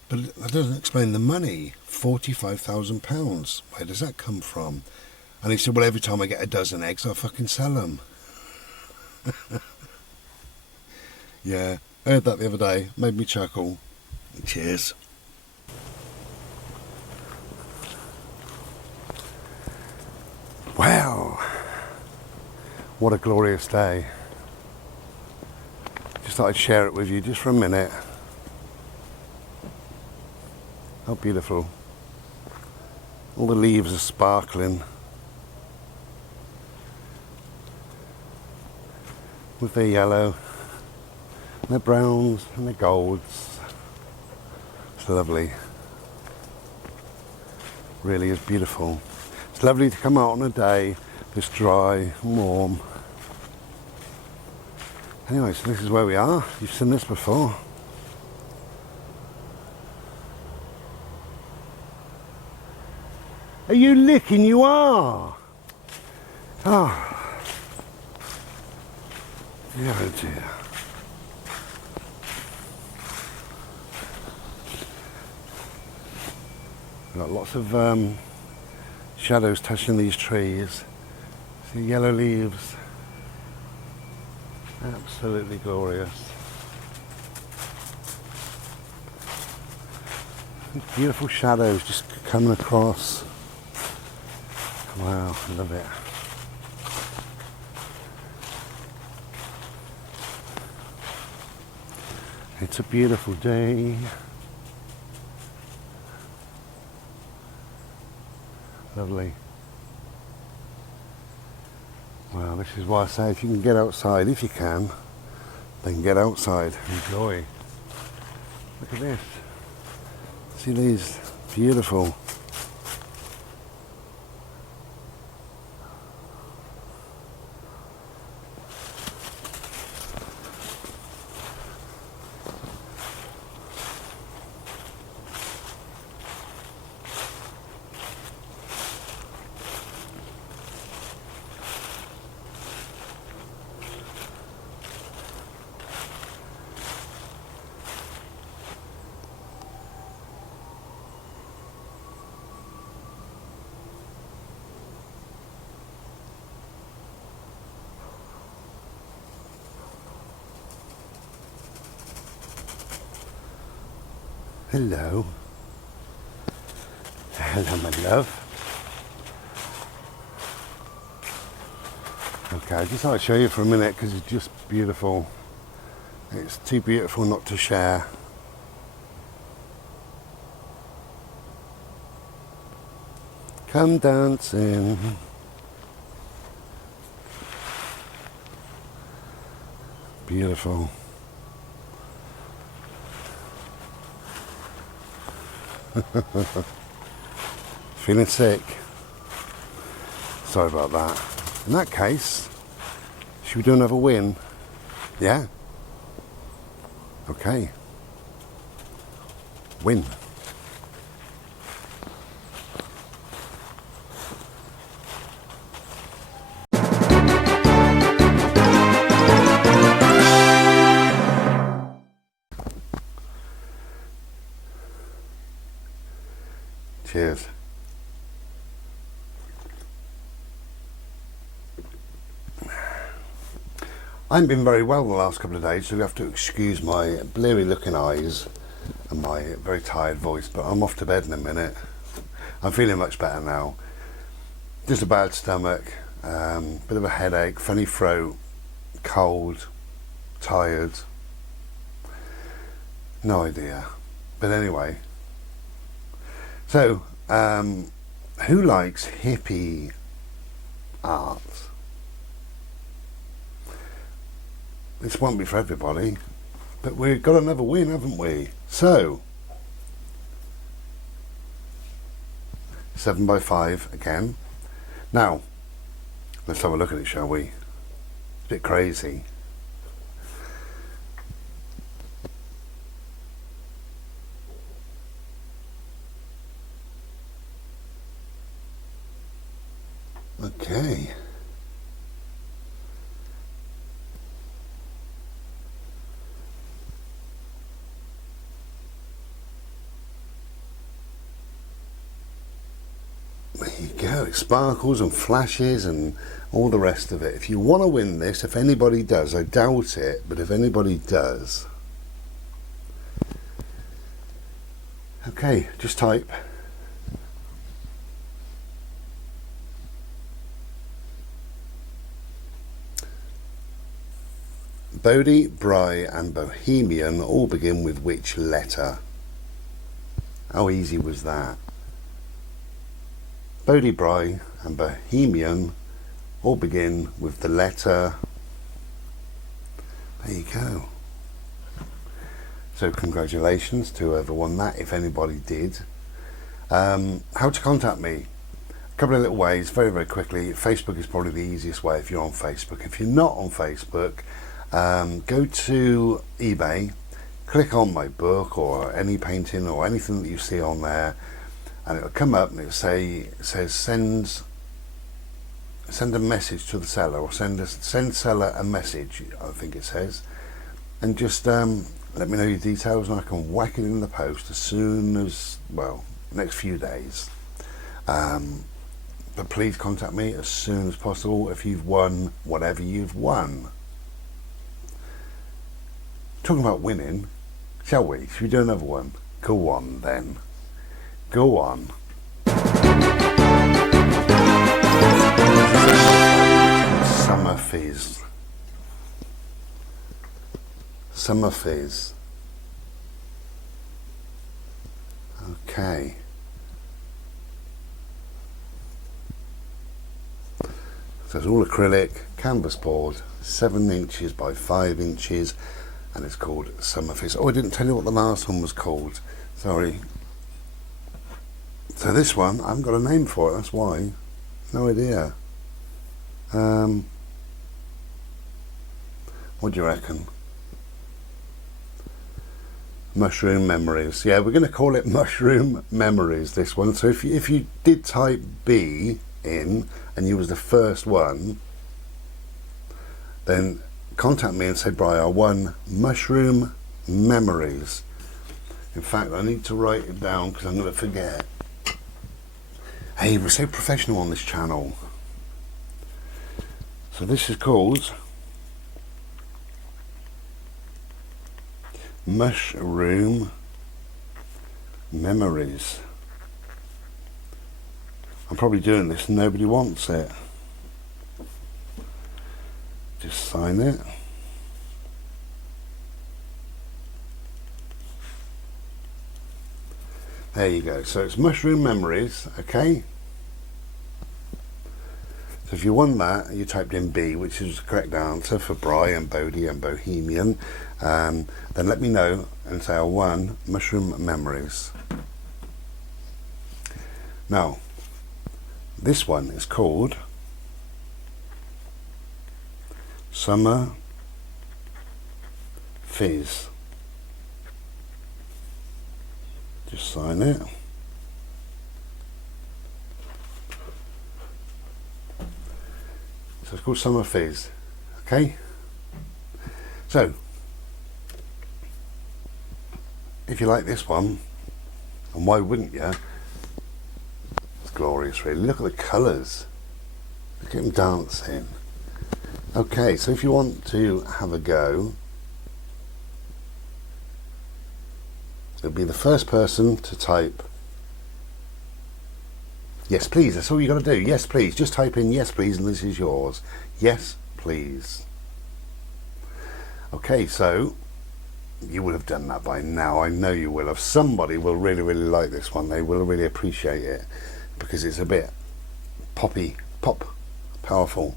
But that doesn't explain the money, £45,000. Where does that come from? And he said, well, every time I get a dozen eggs, I'll fucking sell them. Yeah, I heard that the other day. Made me chuckle. Cheers. Wow. What a glorious day. just thought I'd share it with you just for a minute. How beautiful. All the leaves are sparkling with their yellow, and their browns and their golds. It's lovely. Really is beautiful. It's lovely to come out on a day that's dry and warm. Anyway, so this is where we are. You've seen this before. Are you licking? You are. Oh. Dear, oh dear. Got lots of shadows touching these trees. See yellow leaves. Absolutely glorious. Beautiful shadows just coming across. Wow, I love it. It's a beautiful day. Lovely. Well, this is why I say if you can get outside, if you can, then get outside. Enjoy. Look at this. See these? Beautiful. Hello. Hello, my love. Okay, I just thought I'd show you for a minute because it's just beautiful. It's too beautiful not to share. Come dancing. Beautiful. Feeling sick? Sorry about that. In that case, should we do another win? Yeah? Okay. Win. Cheers. I haven't been very well the last couple of days, so you have to excuse my bleary looking eyes and my very tired voice, but I'm off to bed in a minute. I'm feeling much better now. Just a bad stomach, bit of a headache, funny throat, cold, tired. No idea. But anyway. So, who likes hippie art? This won't be for everybody, but we've got another win, haven't we? So, 7 by 5 again. Now, let's have a look at it, shall we? It's a bit crazy. Okay. There you go. It sparkles and flashes and all the rest of it. If you want to win this, if anybody does, I doubt it, but if anybody does, okay, just type Bodhi, Bry and Bohemian all begin with which letter? How easy was that? Bodhi, Bry and Bohemian all begin with the letter. There you go. So congratulations to whoever won that, if anybody did. How to contact me? A couple of little ways, very, very quickly. Facebook is probably the easiest way if you're on Facebook. If you're not on Facebook, go to eBay, click on my book or any painting or anything that you see on there, and it'll come up and it says send a message to the seller, or send seller a message, I think it says, and just let me know your details and I can whack it in the post as soon as, well, next few days. But please contact me as soon as possible if you've won whatever you've won. Talking about winning, shall we? Should we do another one? Go on then. Go on. Summer Fizz. Summer Fizz. Okay. So it's all acrylic, canvas board, 7 inches by 5 inches, and it's called Summer Fizz. Oh, I didn't tell you what the last one was called. Sorry. So this one, I haven't got a name for it, that's why. No idea. What do you reckon? Mushroom Memories. Yeah, we're going to call it Mushroom Memories, this one. So if you did type B in and you was the first one, then contact me and say, Bri, I won Mushroom Memories. In fact, I need to write it down because I'm going to forget. Hey, we're so professional on this channel. So this is called Mushroom Memories. I'm probably doing this and nobody wants it. Just sign it. There you go. So it's Mushroom Memories, okay? So if you won that, you typed in B, which is the correct answer for Bry and Bodhi and Bohemian, then let me know and say I won Mushroom Memories. Now, this one is called Summer Fizz. Just sign it. So it's called Summer Fizz. Okay? So, if you like this one, and why wouldn't you? It's glorious, really. Look at the colours. Look at them dancing. Okay, so if you want to have a go, it'll be the first person to type yes please. That's all you got to do. Yes please. Just type in yes please and this is yours. Yes please. Okay, so you would have done that by now. I know you will have. Somebody will really, really like this one. They will really appreciate it because it's a bit pop, powerful.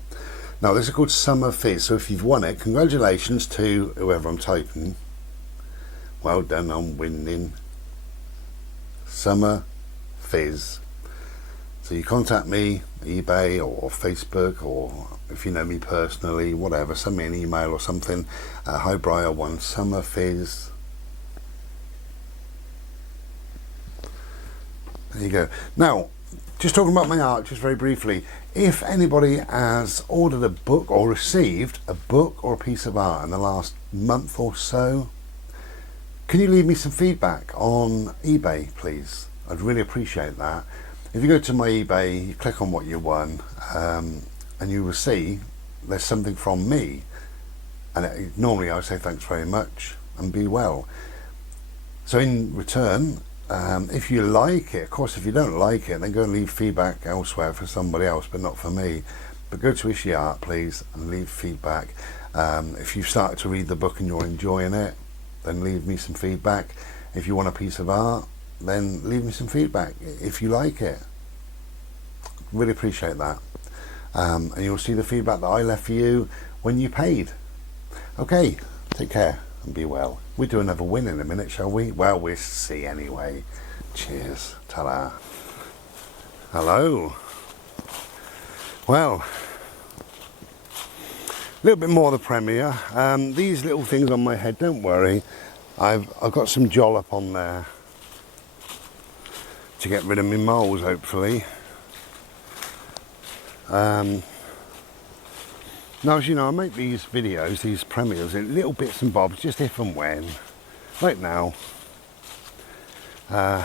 Now this is called Summer Fizz. So if you've won it, congratulations to whoever I'm typing. Well done on winning Summer Fizz. So you contact me, eBay or Facebook, or if you know me personally, whatever, send me an email or something. Hi Briar, won Summer Fizz. There you go. Now, just talking about my art, just very briefly, if anybody has ordered a book or received a book or a piece of art in the last month or so, can you leave me some feedback on eBay, please? I'd really appreciate that. If you go to my eBay, you click on what you won, and you will see there's something from me. And normally I would say thanks very much and be well. So in return, if you like it, of course if you don't like it, then go and leave feedback elsewhere for somebody else, but not for me. But go to Issue Art, please, and leave feedback. If you've started to read the book and you're enjoying it, then leave me some feedback. If you want a piece of art, then leave me some feedback if you like it. Really appreciate that. And you'll see the feedback that I left for you when you paid. Okay, take care and be well. We do another win in a minute, shall we? Well, we'll see anyway. Cheers. Ta-da. Hello. Well, a little bit more of the premiere. These little things on my head, don't worry. I've got some jollop on there to get rid of my moles, hopefully. Now, as you know, I make these videos, these premieres, in little bits and bobs, just if and when. Right now, I'm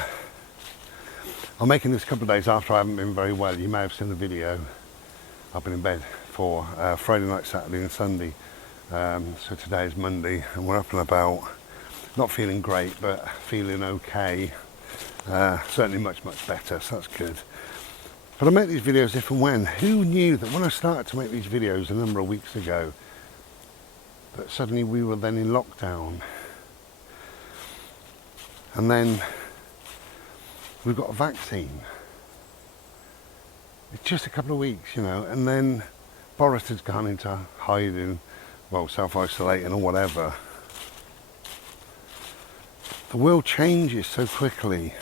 making this a couple of days after I haven't been very well. You may have seen the video. I've been in bed for Friday night, Saturday and Sunday. So today is Monday and we're up and about. Not feeling great, but feeling okay. Certainly much, much better, so that's good. But I make these videos if and when. Who knew that when I started to make these videos a number of weeks ago, that suddenly we were then in lockdown. And then we've got a vaccine. It's just a couple of weeks, you know, and then Boris has gone into hiding, well, self-isolating or whatever. The world changes so quickly.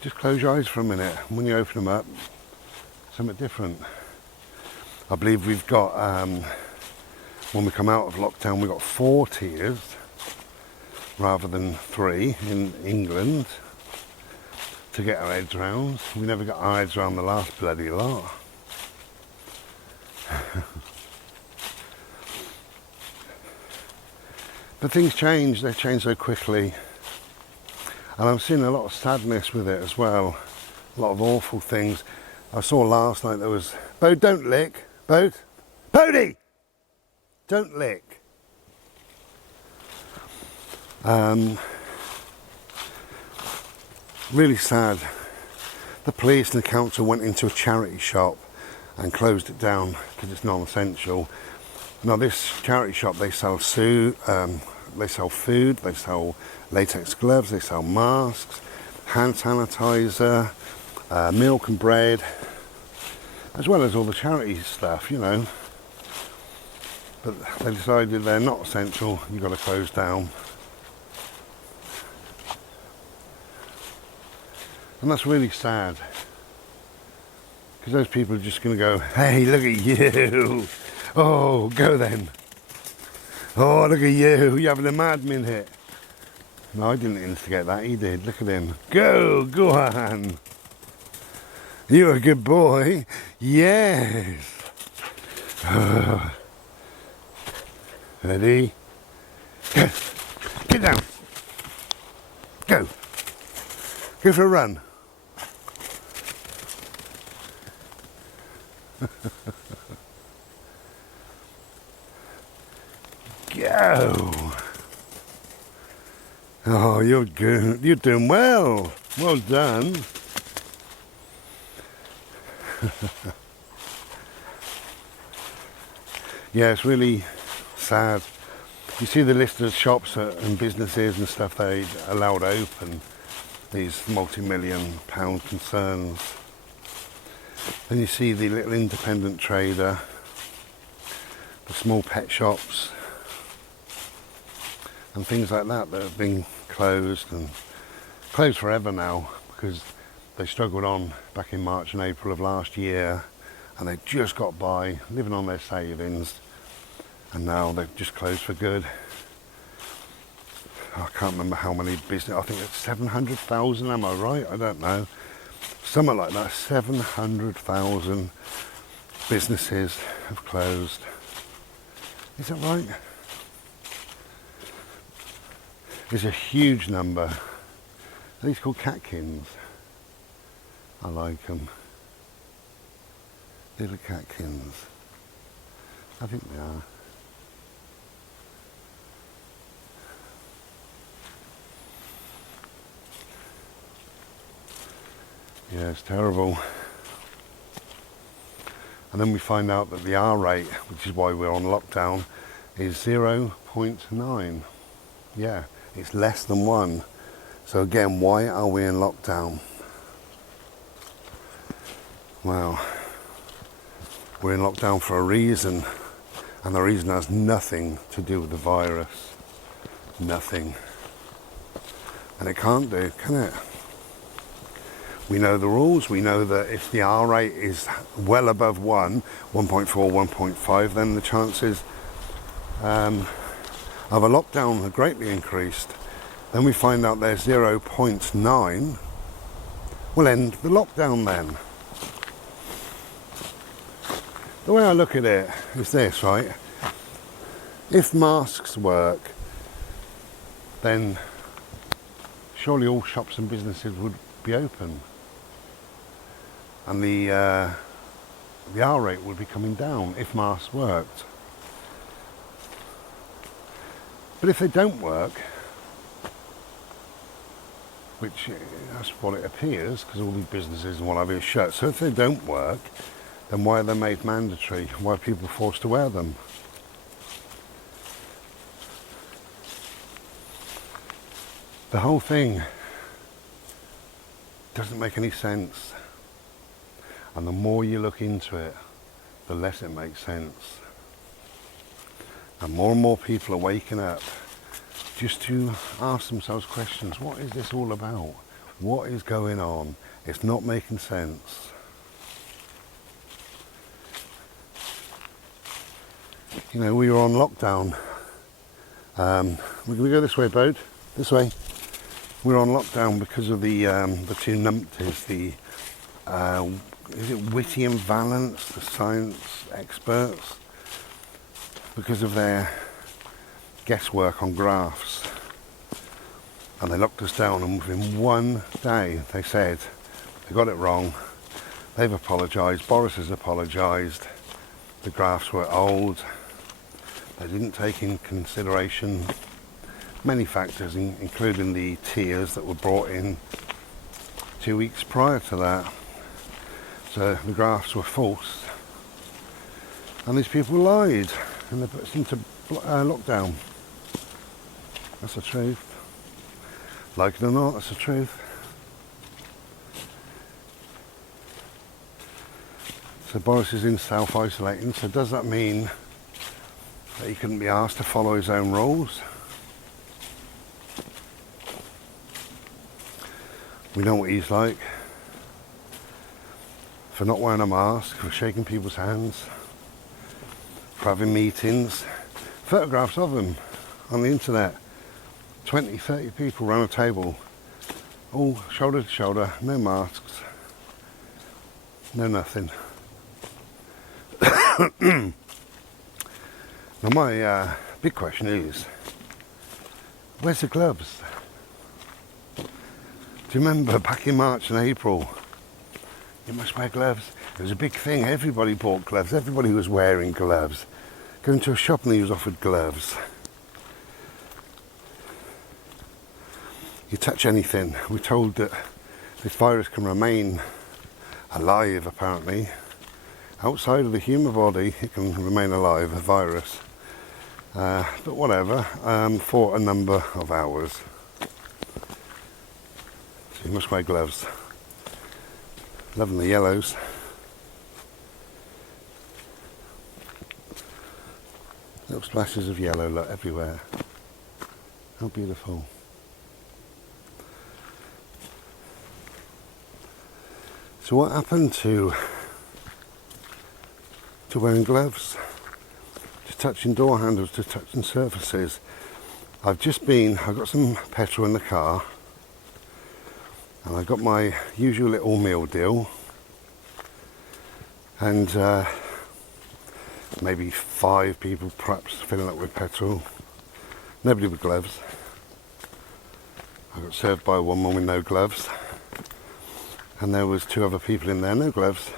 Just close your eyes for a minute, and when you open them up, something different. I believe we've got, when we come out of lockdown, we've got 4 tiers rather than 3 in England to get our heads round. We never got our heads around the last bloody lot. But things change, they change so quickly. And I'm seeing a lot of sadness with it as well. A lot of awful things. I saw last night there was, Bo, don't lick. Bo, Bodie! Don't lick. Really sad. The police and the council went into a charity shop and closed it down because it's non-essential. Now this charity shop, they sell food, they sell latex gloves, they sell masks, hand sanitizer, milk and bread, as well as all the charity stuff, you know. But they decided they're not essential, you've got to close down. And that's really sad. Because those people are just going to go, hey, look at you. Oh, go then. Oh, look at you. You're having a madman hit. No, I didn't instigate that. He did. Look at him. Go on. You're a good boy. Yes. Ready? Go. Get down. Go. Go for a run. Go. Oh, you're good. You're doing well. Well done. Yeah, it's really sad. You see the list of shops and businesses and stuff they allowed open, these multi-million pound concerns. Then you see the little independent trader, the small pet shops and things like that that have been closed and closed forever now because they struggled on back in March and April of last year and they just got by living on their savings and now they've just closed for good. I can't remember how many business, I think it's 700,000, am I right? I don't know. Something like that, 700,000 businesses have closed. Is that right? It's a huge number. Are these called catkins? I like them. Little catkins. I think they are. Yeah, it's terrible. And then we find out that the R rate, which is why we're on lockdown, is 0.9. Yeah, it's less than 1. So again, why are we in lockdown? Well, we're in lockdown for a reason, and the reason has nothing to do with the virus. Nothing. And it can't do, can it? We know the rules. We know that if the R rate is well above 1, 1.4, 1.5, then the chances of a lockdown are greatly increased. Then we find out there's 0.9. We'll end the lockdown then. The way I look at it is this, right? If masks work, then surely all shops and businesses would be open. And the R rate would be coming down if masks worked. But if they don't work, which that's what it appears, because all these businesses and what have you are shut. So if they don't work, then why are they made mandatory? Why are people forced to wear them? The whole thing doesn't make any sense. And the more you look into it, the less it makes sense. And more people are waking up just to ask themselves questions. What is this all about? What is going on? It's not making sense. You know, we were on lockdown. We're going to go this way, Bode. This way. We're on lockdown because of the two numpties, is it Whitty and Valance, the science experts, because of their guesswork on graphs. And they locked us down, and within one day they said they got it wrong. They've apologised, Boris has apologised, the graphs were old, they didn't take in consideration many factors, including the tiers that were brought in 2 weeks prior to that. So the graphs were false, and these people lied, and they put us into lockdown. That's the truth. Like it or not, that's the truth. So Boris is in self-isolating, so does that mean that he couldn't be asked to follow his own rules? We know what he's like. For not wearing a mask, for shaking people's hands, for having meetings. Photographs of him on the internet. 20, 30 people around a table, all shoulder to shoulder, no masks, no nothing. Now my big question is, where's the gloves? Do you remember back in March and April, you must wear gloves? It was a big thing, everybody bought gloves, everybody was wearing gloves. Going to a shop and he was offered gloves. You touch anything. We're told that this virus can remain alive, apparently. Outside of the human body, it can remain alive, a virus. But whatever, for a number of hours. So you must wear gloves. Loving the yellows. Little splashes of yellow, look, everywhere. How beautiful. So what happened to wearing gloves, to touching door handles, to touching surfaces? I've got some petrol in the car, and I got my usual little meal deal, and maybe 5 people perhaps filling up with petrol, nobody with gloves. I got served by one woman with no gloves. And there was 2 other people in there, no gloves.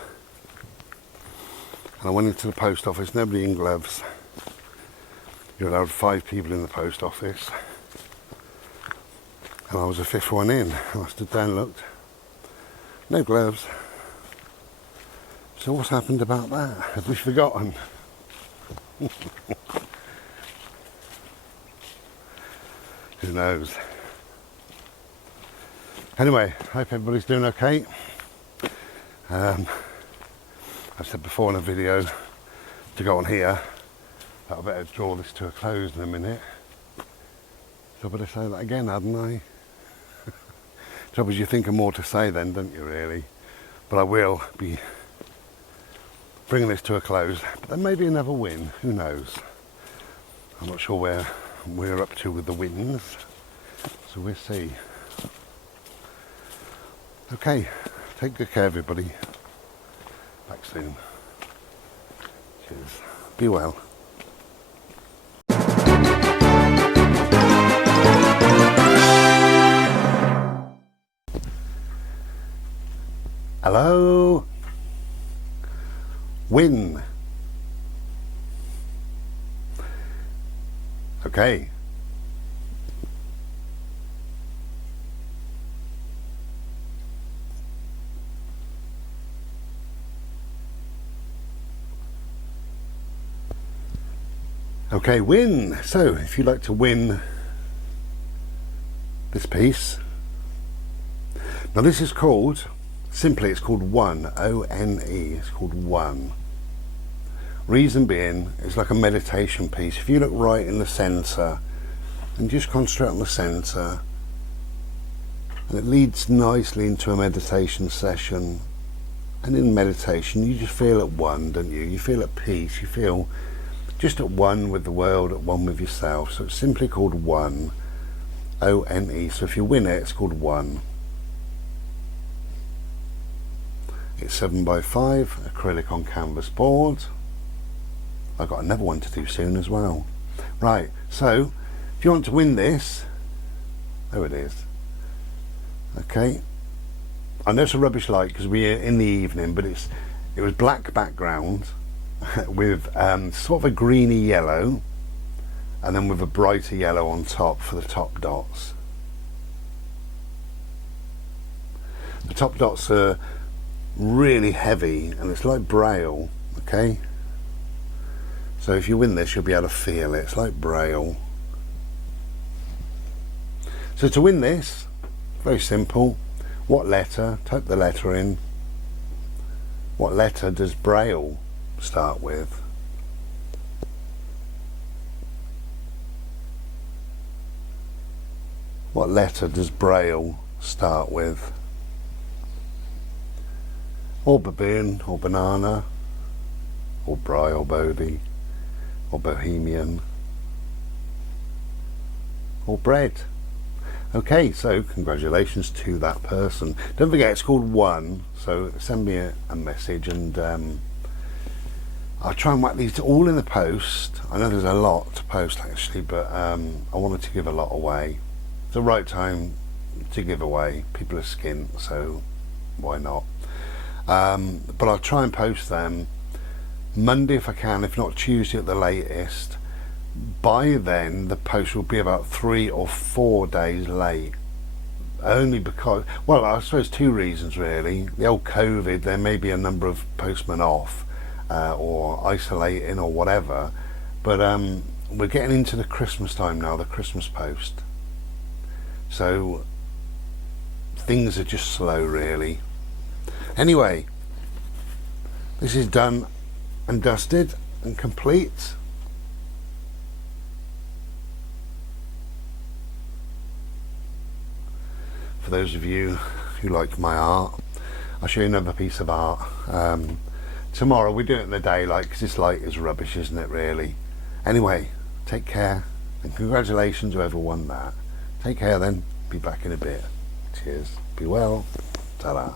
And I went into the post office, nobody in gloves. You're allowed 5 people in the post office. And I was the 5th one in. And I stood there and looked. No gloves. So what's happened about that? Have we forgotten? Who knows? Anyway, hope everybody's doing okay. I've said before in a video to go on here that I better draw this to a close in a minute. So I better say that again, hadn't I? Trouble is you think of more to say then, don't you really? But I will be bringing this to a close. But there may be another win, who knows? I'm not sure where we're up to with the wins, so we'll see. Okay, take good care everybody. Back soon. Cheers. Be well. Hello? Win. Okay. Okay, win. So, if you'd like to win this piece, now this is called, simply it's called One, O-N-E, it's called One. Reason being, it's like a meditation piece. If you look right in the centre and just concentrate on the centre, and it leads nicely into a meditation session. And in meditation, you just feel at one, don't you? You feel at peace, you feel just at one with the world, at one with yourself. So it's simply called One, O-N-E. So if you win it, it's called One. It's 7x5 acrylic on canvas board. I've got another one to do soon as well. Right, so if you want to win this, there it is. Okay, I know it's a rubbish light because we're in the evening, but it was black background with sort of a greeny yellow, and then with a brighter yellow on top for the top dots. The top dots are really heavy and it's like braille. Okay, so if you win this, you'll be able to feel it. It's like braille. So to win this, very simple. What letter? Type the letter in. What letter does braille start with? What letter does braille start with? Or baboon, or banana, or braille, bodie, or bohemian, or bread. Okay, so congratulations to that person. Don't forget it's called One, so send me a message, and I'll try and whack these all in the post. I know there's a lot to post actually, but I wanted to give a lot away. It's the right time to give away. People are skint, so why not? But I'll try and post them Monday if I can, if not Tuesday at the latest. By then the post will be about 3 or 4 days late, only because, well, I suppose two reasons really. The old COVID, there may be a number of postmen off or isolating or whatever, but we're getting into the Christmas time now, the Christmas post, so things are just slow really. Anyway, this is done and dusted and complete. For those of you who like my art, I'll show you another piece of art. Tomorrow we do it in the daylight because this light is rubbish, isn't it really? Anyway, take care and congratulations whoever won that. Take care then, be back in a bit. Cheers, be well, ta-da.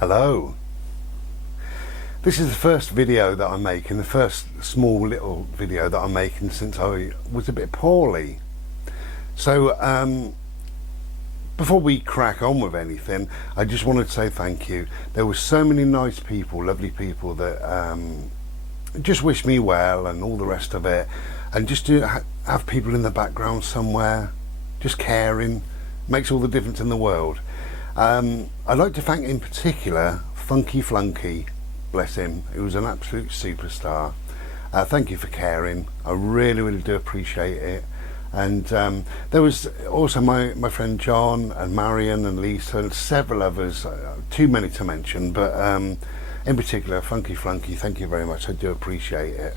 Hello. This is the first video that I'm making, the first small little video that I'm making since I was a bit poorly. So before we crack on with anything, I just wanted to say thank you. There were so many nice people, lovely people that just wished me well and all the rest of it. and just to have people in the background somewhere, just caring, makes all the difference in the world. I'd like to thank in particular Funky Flunky, bless him, he was an absolute superstar. Thank you for caring, I really do appreciate it. And there was also my friend John and Marion and Lisa and several others, too many to mention, but in particular Funky Flunky, thank you very much, I do appreciate it.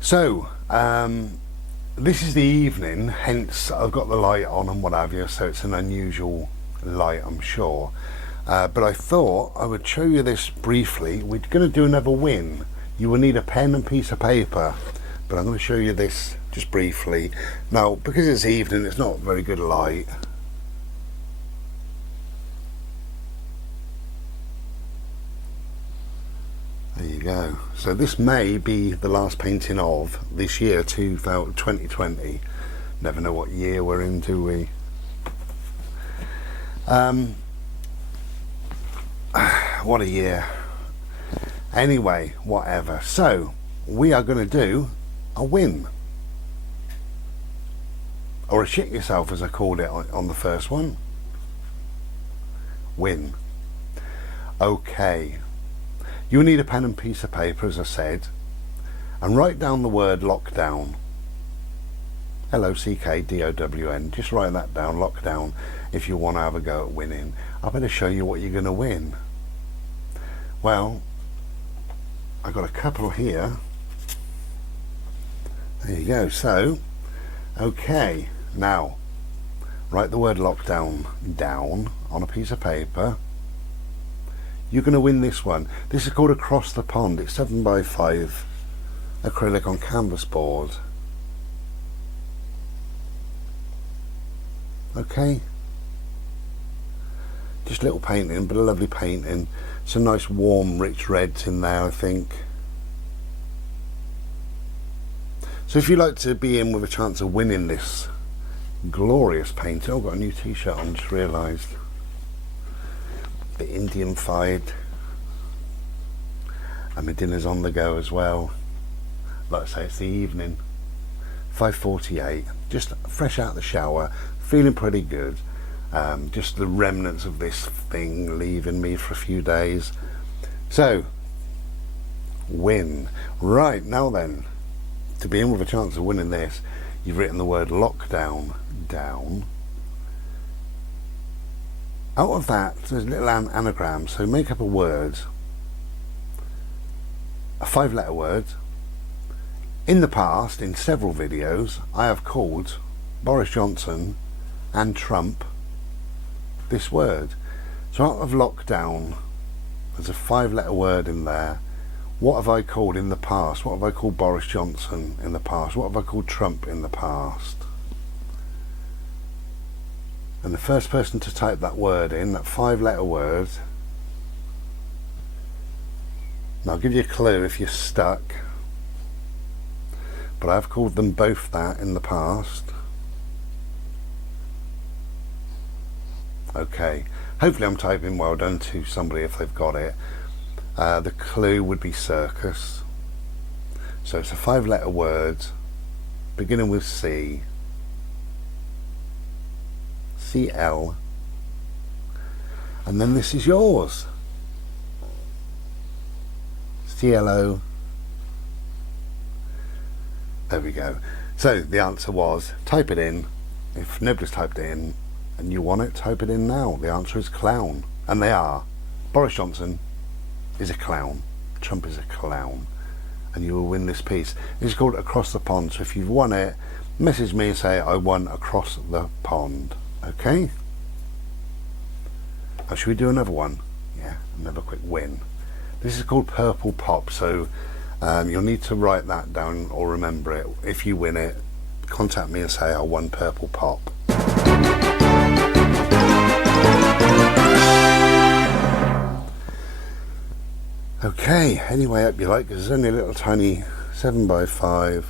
So this is the evening, hence I've got the light on and what have you, so it's an unusual light, I'm sure. But I thought I would show you this briefly. We're going to do another win. You will need a pen and piece of paper, but I'm going to show you this just briefly. Now, because it's evening, it's not very good light. There you go. So this may be the last painting of this year, 2020. Never know what year we're in, do we? What a year. Anyway, whatever. So we are going to do a win, or a shit yourself, as I called it on the first one. Win. Okay, you need a pen and piece of paper, as I said, and write down the word lockdown. LOCKDOWN. Just write that down, lockdown, if you want to have a go at winning. I better show you what you're going to win. Well, I've got a couple here. There you go. So, okay, now write the word lockdown down on a piece of paper. You're going to win this one. This is called Across the Pond. It's 7x5 acrylic on canvas board. Okay, just a little painting, but a lovely painting. Some nice warm rich reds in there, I think. So if you'd like to be in with a chance of winning this glorious painting, oh, I've got a new t-shirt on, just realised, a bit Indian-fied, and my dinner's on the go as well. Like I say, it's the evening, 5:48, just fresh out the shower, feeling pretty good. Just the remnants of this thing leaving me for a few days. So, win. Right, now then, to be in with a chance of winning this, you've written the word lockdown down. Out of that, there's a little anagram, so make up a word, a 5-letter word. In the past, in several videos, I have called Boris Johnson and Trump this word. So out of lockdown, there's a 5-letter word in there. What have I called in the past? What have I called Boris Johnson in the past? What have I called Trump in the past? And the first person to type that word in, that 5-letter word, and I'll give you a clue if you're stuck, but I've called them both that in the past. Okay, hopefully I'm typing well done to somebody if they've got it. The clue would be circus. So it's a 5-letter word beginning with C, CL, and then this is yours, CLO. There we go. So the answer was, type it in. If nobody's typed it in and you want it, type it in now. The answer is clown, and they are. Boris Johnson is a clown, Trump is a clown, and you will win this piece. It's called Across the Pond, so if you've won it, message me and say I won Across the Pond. Okay, oh, should we do another one? Yeah, another quick win. This is called Purple Pop, so you'll need to write that down or remember it. If you win it, contact me and say I won Purple Pop. Okay, anyway, I hope you like, because there's only a little tiny 7x5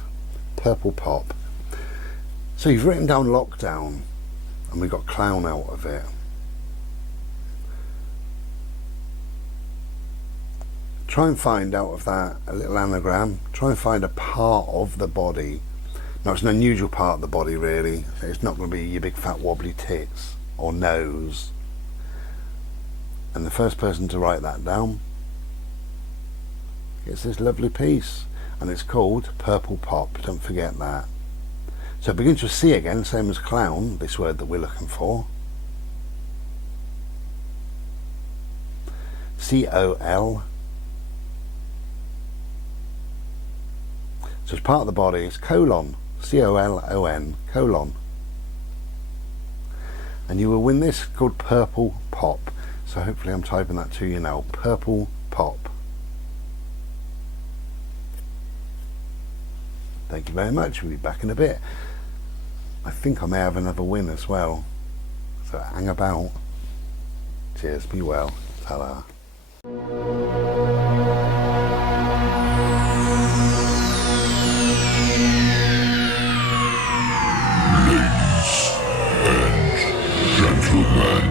Purple Pop. So you've written down lockdown, and we got clown out of it. try and find out of that a little anagram. Try and find a part of the body. Now, it's an unusual part of the body, really. It's not going to be your big fat wobbly tits or nose. And the first person to write that down gets this lovely piece, and it's called Purple Pop. Don't forget that. So it begins with C again, same as clown, this word that we're looking for. C-O-L. So it's part of the body, it's colon. C-O-L-O-N, colon. And you will win this, called Purple Pop. So hopefully I'm typing that to you now. Purple Pop. Thank you very much. We'll be back in a bit. I think I may have another win as well. So hang about. Cheers, be well. Ta-da. Gentlemen,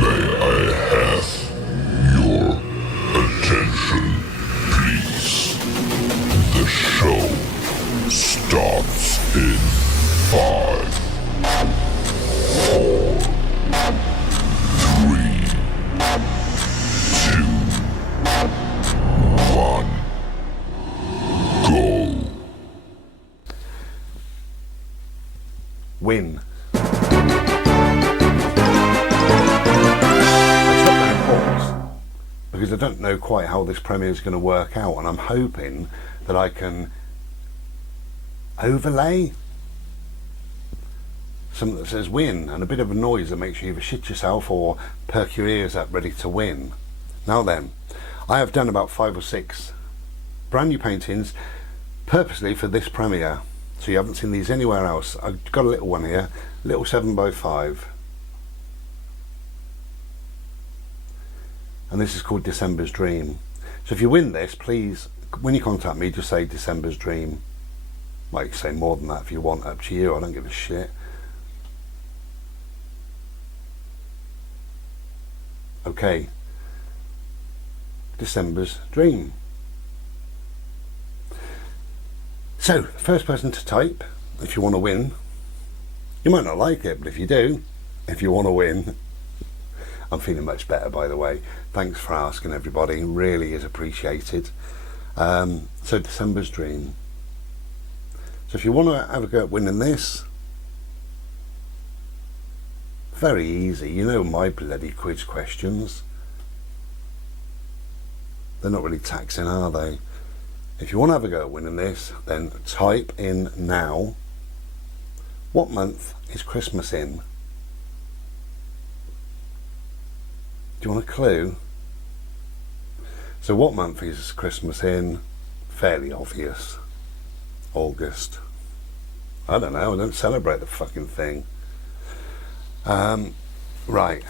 may I have your attention, please? The show starts in 5, 4, 3, 2, 1, go. Win. Because I don't know quite how this premiere is going to work out, and I'm hoping that I can overlay something that says win and a bit of a noise that makes you either shit yourself or perk your ears up ready to win. Now then, I have done about 5 or 6 brand new paintings purposely for this premiere, so you haven't seen these anywhere else. I've got a little one here, little 7x5. And this is called December's Dream. So if you win this, please, when you contact me, just say December's Dream. Like, say more than that if you want, up to you, I don't give a shit. Okay. December's Dream. So, the first person to type, if you want to win, you might not like it, but if you do, if you want to win, I'm feeling much better, by the way. Thanks for asking, everybody. It really is appreciated. So December's Dream. So if you want to have a go at winning this, very easy. You know my bloody quiz questions. They're not really taxing, are they? If you want to have a go at winning this, then type in now, what month is Christmas in? Do you want a clue? So what month is Christmas in? Fairly obvious. August. I don't know, I don't celebrate the fucking thing. Right.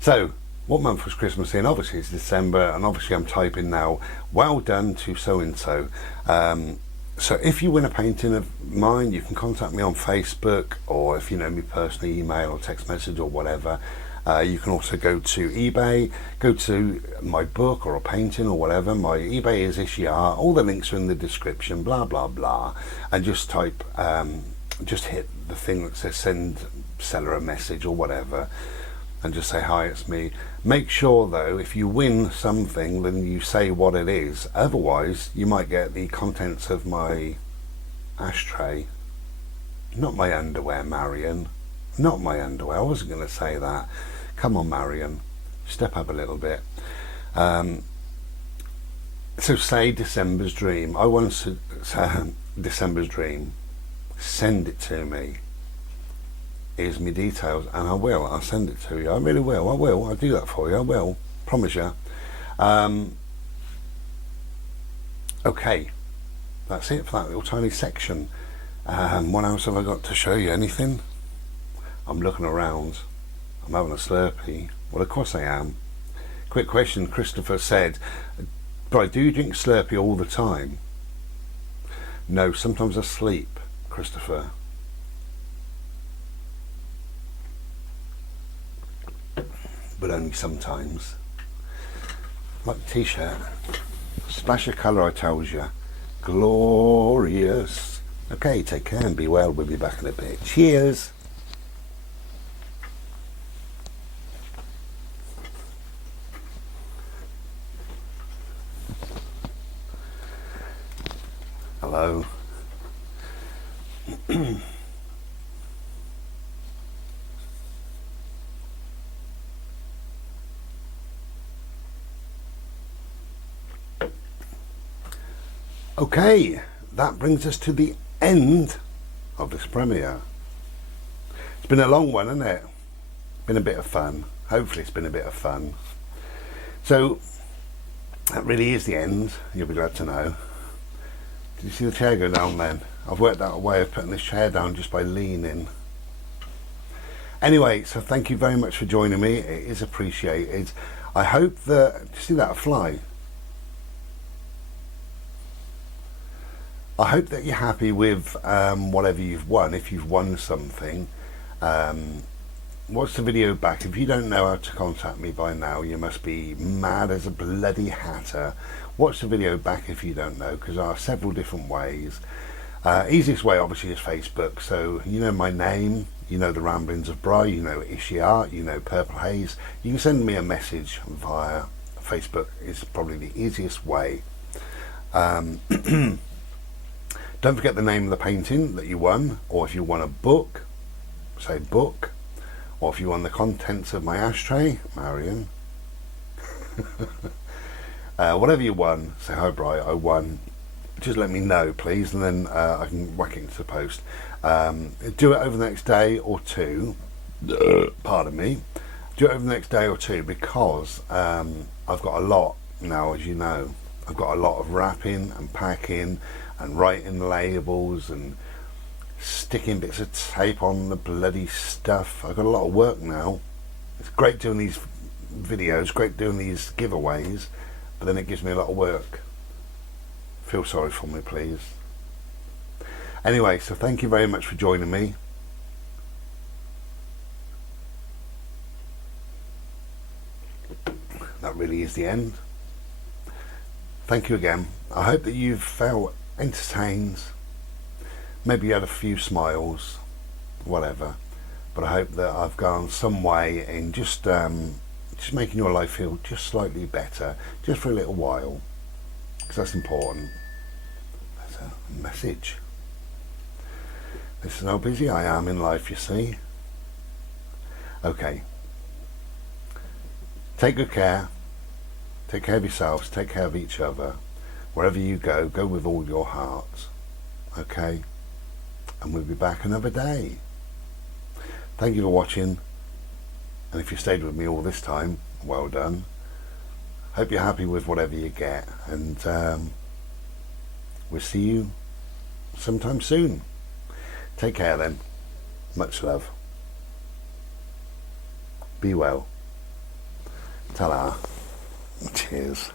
So, what month was Christmas in? Obviously it's December, and obviously I'm typing now, well done to so-and-so. So if you win a painting of mine, you can contact me on Facebook, or if you know me personally, email or text message or whatever. You can also go to eBay, go to my book or a painting or whatever. My eBay is Ishiar. All the links are in the description, blah, blah, blah. And just type, just hit the thing that says send seller a message or whatever. And just say, hi, it's me. Make sure, though, if you win something, then you say what it is. Otherwise, you might get the contents of my ashtray. Not my underwear, Marion. Not my underwear. I wasn't going to say that. Come on, Marion. Step up a little bit. So say December's Dream. I want to say December's Dream. Send it to me. Here's my details, and I will. I'll send it to you. I really will. I will. I'll do that for you. I will. Promise you. Okay. That's it for that little tiny section. What else have I got to show you? Anything? I'm looking around. I'm having a Slurpee. Well, of course I am. Quick question. Christopher said, but do you drink Slurpee all the time? No, sometimes I sleep, Christopher. But only sometimes. Like the t-shirt. Splash of colour, I tells you. Glorious. Okay, take care and be well. We'll be back in a bit. Cheers. Hello. Okay, that brings us to the end of this premiere. It's been a long one, hasn't it? Been a bit of fun. Hopefully it's been a bit of fun. So, that really is the end, you'll be glad to know. Did you see the chair go down then? I've worked out a way of putting this chair down just by leaning. Anyway, so thank you very much for joining me. It is appreciated. I hope that, do you see that fly? I hope that you're happy with whatever you've won. If you've won something, watch the video back. If you don't know how to contact me by now, you must be mad as a bloody hatter. Watch the video back if you don't know, because there are several different ways. Easiest way obviously is Facebook. So you know my name, you know the Ramblings of Bri, you know Ishi Art, you know Purple Haze. You can send me a message via Facebook. Is probably the easiest way. Don't forget the name of the painting that you won, or if you won a book, say book, or if you won the contents of my ashtray, Marion. Whatever you won, say hi Bri, I won. Just let me know please, and then I can whack it into the post. Do it over the next day or two, pardon me, do it over the next day or two, because I've got a lot now, as you know. I've got a lot of wrapping and packing and writing labels and sticking bits of tape on the bloody stuff. I've got a lot of work now. It's great doing these videos, great doing these giveaways, but then it gives me a lot of work. Feel sorry for me please. Anyway, so thank you very much for joining me. That really is the end. Thank you again. I hope that you've felt entertained, maybe you had a few smiles, whatever, but I hope that I've gone some way in just making your life feel just slightly better, just for a little while, because that's important. That's a message. This is how busy I am in life, you see. Okay, take good care, take care of yourselves, take care of each other. Wherever you go, go with all your heart, okay? And we'll be back another day. Thank you for watching, and if you stayed with me all this time, well done. Hope you're happy with whatever you get, and we'll see you sometime soon. Take care then. Much love. Be well. Ta-ra. Cheers.